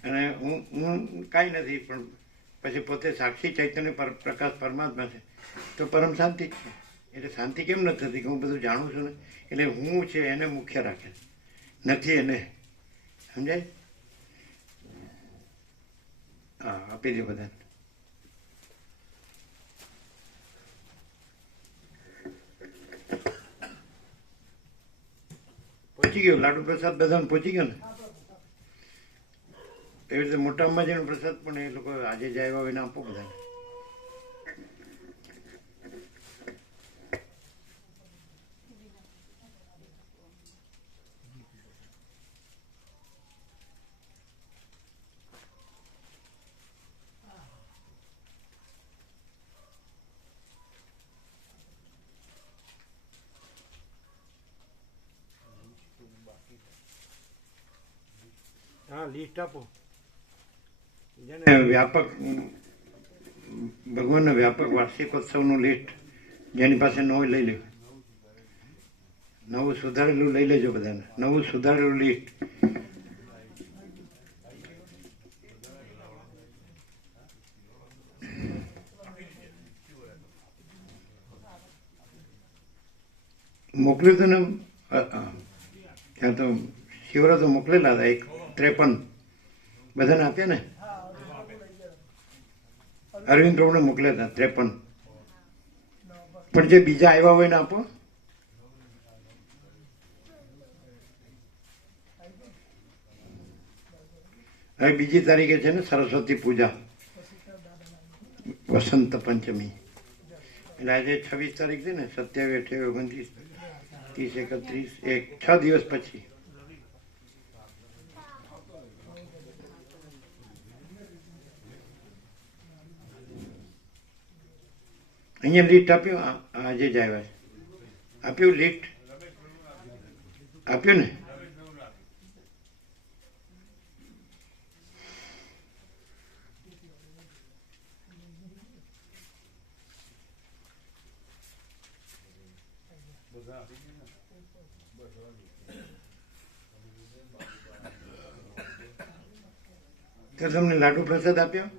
અને હું કાંઈ નથી, પણ પછી પોતે સાક્ષી ચૈતન્ય પ્રકાશ પરમાત્મા છે, તો પરમ શાંતિ જ છે. એટલે શાંતિ કેમ નથી થતી? કે હું બધું જાણું છું ને, એટલે હું છે એને મુખ્ય રાખે, નથી એને. સમજાય? હા, આપી દે બધાને. પહોંચી ગયો લાડુ પ્રસાદ, બધાને પહોંચી ગયો ને? એવી રીતે મોટા અંબાજીનો પ્રસાદ પણ એ લોકો આજે જ આવ્યા હોય ને આપો બધાને. હા, લિસ્ટ આપો. વ્યાપક ભગવાનના વ્યાપક વાર્ષિકોત્સવનું લિસ્ટ જેની પાસે ન હોય લઈ લેવું. નવું સુધારેલું લઈ લેજો બધાને, નવું સુધારેલું લિસ્ટ. મોકલ્યું હતું ને ત્યાં તો શિવરાતો મોકલેલા હતા, 53 બધાને આપ્યા ને. અરવિંદ પ્રભુને મોકલ્યા હતા 53. પણ જે બીજા આવ્યા હોય ને આપો. હવે બીજી તારીખે છે ને સરસ્વતી પૂજા, વસંત પંચમી. એટલે આજે 26 તારીખ છે ને, 27, 28, 29, 30, 31, 6 દિવસ પછી. અહીંયા લિસ્ટ આપ્યું, આજે જ આવ્યા છે. આપ્યું લિસ્ટ? આપ્યું ને? તો તમને લાડુ પ્રસાદ આપ્યો?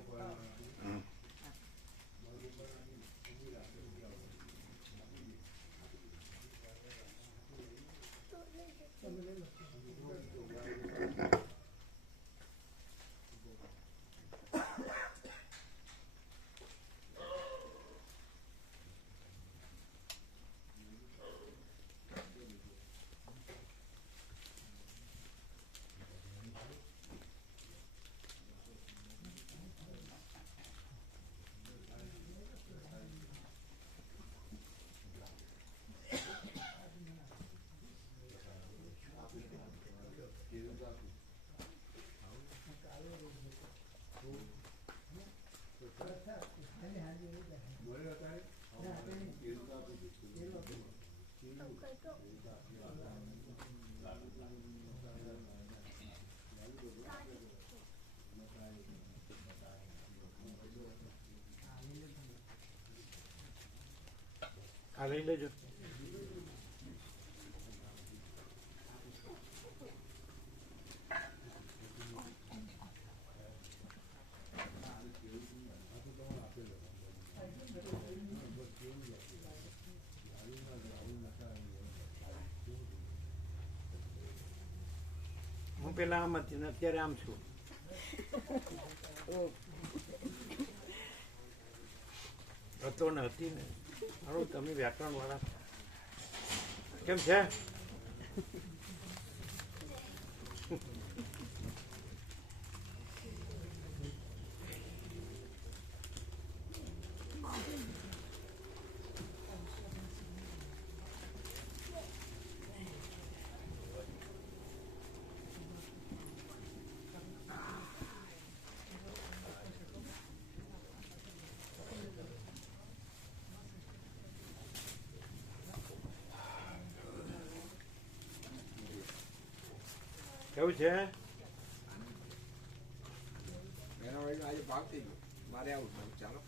આ લઈ લેજો. હું પેલા આમ હતી ને અત્યારે આમ છું. હતો ને હતી ને. હાલો, તમે વ્યાકરણ વાળા કેમ છે? કેવું છે? આજે ભાગ થઈ ગયો, મારે આવું ચાલો.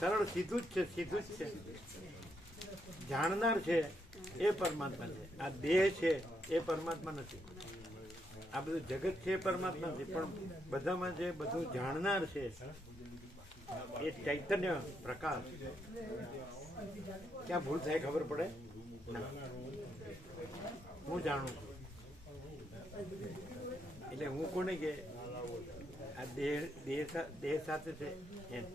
સરળ સીધું જ છે, સીધું જ છે. જાણનાર છે એ પરમાત્મા છે, આ દેહ છે એ પરમાત્મા નથી. આ બધું જગત છે એ પરમાત્મા છે, પણ બધામાં જે બધું જાણનાર છે એ ચૈતન્ય પ્રકાશ. ક્યાં ભૂલ થાય ખબર પડે? ના. હું જાણું છું. એટલે હું કોને કે આ દેહ સાથે છે એમ.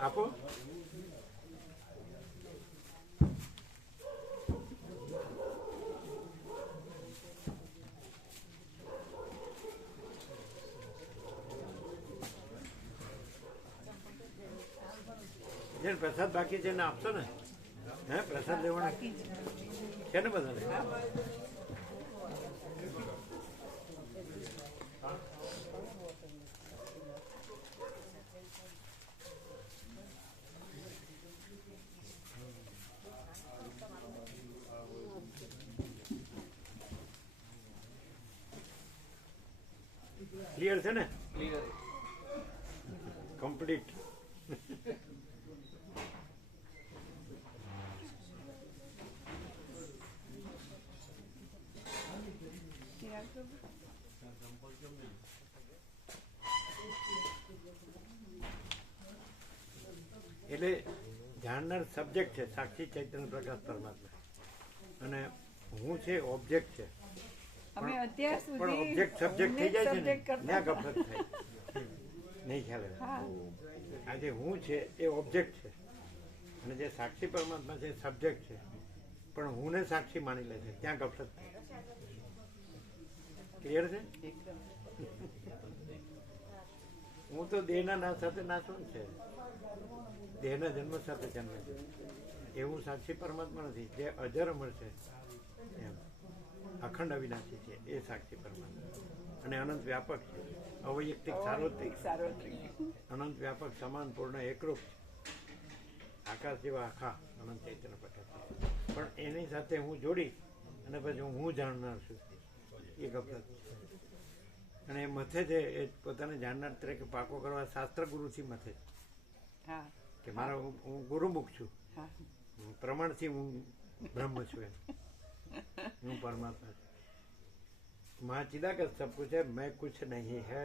આપો. જેને પ્રસાદ બાકી છે એને આપશો ને? હે, પ્રસાદ લેવાનો છે ને બધાને? ક્લિયર છે ને? કમ્પ્લીટ. એટલે જાણનાર સબ્જેક્ટ છે, સાક્ષી ચૈતન્ય પ્રકાશ પરમાત્મા, અને હું છે ઓબ્જેક્ટ છે. અમે અત્યાર પણ સુધી ઓબ્જેક્ટ સબ્જેક્ટ થઈ જાય છે ને subject કરતા ત્યાં ગફલત થાય. નહીં ખ્યાલ આવે. આ જે હું છે એ ઓબ્જેક્ટ છે, અને જે સાક્ષી પરમાત્મા છે એ સબ્જેક્ટ છે, પણ હું ને સાક્ષી માની લે છે, ત્યાં ગફલત થાય. ક્લિયર છે? હું તો દેહના નાશ સાથે નાશું છે, દેહના જન્મ સાથે જન્મે છે. એવું સાક્ષી પરમાત્મા નથી જે અજર અમર છે, એમ અખંડ અવિનાશી છે એ સાક્ષી પરમાત્મા, અને અનંત વ્યાપક છે, અવૈયક્તિક સાર્વત્રિક, અનંત વ્યાપક, સમાન, પૂર્ણ, એકરૂપ છે, આકાશ જેવા આખા અનંત ચૈતન્ય પ્રકાશ છે. પણ એની સાથે હું જોડી અને પછી હું જાણનાર છું એ ગફલત છે. અને એ મથે છે એ પોતાને જાણનાર તરીકે પાકો કરવા શાસ્ત્ર ગુરુથી મથે છે કે મારા હું ગુરુમુખ છું, પ્રમાણથી હું બ્રહ્મ છું, એમ હું પરમાત્મા છું. મા ચિદાકર સબ કુછ है, मैं कुछ नहीं है.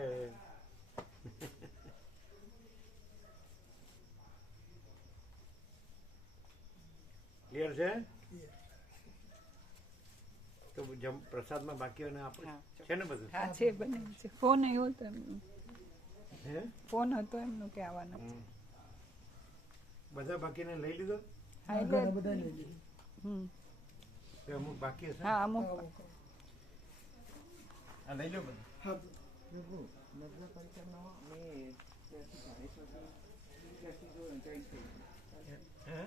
ક્લિયર છે? તો પ્રસાદમાં બાકીઓને આપો છે ને બધું? હા છે, બને છે. ફોન આવ્યો હતો એમનો, હે, ફોન હતો એમનો કે આવવાનો છે. બધા બાકીને લઈ લીધો? હા એટલે તો અમુક બાકી હશે? હા અમુક આ લઈ લો બધું. હે?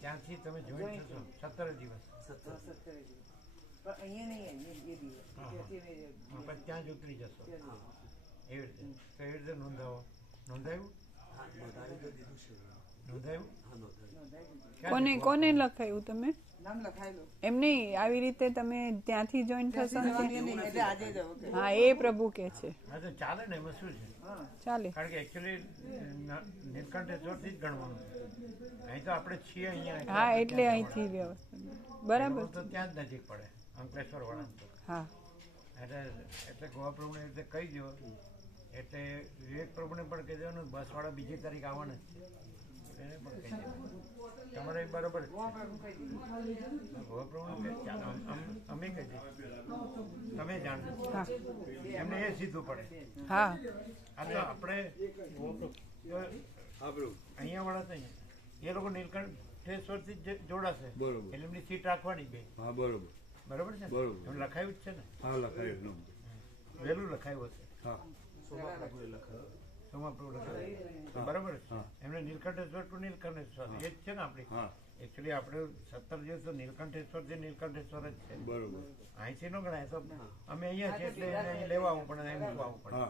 ત્યાંથી તમે જોઈન થશો 17 દિવસ. પછી ત્યાં જ ઉતરી જશો એવી રીતે. તો એવી રીતે નોંધાયું? કોને કોને લખાયું તમે? એમ નહીં, આવી રીતે તમે ત્યાંથી જોઈન થશો ને? હા એ પ્રભુ કે છે. હા તો ચાલે ને, એમાં શું છે? ચાલે. કારણ કે એકચ્યુઅલી નીલકંઠેશ્વરથી જ ગણવાનું છે. અહીં તો આપણે છીએ અહીંયા. હા એટલે અહીંથી વ્યવસ્થિત બરાબર. તો ત્યાં જ નજીક પડે અંકલેશ્વર વાળા. હા એટલે ગોવા પ્રભુને રીતે કહી દો, એટલે વિવેક પ્રભુને પણ કહી દેવાનું બસ વાળા બીજી તારીખ આવવાના જ છે, એને પણ કહી દેવાનું. તમારે બરોબર ગોવા પ્રભુને અમે કહી દઈએ, તમે જાણો, એમને એ સીધું પડે. હા આ તો આપણે અહીંયા વાળા તો એ લોકો નીલકંઠેશ્વરથી જ જોડાશે, એટલે એમની સીટ રાખવાની બે. હા બરોબર બરોબર છે? બરોબર. એમ લખાયું જ છે ને? હા લખાયું. વહેલું લખાયું હશે. હા સોમા સોમાપ્રભુ બરાબર છે. એમને નીલકંઠેશ્વર ટુ નીલકંઠેશ્વર એ જ છે ને આપણી. એકચ્યુઅલી આપણે 17 દિવસ તો નીલકંઠેશ્વર છે, નીલકંઠેશ્વર જ છે. બરોબર. અહીંથી નો ગણાય તો અમે અહીંયા છીએ એટલે એને અહીં લેવા આવવું પડે, અહીં મૂકવા આવવું પડે.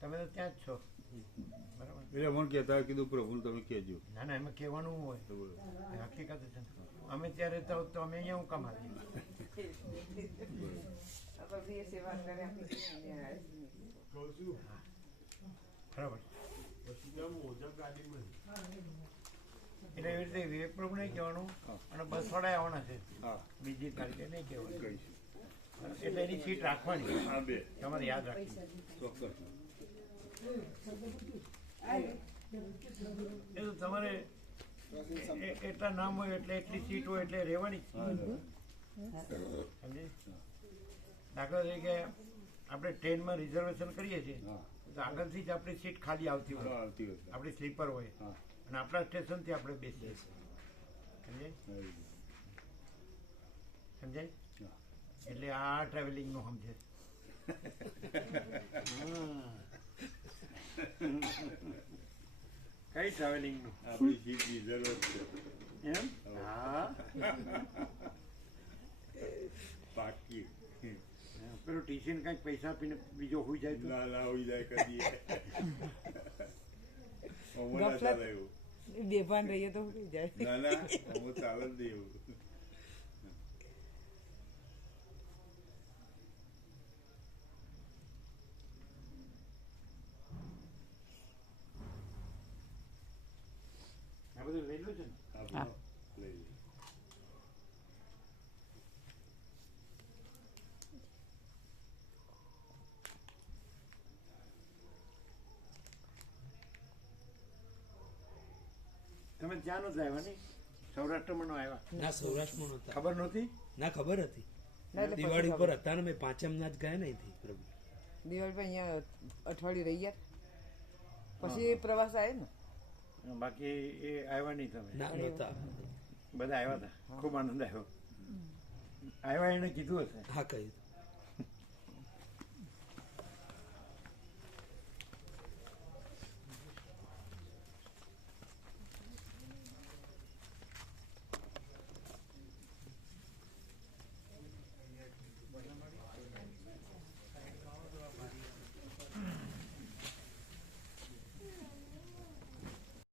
તમે તો ત્યાં જ છો, બરાબર. એટલે મને કહેતા કીધું પ્રભુ તમે કહેજો. ના ના, એમાં કહેવાનું હોય, એ હકીકત છે. અમે ત્યાં રહેતા હોત તો અમે અહીંયા હું કામ આવીએ. બરાબર. એટલે એવી રીતે વિવેક પ્રભુ નહીં કહેવાનું અને બસ વાળા આવવાના છે બીજી તારીખે નહીં કહેવાનું. એટલે એની સીટ રાખવાની, તમારે યાદ રાખવી. ચોક્કસ. એ તો તમારે એટલા નામ હોય એટલે એટલી સીટ હોય એટલે રહેવાની સમજી. દાખલા તરીકે આપણે ટ્રેનમાં રિઝર્વેશન કરીએ છીએ તો આગળથી જ આપણી સીટ ખાલી આવતી હોય, આપણી સ્લીપર હોય અને આપણા સ્ટેશનથી આપણે બેસીએ. સમજાય સમજાય. એટલે આ ટ્રાવેલિંગનું સમજે. કઈ ટ્રાવેલિંગનું? આપણી સીટ રિઝર્વ છે એમ? હા. પાકી. પેલું ટીસીને કંઈક પૈસા આપીને બીજો હોઈ જાય તો ના હોઈ જાય કદી. અમારા ચાલે એવું. બેભાન રહીએ તો હોઈ જાય. ના ના, અમે ચાલે જ નહીં એવું. આ બધું લઈ લો છે ને. આપણે લઈ લઈએ. તમે ત્યાં નહોતા આવ્યા નહીં, સૌરાષ્ટ્રમાં નો આવ્યા? ના સૌરાષ્ટ્રમાં નહોતા. ખબર નહોતી? ના ખબર હતી. ના, એટલે દિવાળી પછી ઉપર હતા ને મેં પાંચમના જ ગયા નહીં પ્રભુ. દિવાળી પર અહીંયા અઠવાડિયું રહી ગયા પછી પ્રવાસ આવે ને. બાકી એ આવ્યા નહીં તમે? ના નહોતા. બધા આવ્યા હતા, ખૂબ આનંદ આવ્યો. આવ્યા એને કીધું હશે. હા કહ્યું.